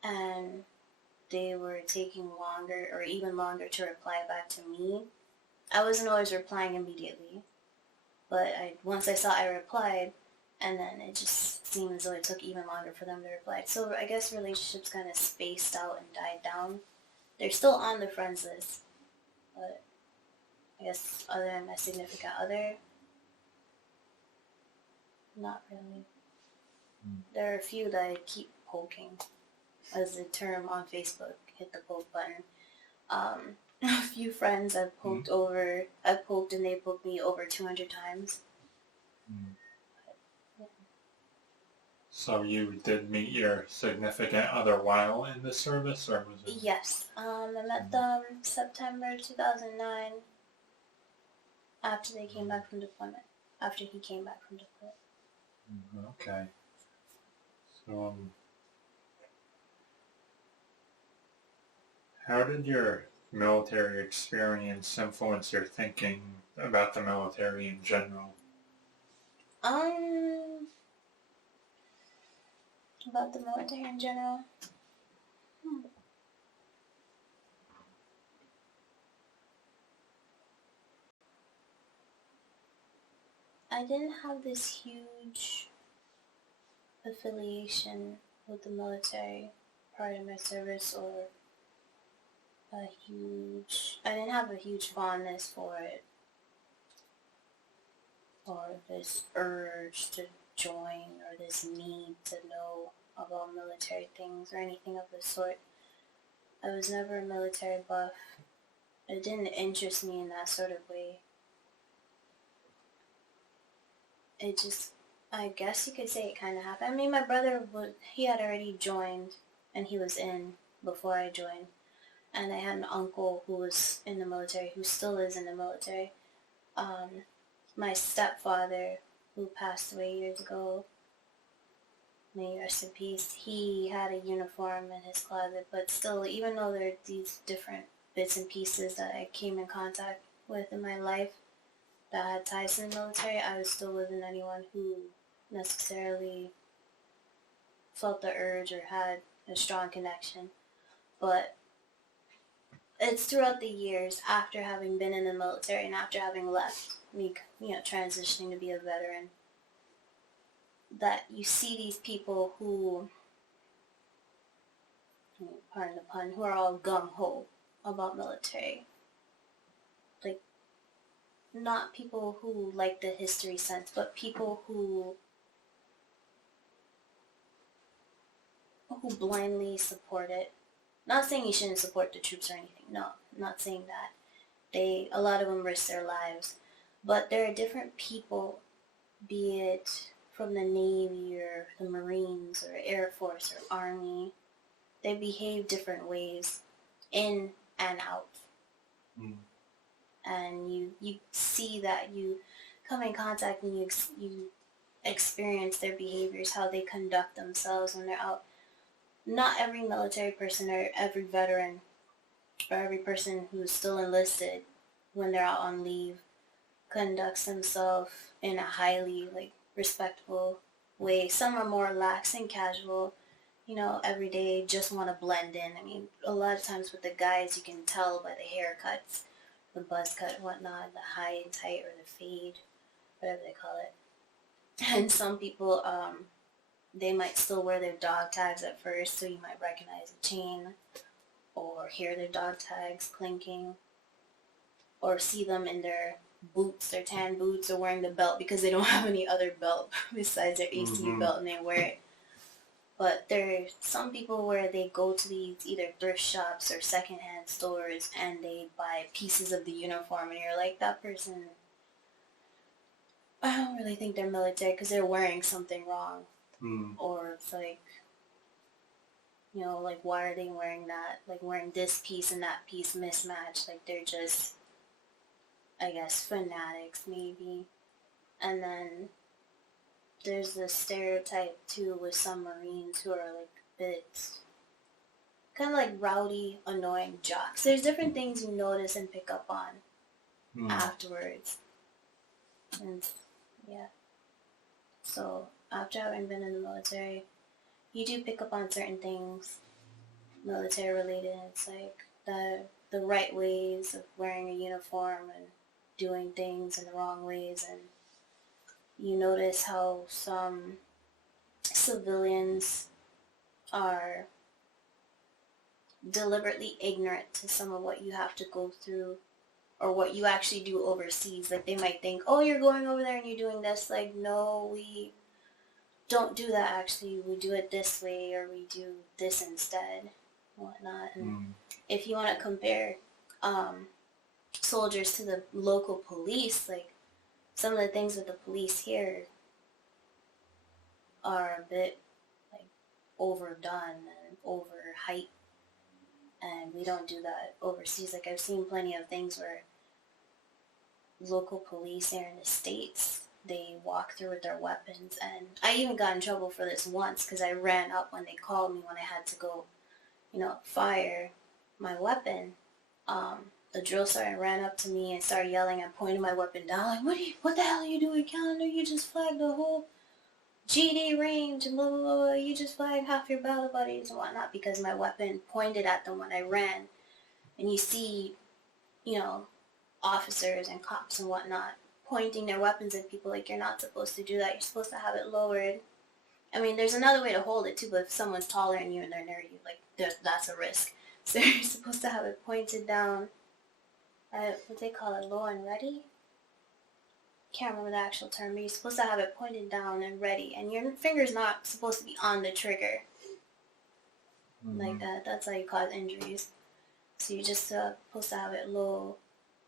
and they were taking longer or even longer to reply back to me. I wasn't always replying immediately, but once I saw I replied, and then it just seemed as though it took even longer for them to reply. So I guess relationships kind of spaced out and died down. They're still on the friends list, but I guess other than my significant other, not really. There are a few that I keep poking, as the term on Facebook, hit the poke button. A few friends I've poked and they poked me over 200 times. So you did meet your significant other while in the service, or was it? Yes. I met them September 2009 after they came back from deployment. After he came back from deployment. Okay. So, how did your military experience influence your thinking about the military in general? About the military in general? I didn't have this huge affiliation with the military prior to my service, or I didn't have a huge fondness for it, or this urge to join, or this need to know about military things, or anything of the sort. I was never a military buff. It didn't interest me in that sort of way. It just, I guess you could say it kind of happened. I mean, my brother, he had already joined, and he was in before I joined. And I had an uncle who was in the military, who still is in the military. My stepfather, who passed away years ago, may he rest in peace, he had a uniform in his closet, but still, even though there are these different bits and pieces that I came in contact with in my life that had ties to the military, I still wasn't anyone who necessarily felt the urge or had a strong connection. But it's throughout the years, after having been in the military and after having left, me, transitioning to be a veteran, that you see these people who, pardon the pun, who are all gung-ho about military. Like, not people who like the history sense, but people who blindly support it. Not saying you shouldn't support the troops or anything. No, I'm not saying that. A lot of them risk their lives. But there are different people, be it from the Navy or the Marines or Air Force or Army, they behave different ways in and out. Mm. And you see that, you come in contact and you experience their behaviors, how they conduct themselves when they're out. Not every military person or every veteran or every person who's still enlisted when they're out on leave conducts themselves in a highly respectful way. Some are more lax and casual, every day just want to blend in. I mean, a lot of times with the guys, you can tell by the haircuts, the buzz cut and whatnot, the high and tight or the fade, whatever they call it. And some people, they might still wear their dog tags at first, so you might recognize the chain or hear their dog tags clinking or see them in their boots, their tan boots, or wearing the belt because they don't have any other belt besides their ACU belt and they wear it. But there are some people where they go to these either thrift shops or secondhand stores and they buy pieces of the uniform and you're like, that person, I don't really think they're military because they're wearing something wrong. Or it's like, why are they wearing that? Like wearing this piece and that piece mismatched. Like they're just, I guess, fanatics maybe. And then there's this stereotype too with some Marines who are a bit kind of like rowdy, annoying jocks. There's different things you notice and pick up on afterwards. And yeah. So after having been in the military, you do pick up on certain things military related. It's like the right ways of wearing a uniform and doing things in the wrong ways, and you notice how some civilians are deliberately ignorant to some of what you have to go through or what you actually do overseas. Like they might think, oh, you're going over there and you're doing this. Like, no, we don't do that actually. We do it this way or we do this instead and whatnot. And if you want to compare soldiers to the local police, like some of the things with the police here are a bit overdone and overhyped, and we don't do that overseas. Like I've seen plenty of things where local police here in the States, they walk through with their weapons, and I even got in trouble for this once because I ran up when they called me when I had to go, fire my weapon. The drill sergeant ran up to me and started yelling and pointing my weapon down, like, what the hell are you doing, Callender? You just flagged the whole GD range and blah, blah, blah. You just flagged half your battle buddies and whatnot because my weapon pointed at them when I ran. And you see, officers and cops and whatnot pointing their weapons at people. Like, you're not supposed to do that. You're supposed to have it lowered. I mean, there's another way to hold it too, but if someone's taller than you and they're near you, that's a risk. So you're supposed to have it pointed down. What they call it, low and ready? Can't remember the actual term, but you're supposed to have it pointed down and ready, and your finger's not supposed to be on the trigger. like that. That's how you cause injuries. So you're just supposed to have it low,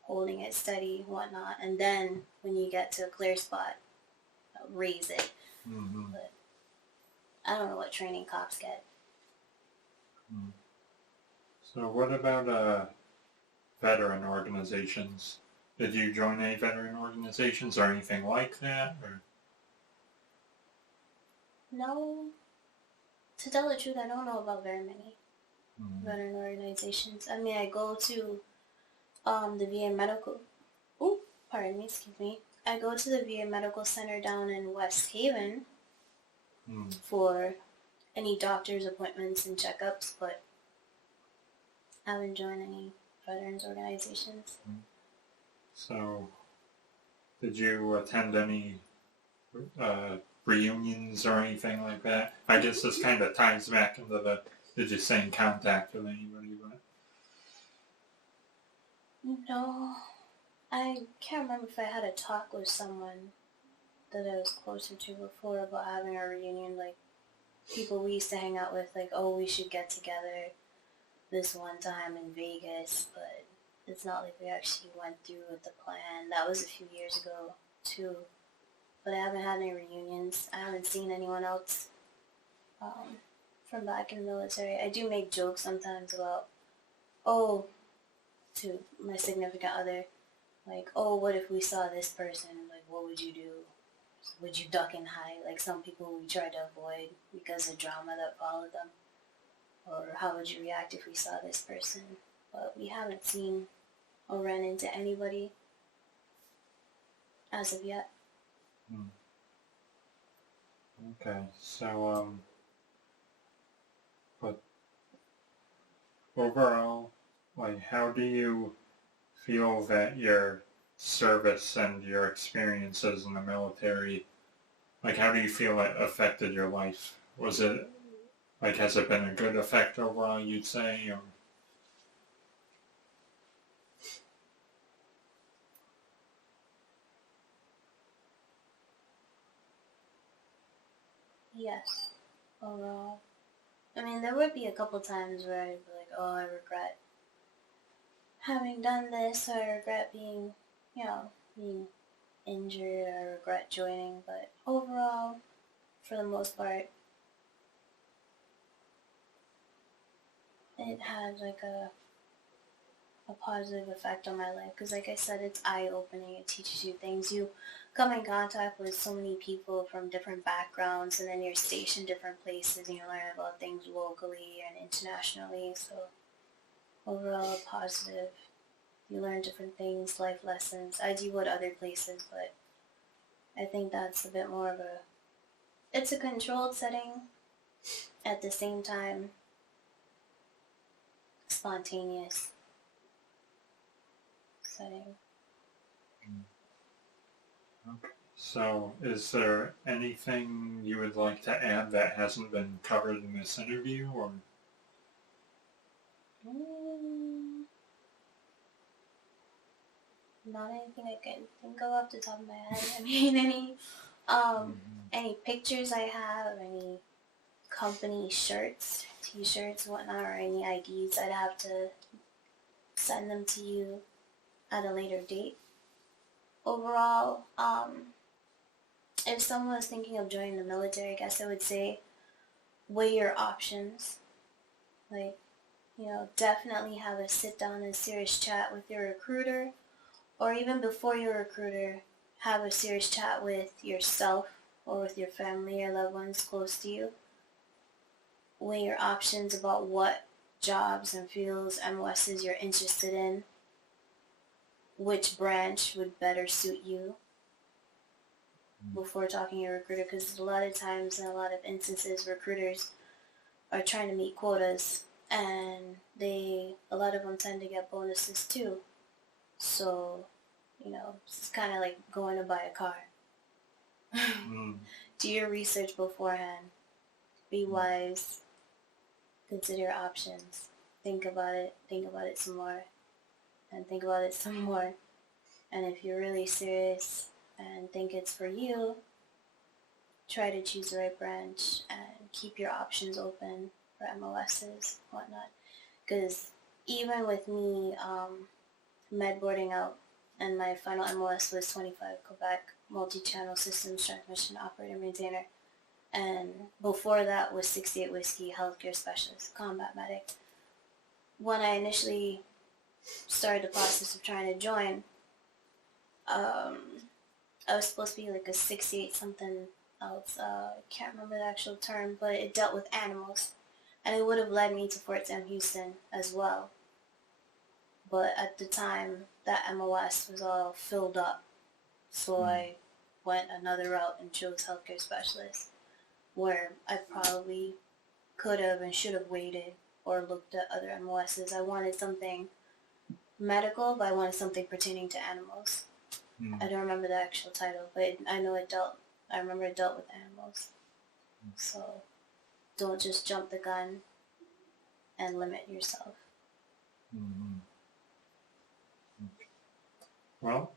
holding it steady, whatnot, and then when you get to a clear spot, raise it. But I don't know what training cops get. So what about veteran organizations? Did you join any veteran organizations or anything like that? Or? No, to tell the truth, I don't know about very many veteran organizations. I mean, I go to the VA medical. Oh, pardon me, excuse me. I go to the VA Medical Center down in West Haven for any doctor's appointments and checkups, but I haven't joined any veterans organizations. So, did you attend any reunions or anything like that? I guess this kind of ties back into the did you stay in contact with anybody? But No, I can't remember if I had a talk with someone that I was closer to before about having a reunion, like people we used to hang out with, like, oh, we should get together this one time in Vegas, but it's not like we actually went through with the plan. That was a few years ago, too. But I haven't had any reunions. I haven't seen anyone else from back in the military. I do make jokes sometimes about, oh, to my significant other, like, oh, what if we saw this person? Like, what would you do? Would you duck and hide? Like some people we try to avoid because of drama that followed them. Or how would you react if we saw this person? But we haven't seen or ran into anybody as of yet. okay, so but overall, like, how do you feel that your service and your experiences in the military, like, how do you feel it affected your life? Was it, like, has it been a good effect overall, you'd say? Or? Yes, overall. I mean, there would be a couple times where I'd be like, oh, I regret having done this, or I regret being, being injured, or I regret joining, but overall, for the most part, it had like a positive effect on my life, because like I said, it's eye-opening. It teaches you things. You come in contact with so many people from different backgrounds, and then you're stationed different places, and you learn about things locally and internationally. So overall, positive. You learn different things, life lessons. I do at other places, but I think that's a bit more of a, it's a controlled setting, at the same time spontaneous setting. Okay. So, is there anything you would like to add that hasn't been covered in this interview, or? Not anything I can think of off the top of my head. I mean, any pictures I have, any company shirts, t-shirts, whatnot, or any IDs, I'd have to send them to you at a later date. Overall, if someone was thinking of joining the military, I guess I would say weigh your options. Like, definitely have a sit down and serious chat with your recruiter, or even before your recruiter, have a serious chat with yourself or with your family or loved ones close to you. Weigh your options about what jobs and fields and MOSs you're interested in, which branch would better suit you before talking to your recruiter, because a lot of times, in a lot of instances, recruiters are trying to meet quotas, and a lot of them tend to get bonuses too. So, it's kind of like going to buy a car. Do your research beforehand. Be wise. Consider your options. Think about it some more. And think about it some more. And if you're really serious and think it's for you, try to choose the right branch and keep your options open for MOSs, whatnot. Because even with me med boarding out, and my final MOS was 25 Quebec multi-channel systems transmission operator maintainer, and before that was 68 Whiskey healthcare specialist, combat medic. When I initially started the process of trying to join, I was supposed to be like a 68 something else. I can't remember the actual term, but it dealt with animals. And it would have led me to Fort Sam Houston as well. But at the time, that MOS was all filled up. So I went another route and chose healthcare specialist, where I probably could have and should have waited or looked at other MOSs. I wanted something medical, but I wanted something pertaining to animals. I don't remember the actual title, but I remember it dealt with animals. So don't just jump the gun and limit yourself. Well,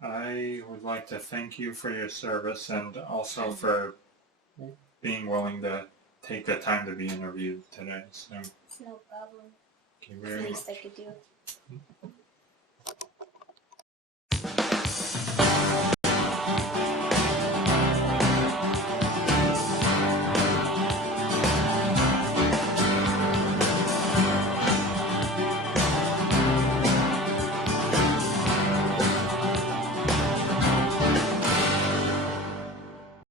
I would like to thank you for your service and also for being willing to take the time to be interviewed today. So, It's no problem. thank you It's very the much. least I could do.